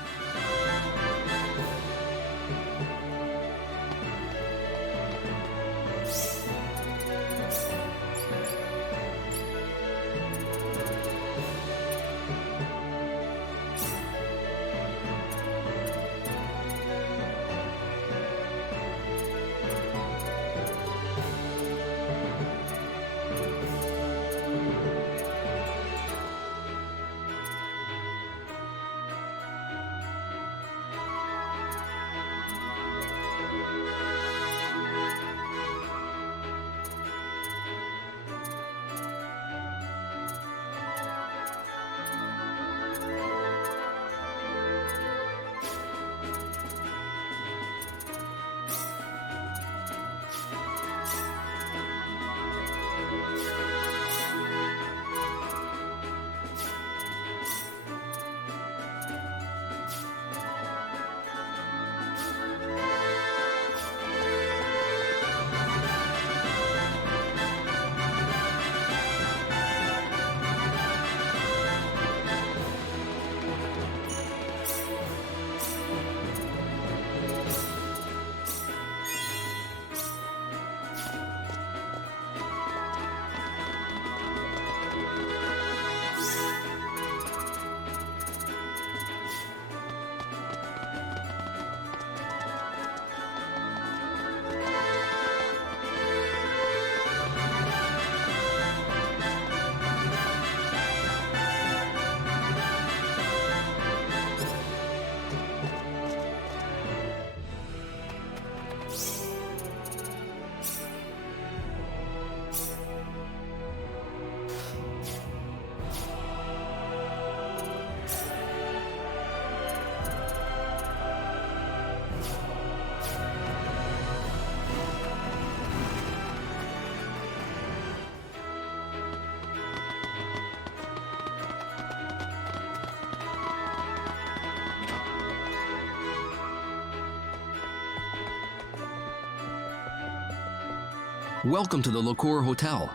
Welcome to the Liqueur Hotel.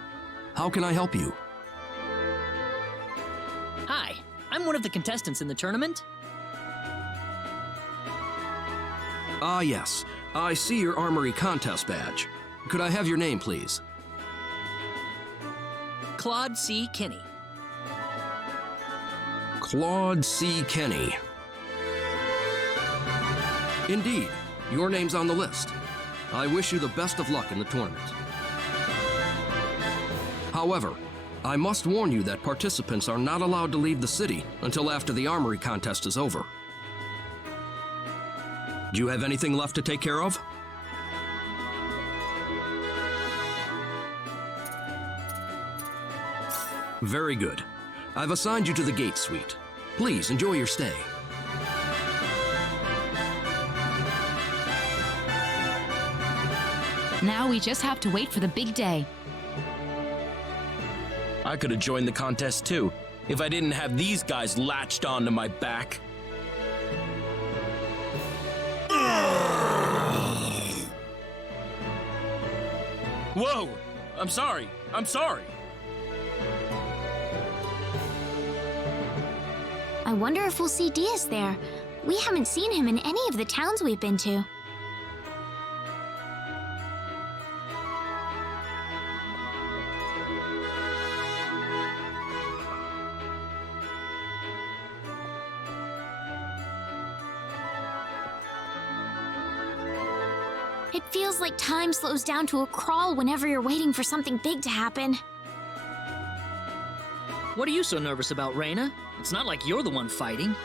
How can I help you? Hi, I'm one of the contestants in the tournament. Ah, yes. I see your Armory contest badge. Could I have your name, please? Claude C. Kinney. Claude C. Kenny. Indeed, your name's on the list. I wish you the best of luck in the tournament. However, I must warn you that participants are not allowed to leave the city until after the Armory contest is over. Do you have anything left to take care of? Very good. I've assigned you to the gate suite. Please enjoy your stay. Now we just have to wait for the big day. I could have joined the contest too, if I didn't have these guys latched onto my back. Whoa! I'm sorry. I'm sorry. I wonder if we'll see Diaz there. We haven't seen him in any of the towns we've been to. It feels like time slows down to a crawl whenever you're waiting for something big to happen. What are you so nervous about, Reina? It's not like you're the one fighting.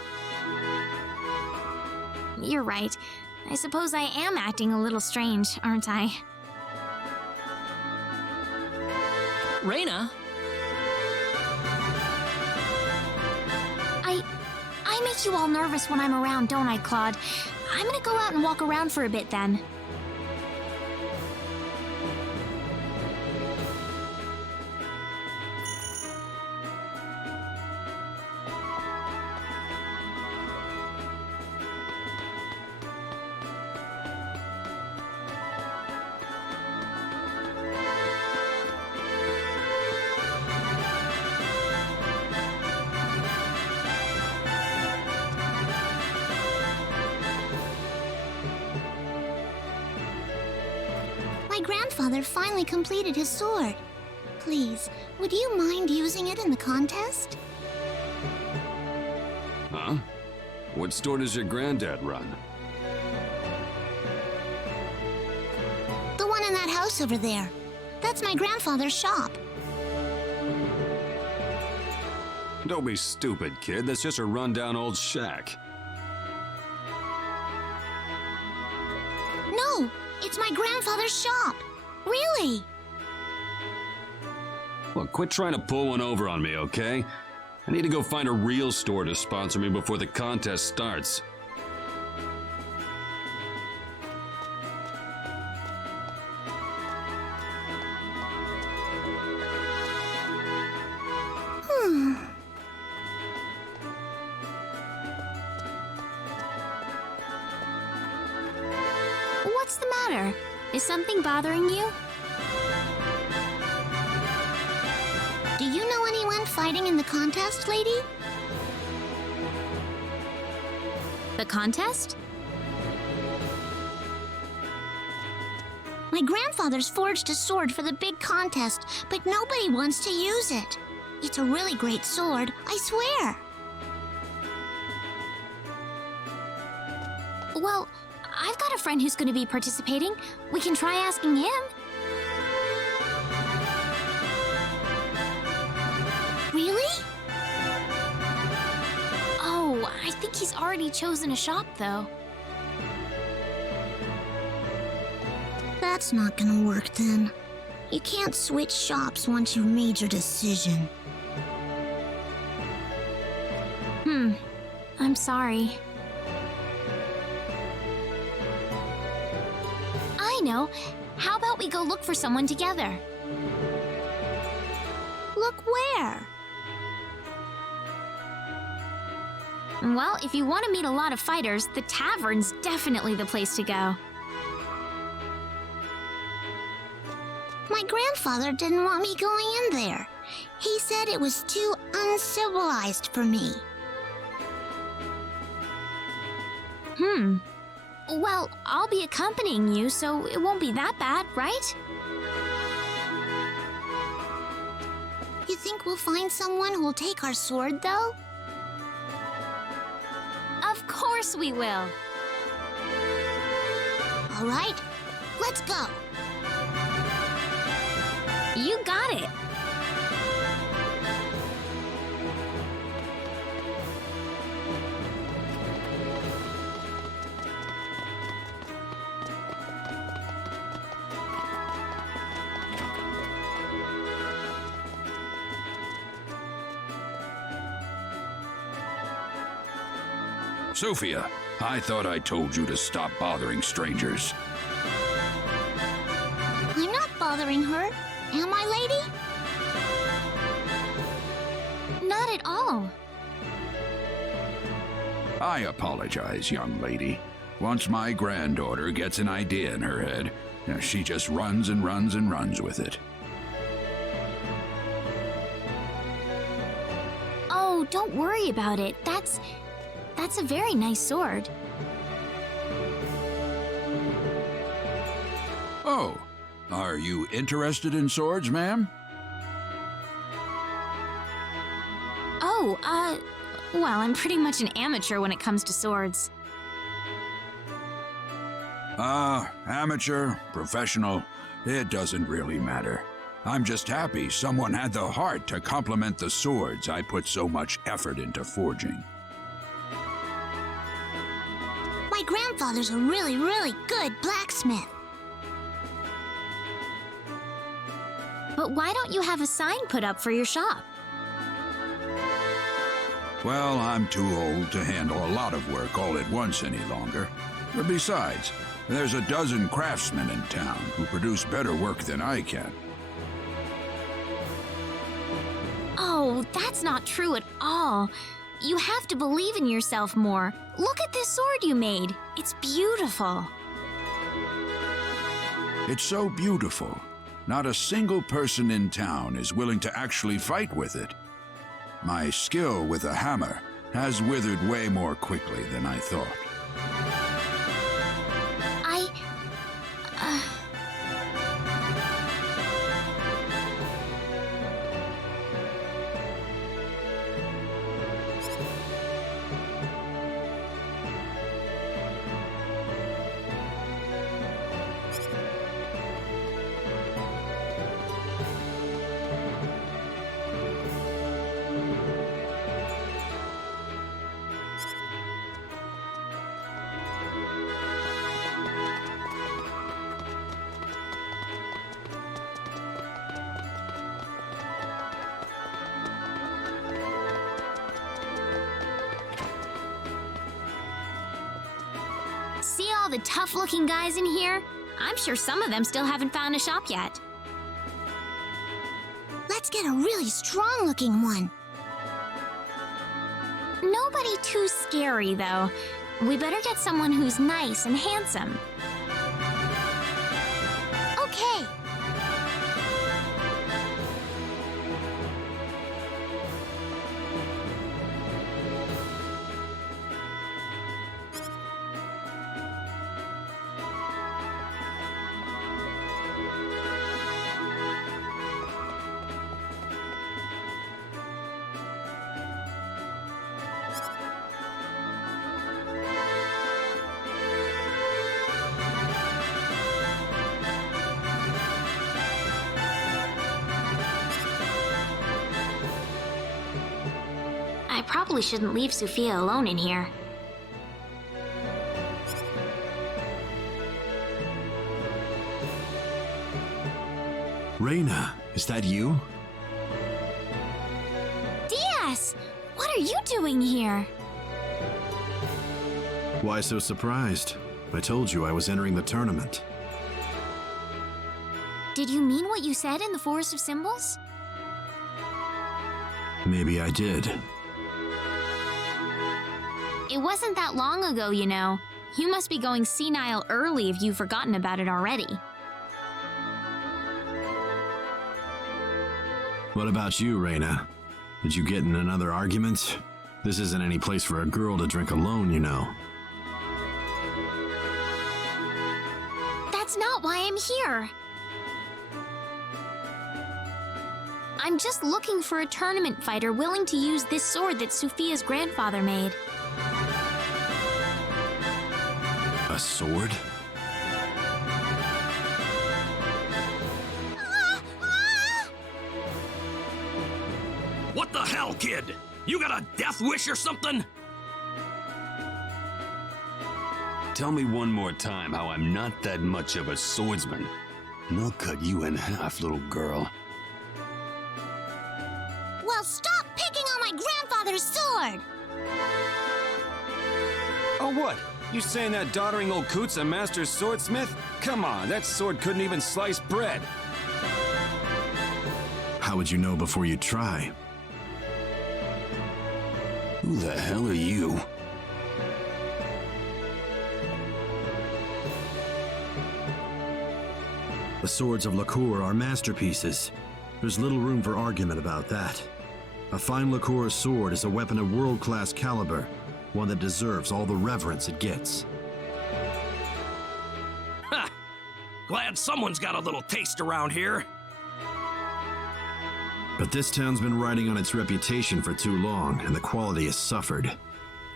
You're right. I suppose I am acting a little strange, aren't I? Reina? I make you all nervous when I'm around, don't I, Claude? I'm gonna go out and walk around for a bit then. My grandfather finally completed his sword. Please, would you mind using it in the contest? Huh? What store does your granddad run? The one in that house over there. That's my grandfather's shop. Don't be stupid, kid. That's just a rundown old shack. No, it's my grandfather's shop. Really? Look, quit trying to pull one over on me, okay? I need to go find a real store to sponsor me before the contest starts. What's the matter? Is something bothering you? Do you know anyone fighting in the contest, lady? The contest? My grandfather's forged a sword for the big contest, but nobody wants to use it. It's a really great sword, I swear. Well, I've got a friend who's going to be participating. We can try asking him. Really? Oh, I think he's already chosen a shop, though. That's not gonna work then. You can't switch shops once you've made your decision. I'm sorry. I know. How about we go look for someone together? Look where? Well, if you want to meet a lot of fighters, the tavern's definitely the place to go. My grandfather didn't want me going in there. He said it was too uncivilized for me. Well, I'll be accompanying you, so it won't be that bad, right? You think we'll find someone who'll take our sword, though? Of course we will. All right, let's go. You got it. Sophia, I thought I told you to stop bothering strangers. I'm not bothering her, am I, lady? Not at all. I apologize, young lady. Once my granddaughter gets an idea in her head, she just runs and runs and runs with it. Oh, don't worry about it. That's a very nice sword. Oh, are you interested in swords, ma'am? Oh, well, I'm pretty much an amateur when it comes to swords. Amateur, professional, it doesn't really matter. I'm just happy someone had the heart to compliment the swords I put so much effort into forging. My grandfather's a really, really good blacksmith. But why don't you have a sign put up for your shop? Well, I'm too old to handle a lot of work all at once any longer. Besides, there's a dozen craftsmen in town who produce better work than I can. Oh, that's not true at all. You have to believe in yourself more. Look at this sword you made. It's beautiful. It's so beautiful. Not a single person in town is willing to actually fight with it. My skill with a hammer has withered way more quickly than I thought. See all the tough-looking guys in here? I'm sure some of them still haven't found a shop yet. Let's get a really strong-looking one. Nobody too scary, though. We better get someone who's nice and handsome. Okay. I probably shouldn't leave Sophia alone in here. Reina, is that you? Diaz! What are you doing here? Why so surprised? I told you I was entering the tournament. Did you mean what you said in the Forest of Symbols? Maybe I did. It wasn't that long ago, you know. You must be going senile early if you've forgotten about it already. What about you, Reina? Did you get in another argument? This isn't any place for a girl to drink alone, you know. That's not why I'm here. I'm just looking for a tournament fighter willing to use this sword that Sophia's grandfather made. A sword? What the hell, kid? You got a death wish or something? Tell me one more time how I'm not that much of a swordsman, and I'll cut you in half, little girl. Well, stop picking on my grandfather's sword! Oh, what? You saying that doddering old coot's a master swordsmith? Come on, that sword couldn't even slice bread. How would you know before you try? Who the hell are you? The swords of Lacour are masterpieces. There's little room for argument about that. A fine Lacour sword is a weapon of world-class caliber, one that deserves all the reverence it gets. Ha! Glad someone's got a little taste around here. But this town's been riding on its reputation for too long, and the quality has suffered.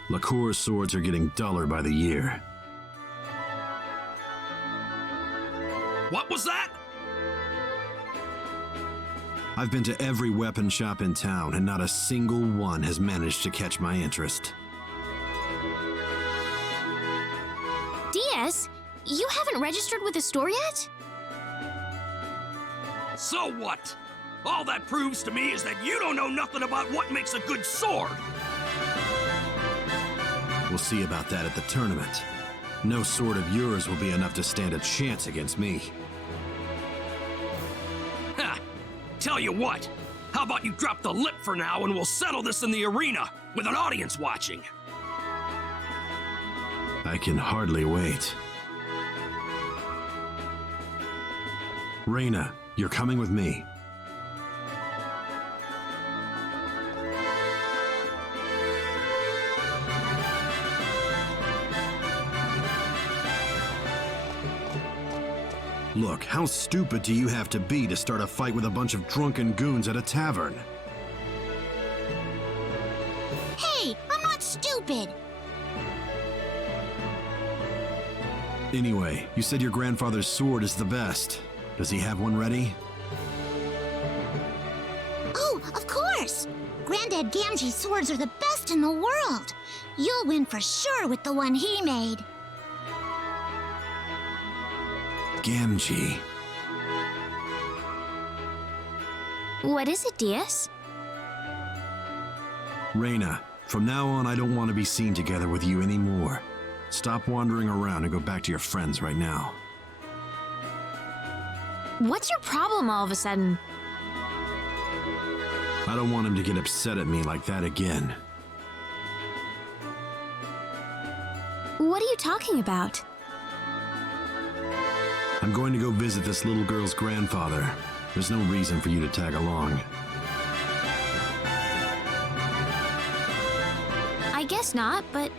Lacour's swords are getting duller by the year. What was that? I've been to every weapon shop in town, and not a single one has managed to catch my interest. Diaz, you haven't registered with the store yet? So what? All that proves to me is that you don't know nothing about what makes a good sword. We'll see about that at the tournament. No sword of yours will be enough to stand a chance against me. Ha! Tell you what, how about you drop the lip for now and we'll settle this in the arena with an audience watching. I can hardly wait. Reina, you're coming with me. Look, how stupid do you have to be to start a fight with a bunch of drunken goons at a tavern? Hey, I'm not stupid! Anyway, you said your grandfather's sword is the best. Does he have one ready? Oh, of course! Granddad Gamgee's swords are the best in the world! You'll win for sure with the one he made. Gamgee. What is it, Diaz? Reina, from now on I don't want to be seen together with you anymore. Stop wandering around and go back to your friends right now. What's your problem all of a sudden? I don't want him to get upset at me like that again. What are you talking about? I'm going to go visit this little girl's grandfather. There's no reason for you to tag along. I guess not, but...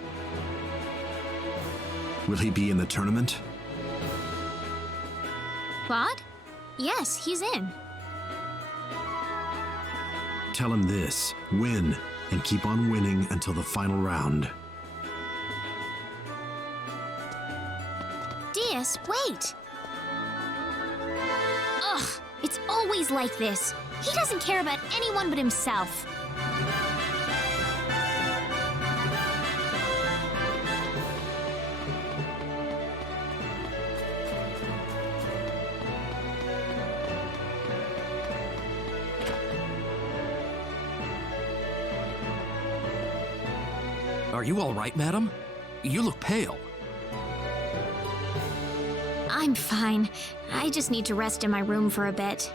Will he be in the tournament? Claude? Yes, he's in. Tell him this. Win, and keep on winning until the final round. Diaz, wait! Ugh, it's always like this. He doesn't care about anyone but himself. Are you all right, madam? You look pale. I'm fine. I just need to rest in my room for a bit.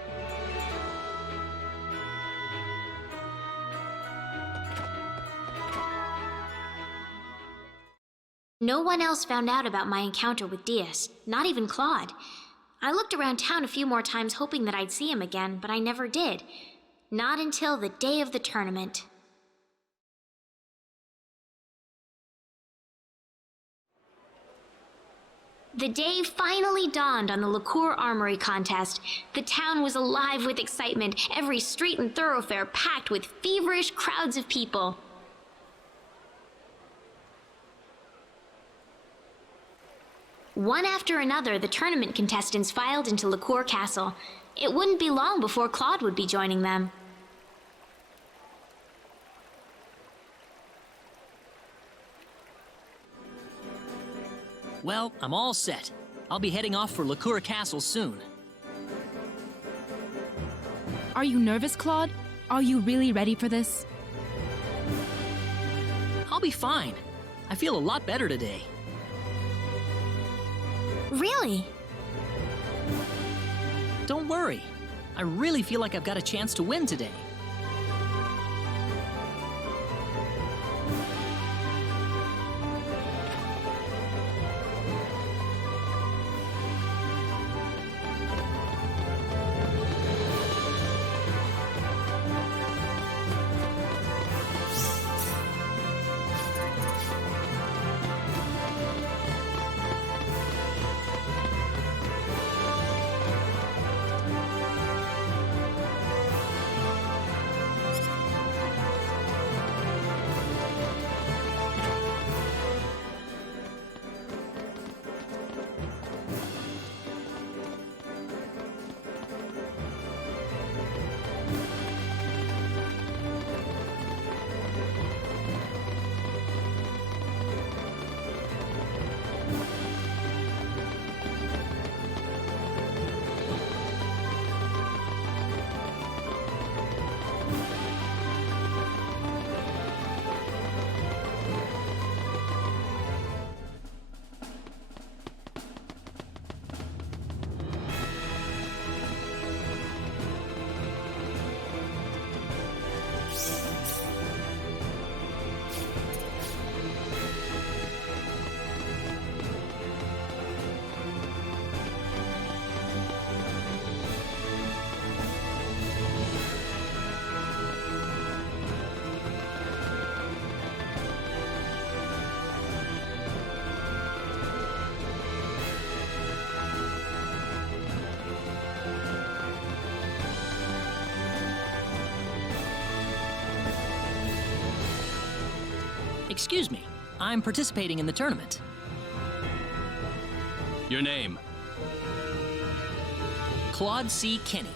No one else found out about my encounter with Diaz, not even Claude. I looked around town a few more times hoping that I'd see him again, but I never did. Not until the day of the tournament. The day finally dawned on the Liqueur Armory contest. The town was alive with excitement, every street and thoroughfare packed with feverish crowds of people. One after another, the tournament contestants filed into Liqueur Castle. It wouldn't be long before Claude would be joining them. Well, I'm all set. I'll be heading off for Liqueur Castle soon. Are you nervous, Claude? Are you really ready for this? I'll be fine. I feel a lot better today. Really? Don't worry. I really feel like I've got a chance to win today. Excuse me, I'm participating in the tournament. Your name? Claude C. Kenny.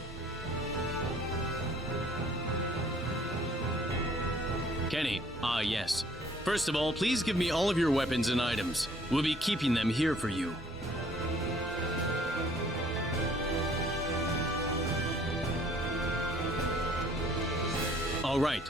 Kenny, yes. First of all, please give me all of your weapons and items. We'll be keeping them here for you. All right.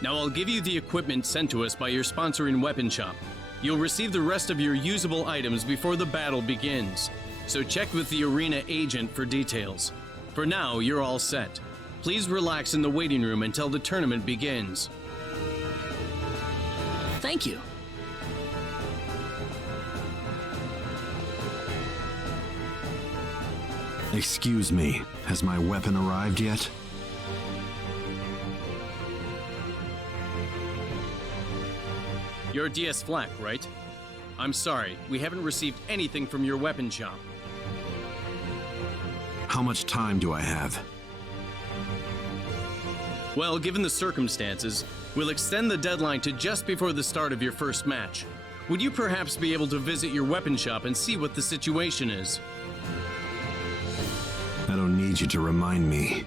Now I'll give you the equipment sent to us by your sponsoring weapon shop. You'll receive the rest of your usable items before the battle begins, so check with the arena agent for details. For now, you're all set. Please relax in the waiting room until the tournament begins. Thank you. Excuse me, has my weapon arrived yet? You're DS Flak, right? I'm sorry, we haven't received anything from your weapon shop. How much time do I have? Well, given the circumstances, we'll extend the deadline to just before the start of your first match. Would you perhaps be able to visit your weapon shop and see what the situation is? I don't need you to remind me.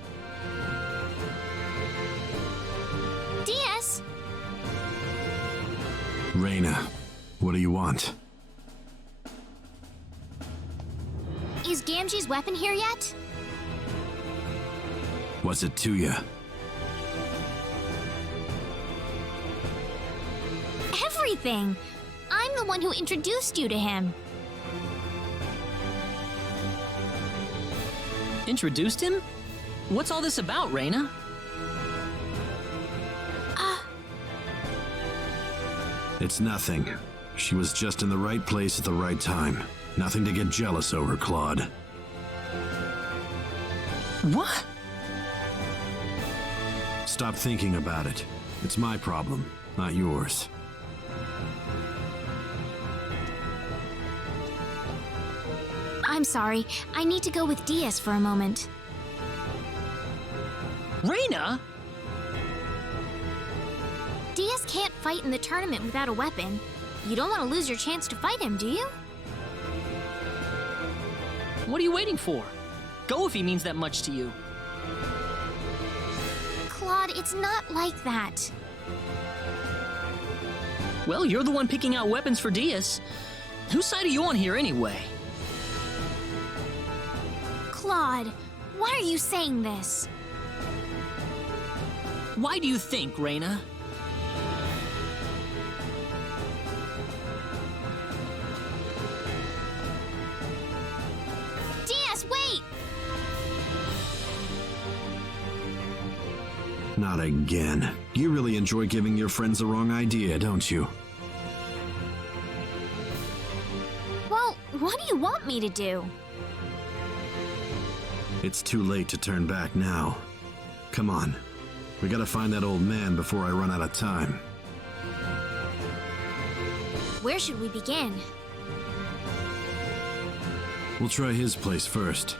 DS! Reina, what do you want? Is Gamgee's weapon here yet? What's it to you? Everything! I'm the one who introduced you to him. Introduced him? What's all this about, Reina? It's nothing. She was just in the right place at the right time. Nothing to get jealous over, Claude. What? stop thinking about it. It's my problem, not yours. I'm sorry. I need to go with Diaz for a moment. Reina? Diaz can't fight in the tournament without a weapon. You don't want to lose your chance to fight him, do you? What are you waiting for? Go if he means that much to you. Claude, it's not like that. Well, you're the one picking out weapons for Diaz. Whose side are you on here anyway? Claude, why are you saying this? Why do you think, Reina? Diaz, wait! Not again. You really enjoy giving your friends the wrong idea, don't you? Well, what do you want me to do? It's too late to turn back now. Come on. We gotta find that old man before I run out of time. Where should we begin? We'll try his place first.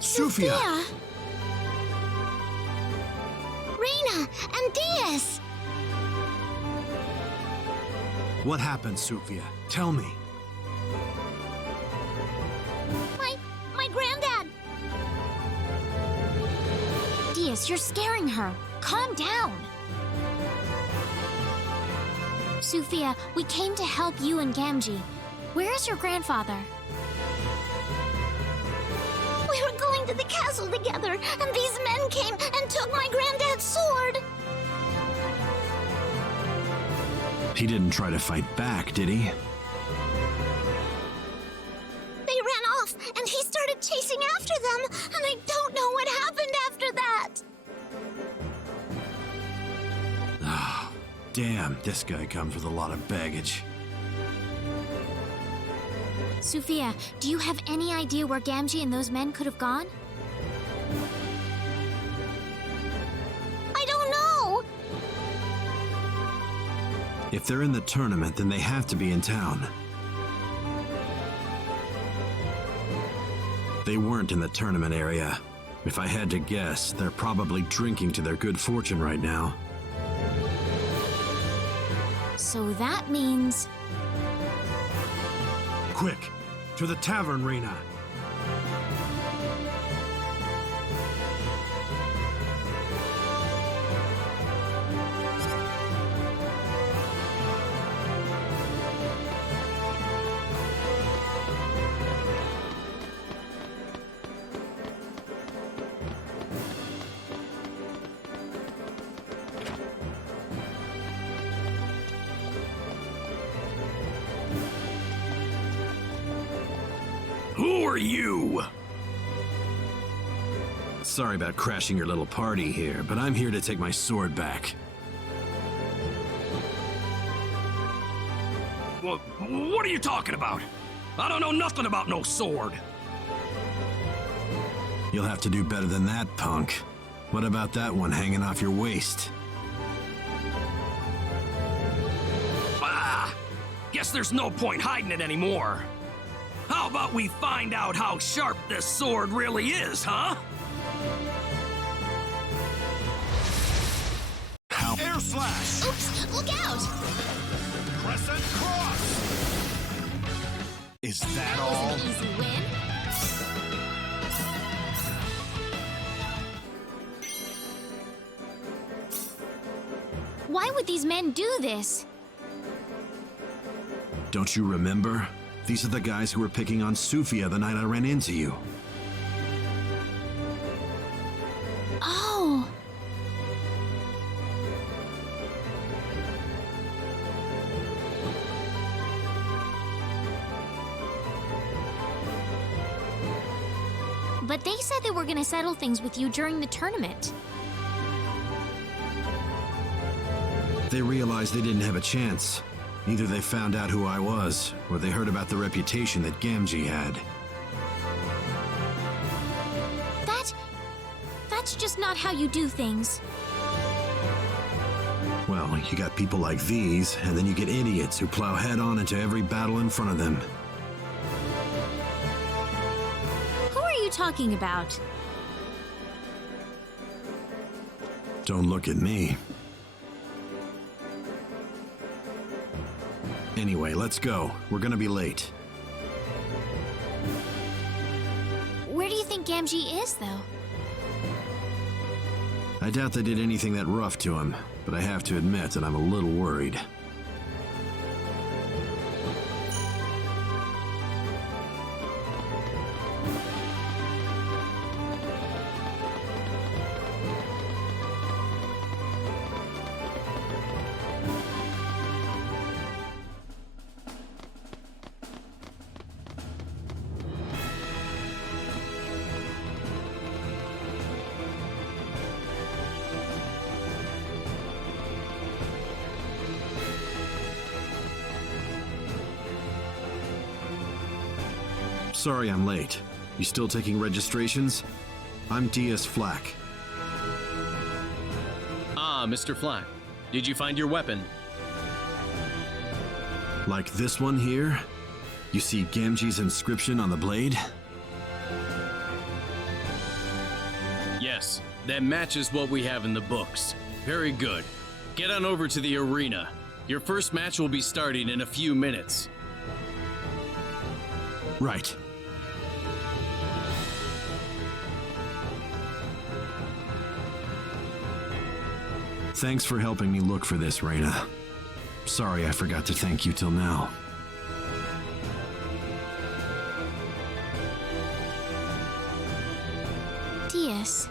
Sophia! Reina and Diaz! What happened, Sophia? Tell me. My granddad! Diaz, you're scaring her. Calm down. Sophia, we came to help you and Gamgee. Where is your grandfather? We were going to the castle together, and these men came and took my granddad's sword! He didn't try to fight back, did he? They ran off, and he started chasing after them, and I don't know what happened after that! Oh, damn, this guy comes with a lot of baggage. Sophia, do you have any idea where Gamgee and those men could have gone? I don't know! If they're in the tournament, then they have to be in town. They weren't in the tournament area. If I had to guess, they're probably drinking to their good fortune right now. So that means... Quick! To the tavern, Reina! Who are you? Sorry about crashing your little party here, but I'm here to take my sword back. What are you talking about? I don't know nothing about no sword. You'll have to do better than that, punk. What about that one hanging off your waist? Ah! Guess there's no point hiding it anymore. How about we find out how sharp this sword really is, huh? Air slash! Oops, look out! Crescent cross! that all? Was an easy win. Why would these men do this? Don't you remember? These are the guys who were picking on Sufia the night I ran into you. Oh. But they said they were going to settle things with you during the tournament. They realized they didn't have a chance. Either they found out who I was, or they heard about the reputation that Gamgee had. That's just not how you do things. Well, you got people like these, and then you get idiots who plow head-on into every battle in front of them. Who are you talking about? Don't look at me. Anyway, let's go. We're gonna be late. Where do you think Gamgee is, though? I doubt they did anything that rough to him, but I have to admit that I'm a little worried. Sorry I'm late. You still taking registrations? I'm DS Flack. Ah, Mr. Flack. Did you find your weapon? Like this one here? You see Gamgee's inscription on the blade? Yes, that matches what we have in the books. Very good. Get on over to the arena. Your first match will be starting in a few minutes. Right. Thanks for helping me look for this, Reina. Sorry I forgot to thank you till now. DS.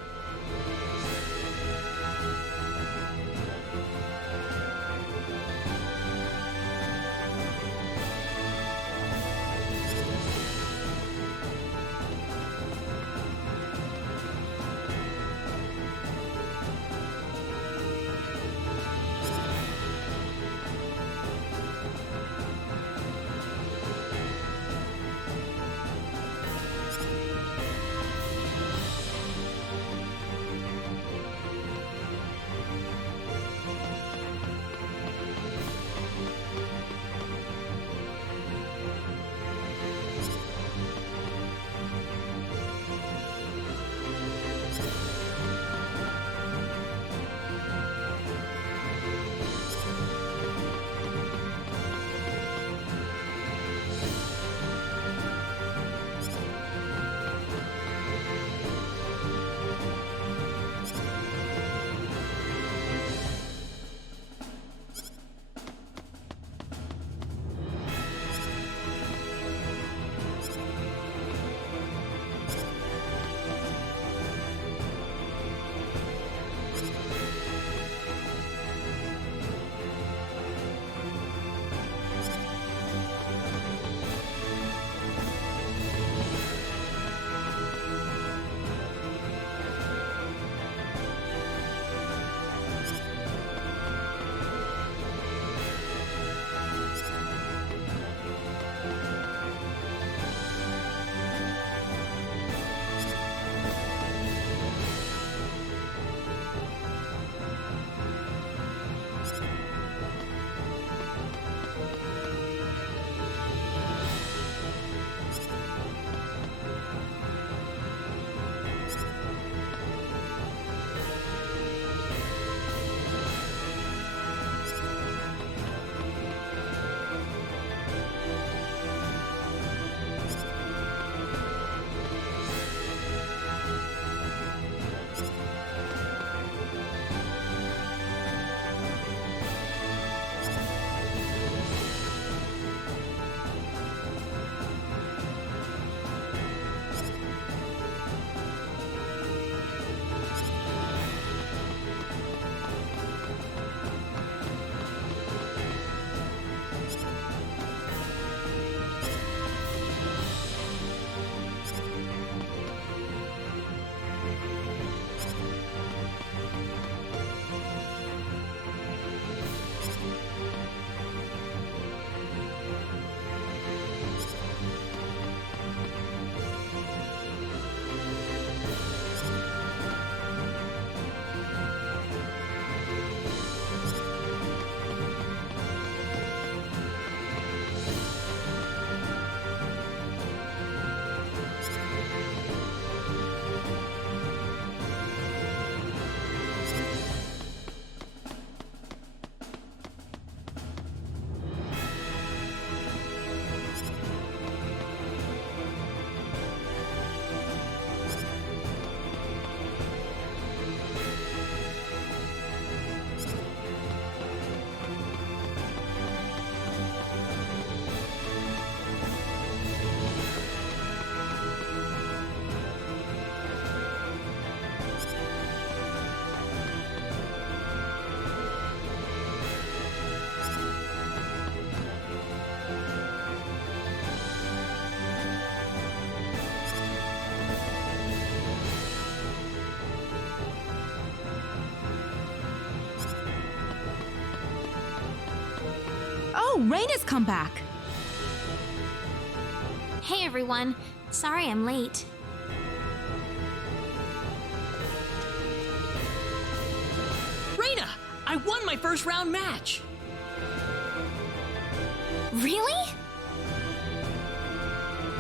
Raina's come back! Hey everyone, sorry I'm late. Raina! I won my first round match! Really?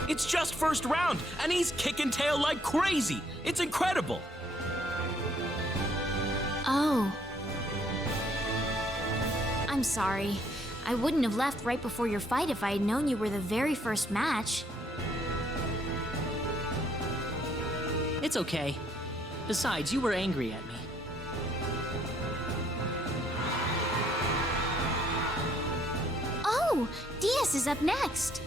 It's just first round, and he's kicking tail like crazy. It's incredible. Oh. I'm sorry. I wouldn't have left right before your fight if I had known you were the very first match. It's okay. Besides, you were angry at me. Oh, Diaz is up next.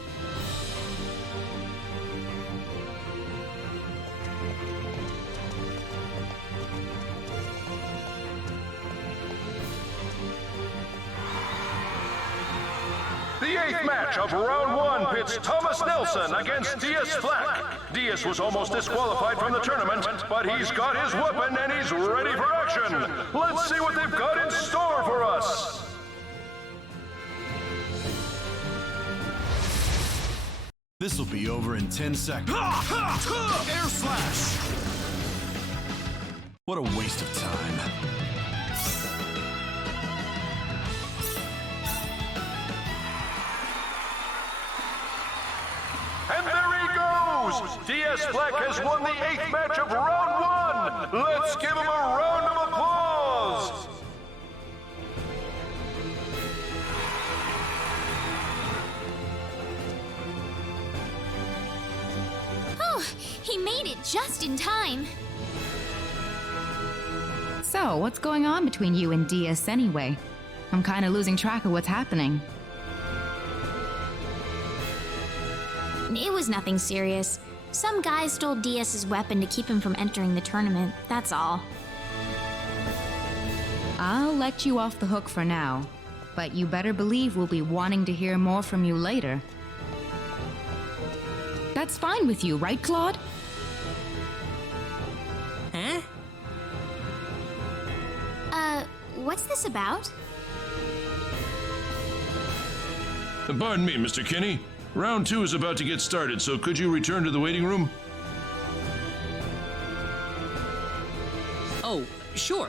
The 8th match of round 1 pits Thomas Nelson against Diaz Flack. Diaz was almost disqualified from the tournament, but he's got his weapon and he's ready for action. Let's see what they've got in store for us. This'll be over in 10 seconds. Air slash! What a waste of time. And there he goes! Diaz Flack has won the 8th match of round 1! Let's give him a round of applause! Oh, he made it just in time. So, what's going on between you and Diaz anyway? I'm kinda losing track of what's happening. It was nothing serious. Some guy stole Diaz's weapon to keep him from entering the tournament, that's all. I'll let you off the hook for now, but you better believe we'll be wanting to hear more from you later. That's fine with you, right, Claude? Huh? What's this about? Pardon me, Mr. Kinney. Round 2 is about to get started, so could you return to the waiting room? Oh, sure.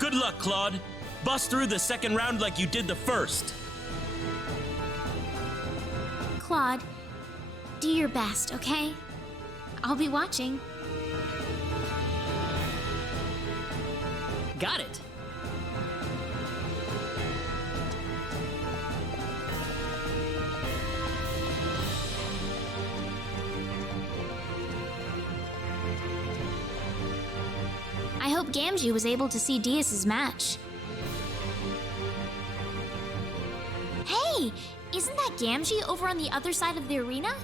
Good luck, Claude. Bust through the second round like you did the first. Claude, do your best, okay? I'll be watching. Got it. I hope Gamgee was able to see Diaz's match. Hey, isn't that Gamgee over on the other side of the arena?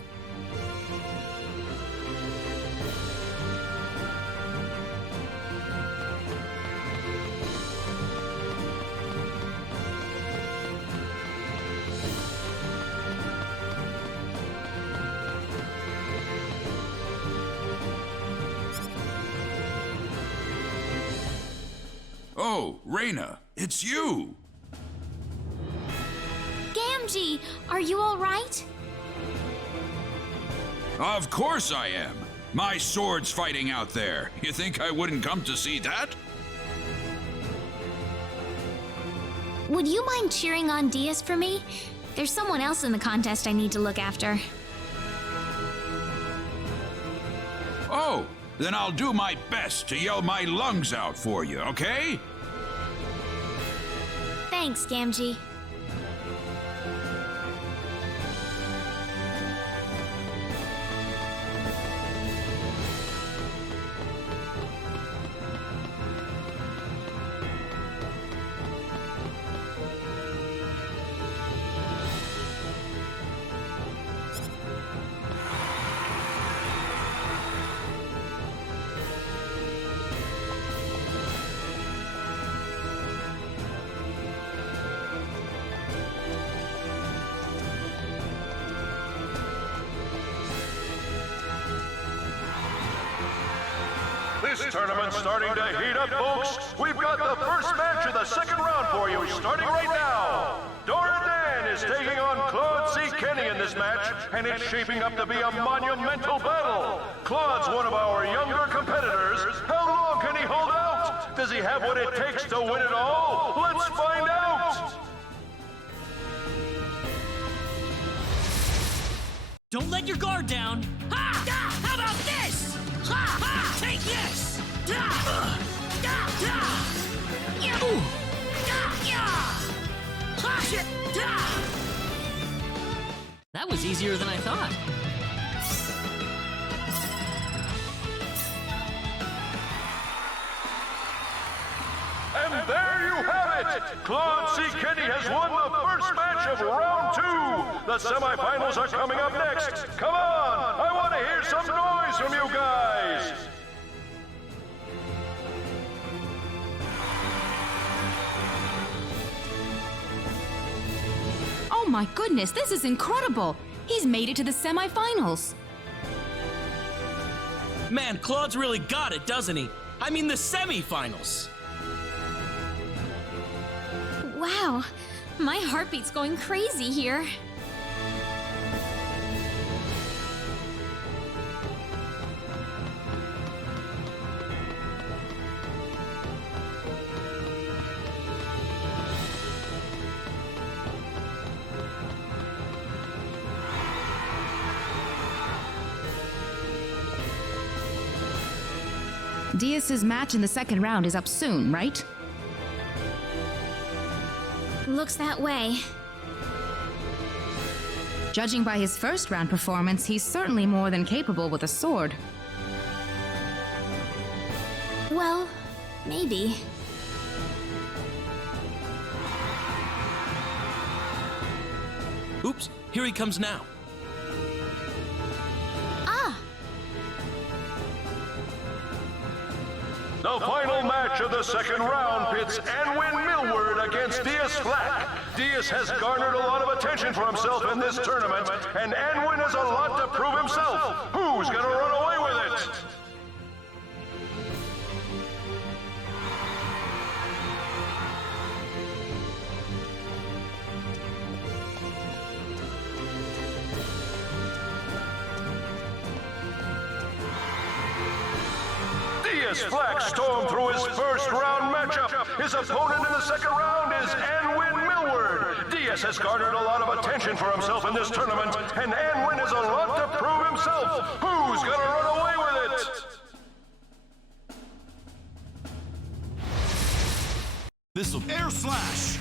Oh, Raina, it's you! Gamgee, are you all right? Of course I am! My sword's fighting out there. You think I wouldn't come to see that? Would you mind cheering on Diaz for me? There's someone else in the contest I need to look after. Oh, then I'll do my best to yell my lungs out for you, okay? Thanks, Gamgee. tournament's starting to heat up, folks. We've got the first match of the second round for you, starting right now. Dora Dan is taking on Claude C. Kenny in this match, and it's shaping up to be a monumental battle. Claude's one of our younger competitors. How long can he hold out? Does he have what it takes to win it all? Let's find out! Don't let your guard down. Ha! How about this? Ha! Ha! Take this! Da! Da! Da! Yeah! Ooh! Da! Yeah! Ha! Shit! Da! That was easier than I thought. And there you have it! Claude C. Kenny has won the first match of round 2! The semifinals are coming up next! Come on! I want to hear some noise from you guys! Oh my goodness, this is incredible! He's made it to the semifinals! Man, Claude's really got it, doesn't he? I mean the semifinals! Wow, my heartbeat's going crazy here. Diaz's match in the second round is up soon, right? Looks that way. Judging by his first round performance, he's certainly more than capable with a sword. Well, maybe. Oops, here he comes now. The final match of the second round pits Anwin Millward against Diaz Flack. Diaz has garnered a lot of attention for himself in this tournament, and Anwin has a lot to prove himself. Who's gonna run away with it? Diaz Flack stormed through his first round matchup. His opponent in the second round is Anwin Millward. Diaz has garnered a lot of attention for himself in this tournament, and Anwin has a lot to prove himself. Who's gonna run away with it? This'll air slash.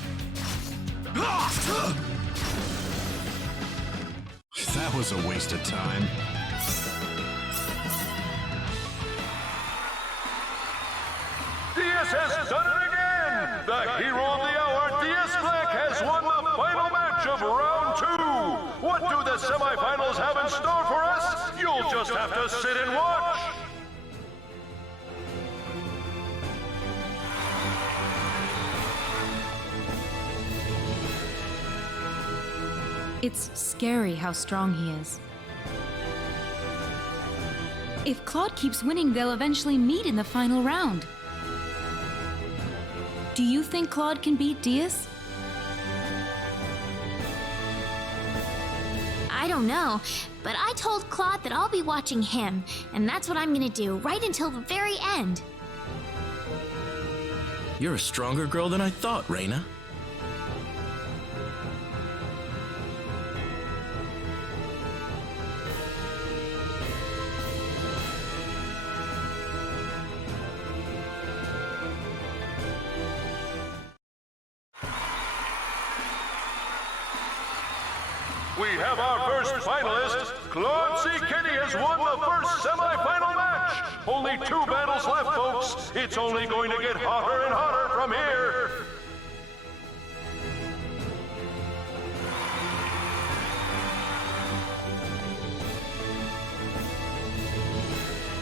That was a waste of time. Diaz has done it again! The hero of the hour, Diaz Flack, has won the final match of round 2! What do the semifinals have in store for us? You'll just have to sit and watch! It's scary how strong he is. If Claude keeps winning, they'll eventually meet in the final round. Do you think Claude can beat Diaz? I don't know, but I told Claude that I'll be watching him, and that's what I'm gonna do right until the very end. You're a stronger girl than I thought, Reina. We have our first finalist. Claude C. Kenny has won the first semi-final match. Only 2 battles left, folks. It's only going to get hotter and hotter from here.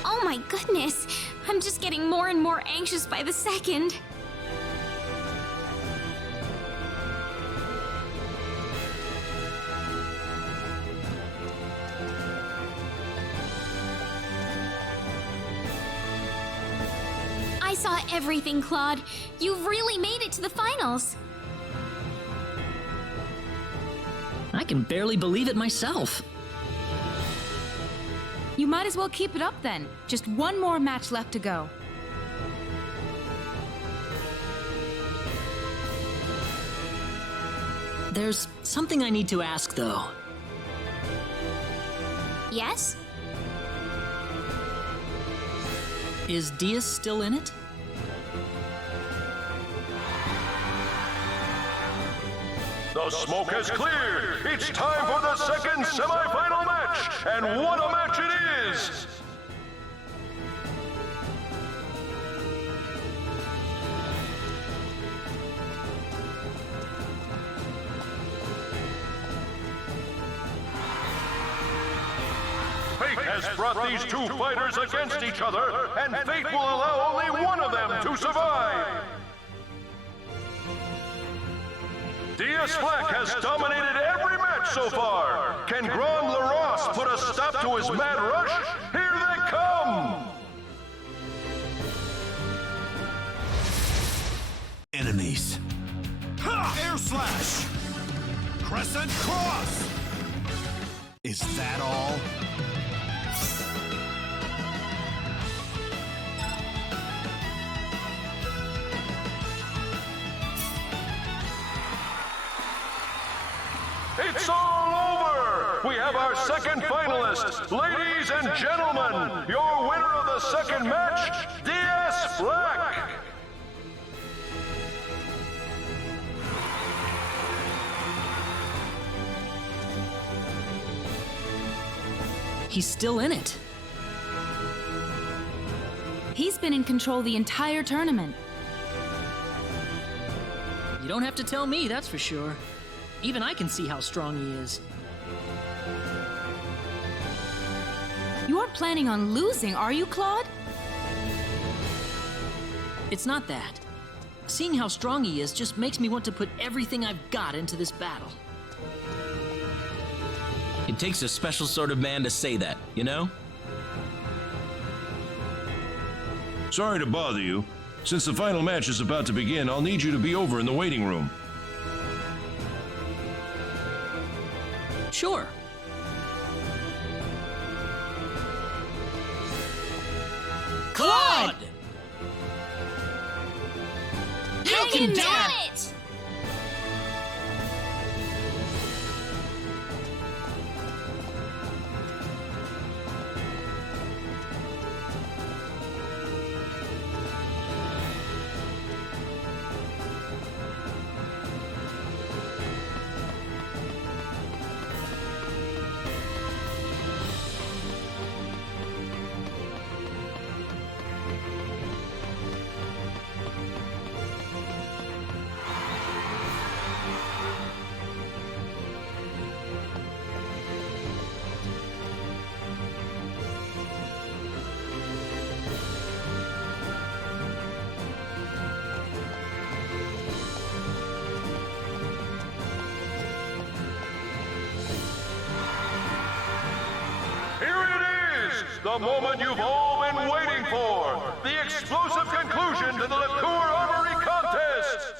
Oh my goodness! I'm just getting more and more anxious by the second. saw everything, Claude. You've really made it to the finals. I can barely believe it myself. You might as well keep it up then. Just one more match left to go. There's something I need to ask, though. Yes? Is Diaz still in it? The smoke has cleared. It's time for the second semifinal match. And what a match it is! Fate has brought these two fighters against each other, and fate will allow only one of them to survive. Diaz Black has dominated every match so far. Can Grand Laros put a stop to his mad rush? Here they come! Enemies. Ha! Air slash! Crescent cross! Is that all? It's all over! We have our second finalist. Ladies and gentlemen, your winner of the second match, Diaz Black! He's still in it. He's been in control the entire tournament. You don't have to tell me, that's for sure. Even I can see how strong he is. You aren't planning on losing, are you, Claude? It's not that. Seeing how strong he is just makes me want to put everything I've got into this battle. It takes a special sort of man to say that, you know? Sorry to bother you. Since the final match is about to begin, I'll need you to be over in the waiting room. Sure. Claude! You can do it! The moment you've all been waiting for. The explosive conclusion to the Liqueur Armory contest.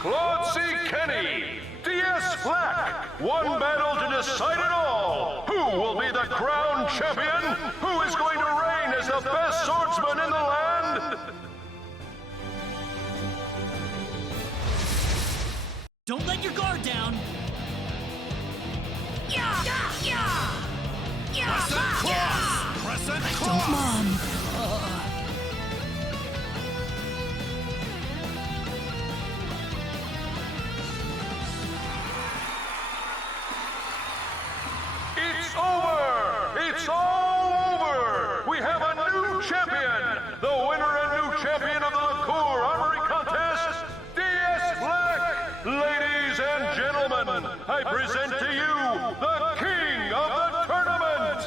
Claude C. Kenny, Diaz Black. One battle to decide it all. Who will be the crowned champion? Who is going to reign as the best swordsman in the land? Don't let your guard down. Crescent cross! Crescent cross! Mom. It's over! It's all over! We have a new champion! The winner and new champion of the Liqueur Armory contest, Diaz Black! Ladies and gentlemen, I present to you the king of the tournament!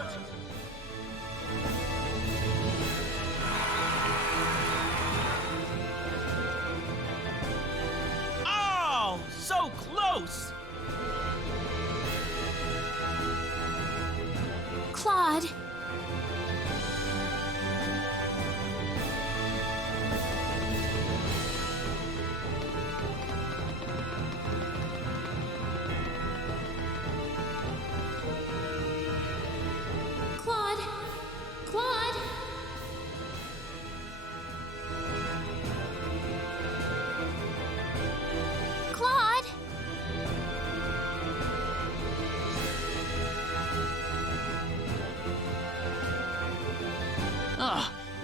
Oh, so close! Claude,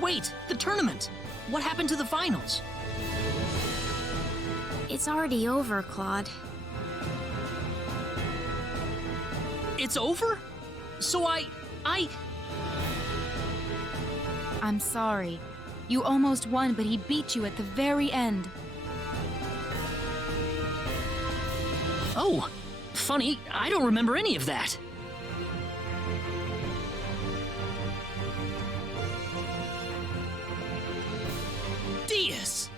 Wait, the tournament! What happened to the finals? It's already over, Claude. It's over? So I'm sorry. You almost won, but he beat you at the very end. Oh, funny, I don't remember any of that. Diaz!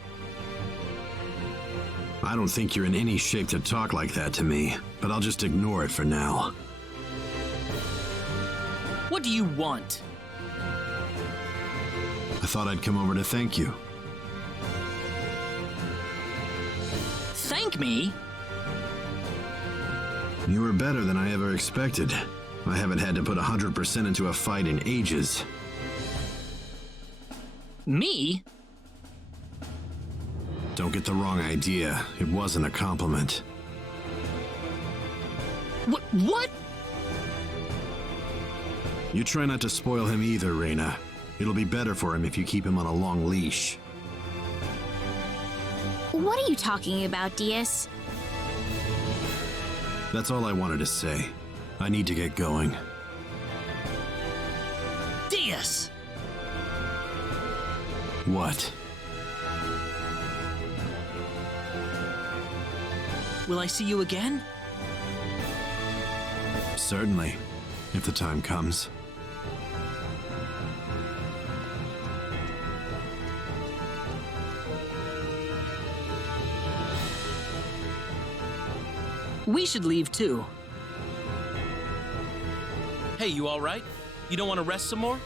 I don't think you're in any shape to talk like that to me, but I'll just ignore it for now. What do you want? I thought I'd come over to thank you. Thank me? You were better than I ever expected. I haven't had to put 100% into a fight in ages. Me? Don't get the wrong idea. It wasn't a compliment. What? You try not to spoil him either, Reina. It'll be better for him if you keep him on a long leash. What are you talking about, Diaz? That's all I wanted to say. I need to get going. Diaz! What? Will I see you again? Certainly, if the time comes. We should leave too. Hey, you alright? You don't want to rest some more?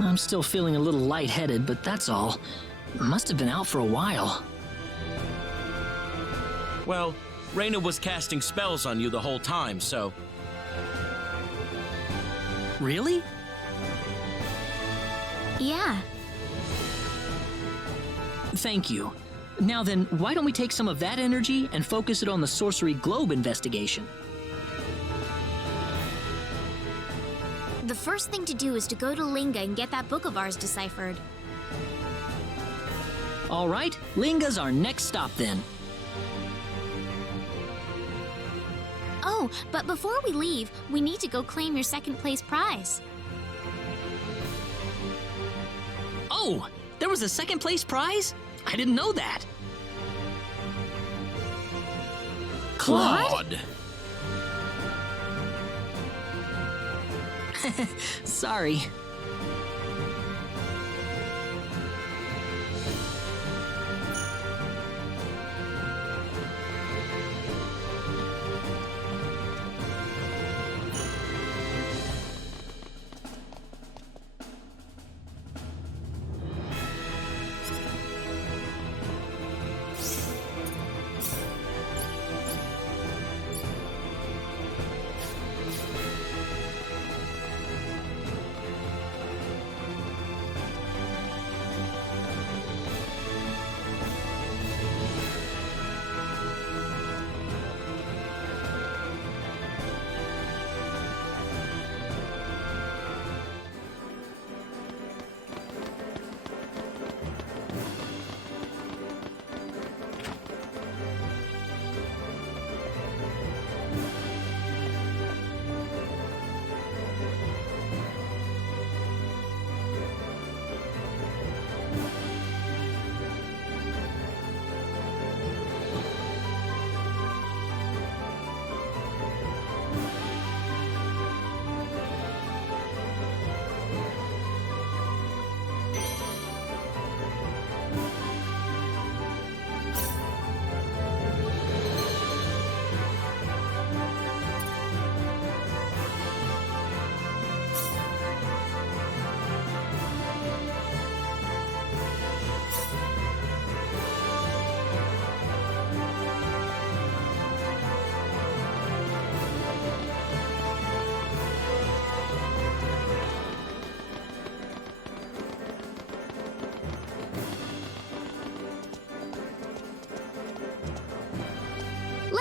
I'm still feeling a little lightheaded, but that's all. Must have been out for a while. Well, Reina was casting spells on you the whole time, so... Really? Yeah. Thank you. Now then, why don't we take some of that energy and focus it on the Sorcery Globe investigation? The first thing to do is to go to Linga and get that book of ours deciphered. All right, Linga's our next stop then. Oh, but before we leave, we need to go claim your second place prize. Oh, there was a second place prize? I didn't know that. Claude! Sorry.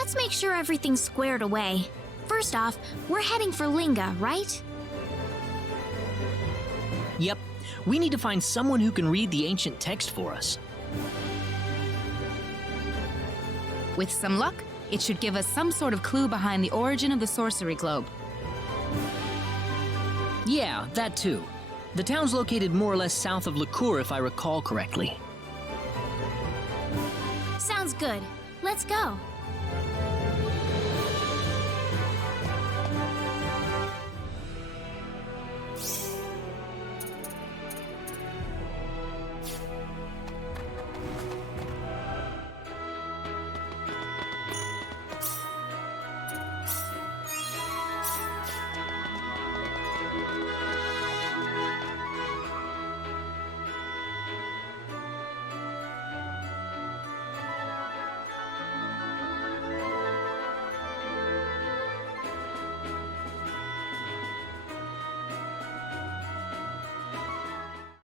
Let's make sure everything's squared away. First off, we're heading for Linga, right? We need to find someone who can read the ancient text for us. With some luck, it should give us some sort of clue behind the origin of the sorcery globe. Yeah, that too. The town's located more or less south of Lacour, if I recall correctly. Sounds good. Let's go.